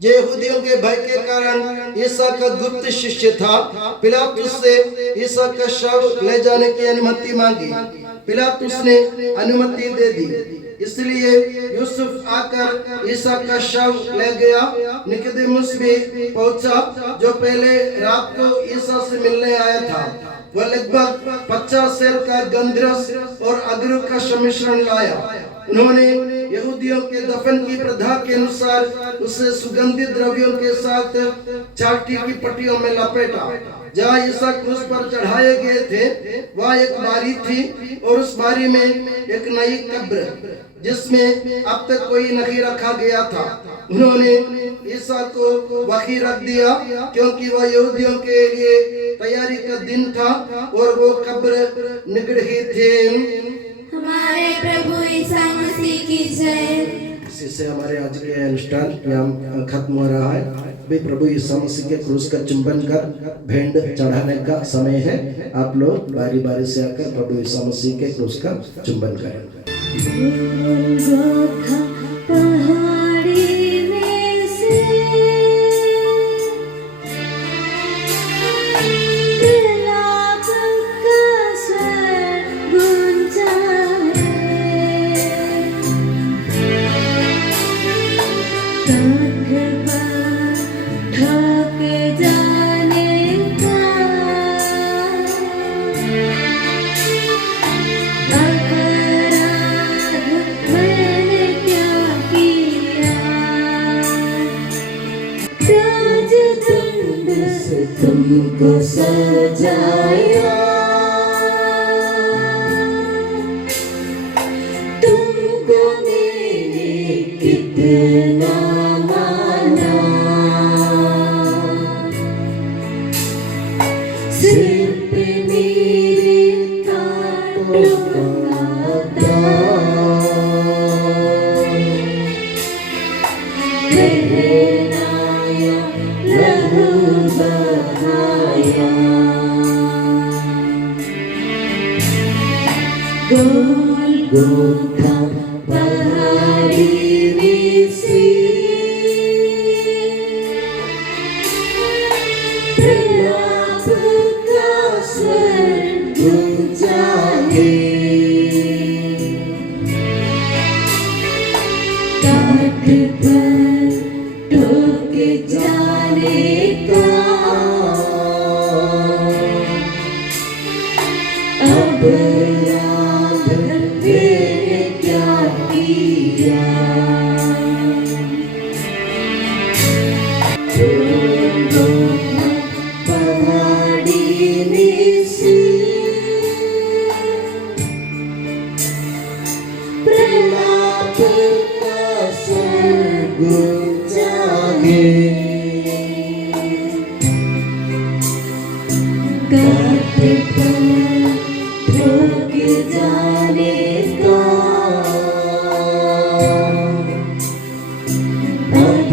जो यहूदियों के भय के कारण ईसा का गुप्त शिष्य था, पिलातुस से ईसा का शव ले जाने की अनुमति मांगी। पिलातुस ने अनुमति दे दी। इसलिए यूसुफ आकर ईसा का शव ले गया। निकोदेमुस भी पहुंचा, जो पहले रात को ईसा से मिलने आया था। वह लगभग 50 सेर का गंधरस और अगरू का सम्मिश्रण लाया। उन्होंने यहूदियों के दफन की प्रथा के अनुसार उसे सुगंधित द्रव्यों के साथ चाटी की पट्टियों में लपेटा। जहाँ ईसा क्रूस पर चढ़ाए गए थे वहाँ एक बारी थी और उस बारी में एक नई कब्र, जिसमें अब तक कोई नहीं रखा गया था। उन्होंने ईसा को वहीं रख दिया, क्योंकि वह यहूदियों के लिए तैयारी का दिन था और वो कब्र निगड़ी थी। हमारे प्रभु ईसा मसीह की जय। इसी से हमारे आज के अनुष्ठान यहाँ खत्म हो रहा है। भी प्रभु यीशु मसीह के क्रूस का चुंबन कर भेंट चढ़ाने का समय है। आप लोग बारी बारी से आकर प्रभु यीशु मसीह के क्रूस का चुंबन करें। ढक जा बस तुमको सजाया, तुमको मैंने कितना माना, सिर पे मेरे कांटों का ताज, पहनाया लहू बहाया, गोलगोथा पहाड़ी में से प्रलाप का स्वर गूंजा है, काट पर ठोक जाने का अब याद मैंने क्या किया, गोलगोथा पहाड़ी में से प्रलाप का स्वर गूंजा है, काट पर ठोक जाने का अब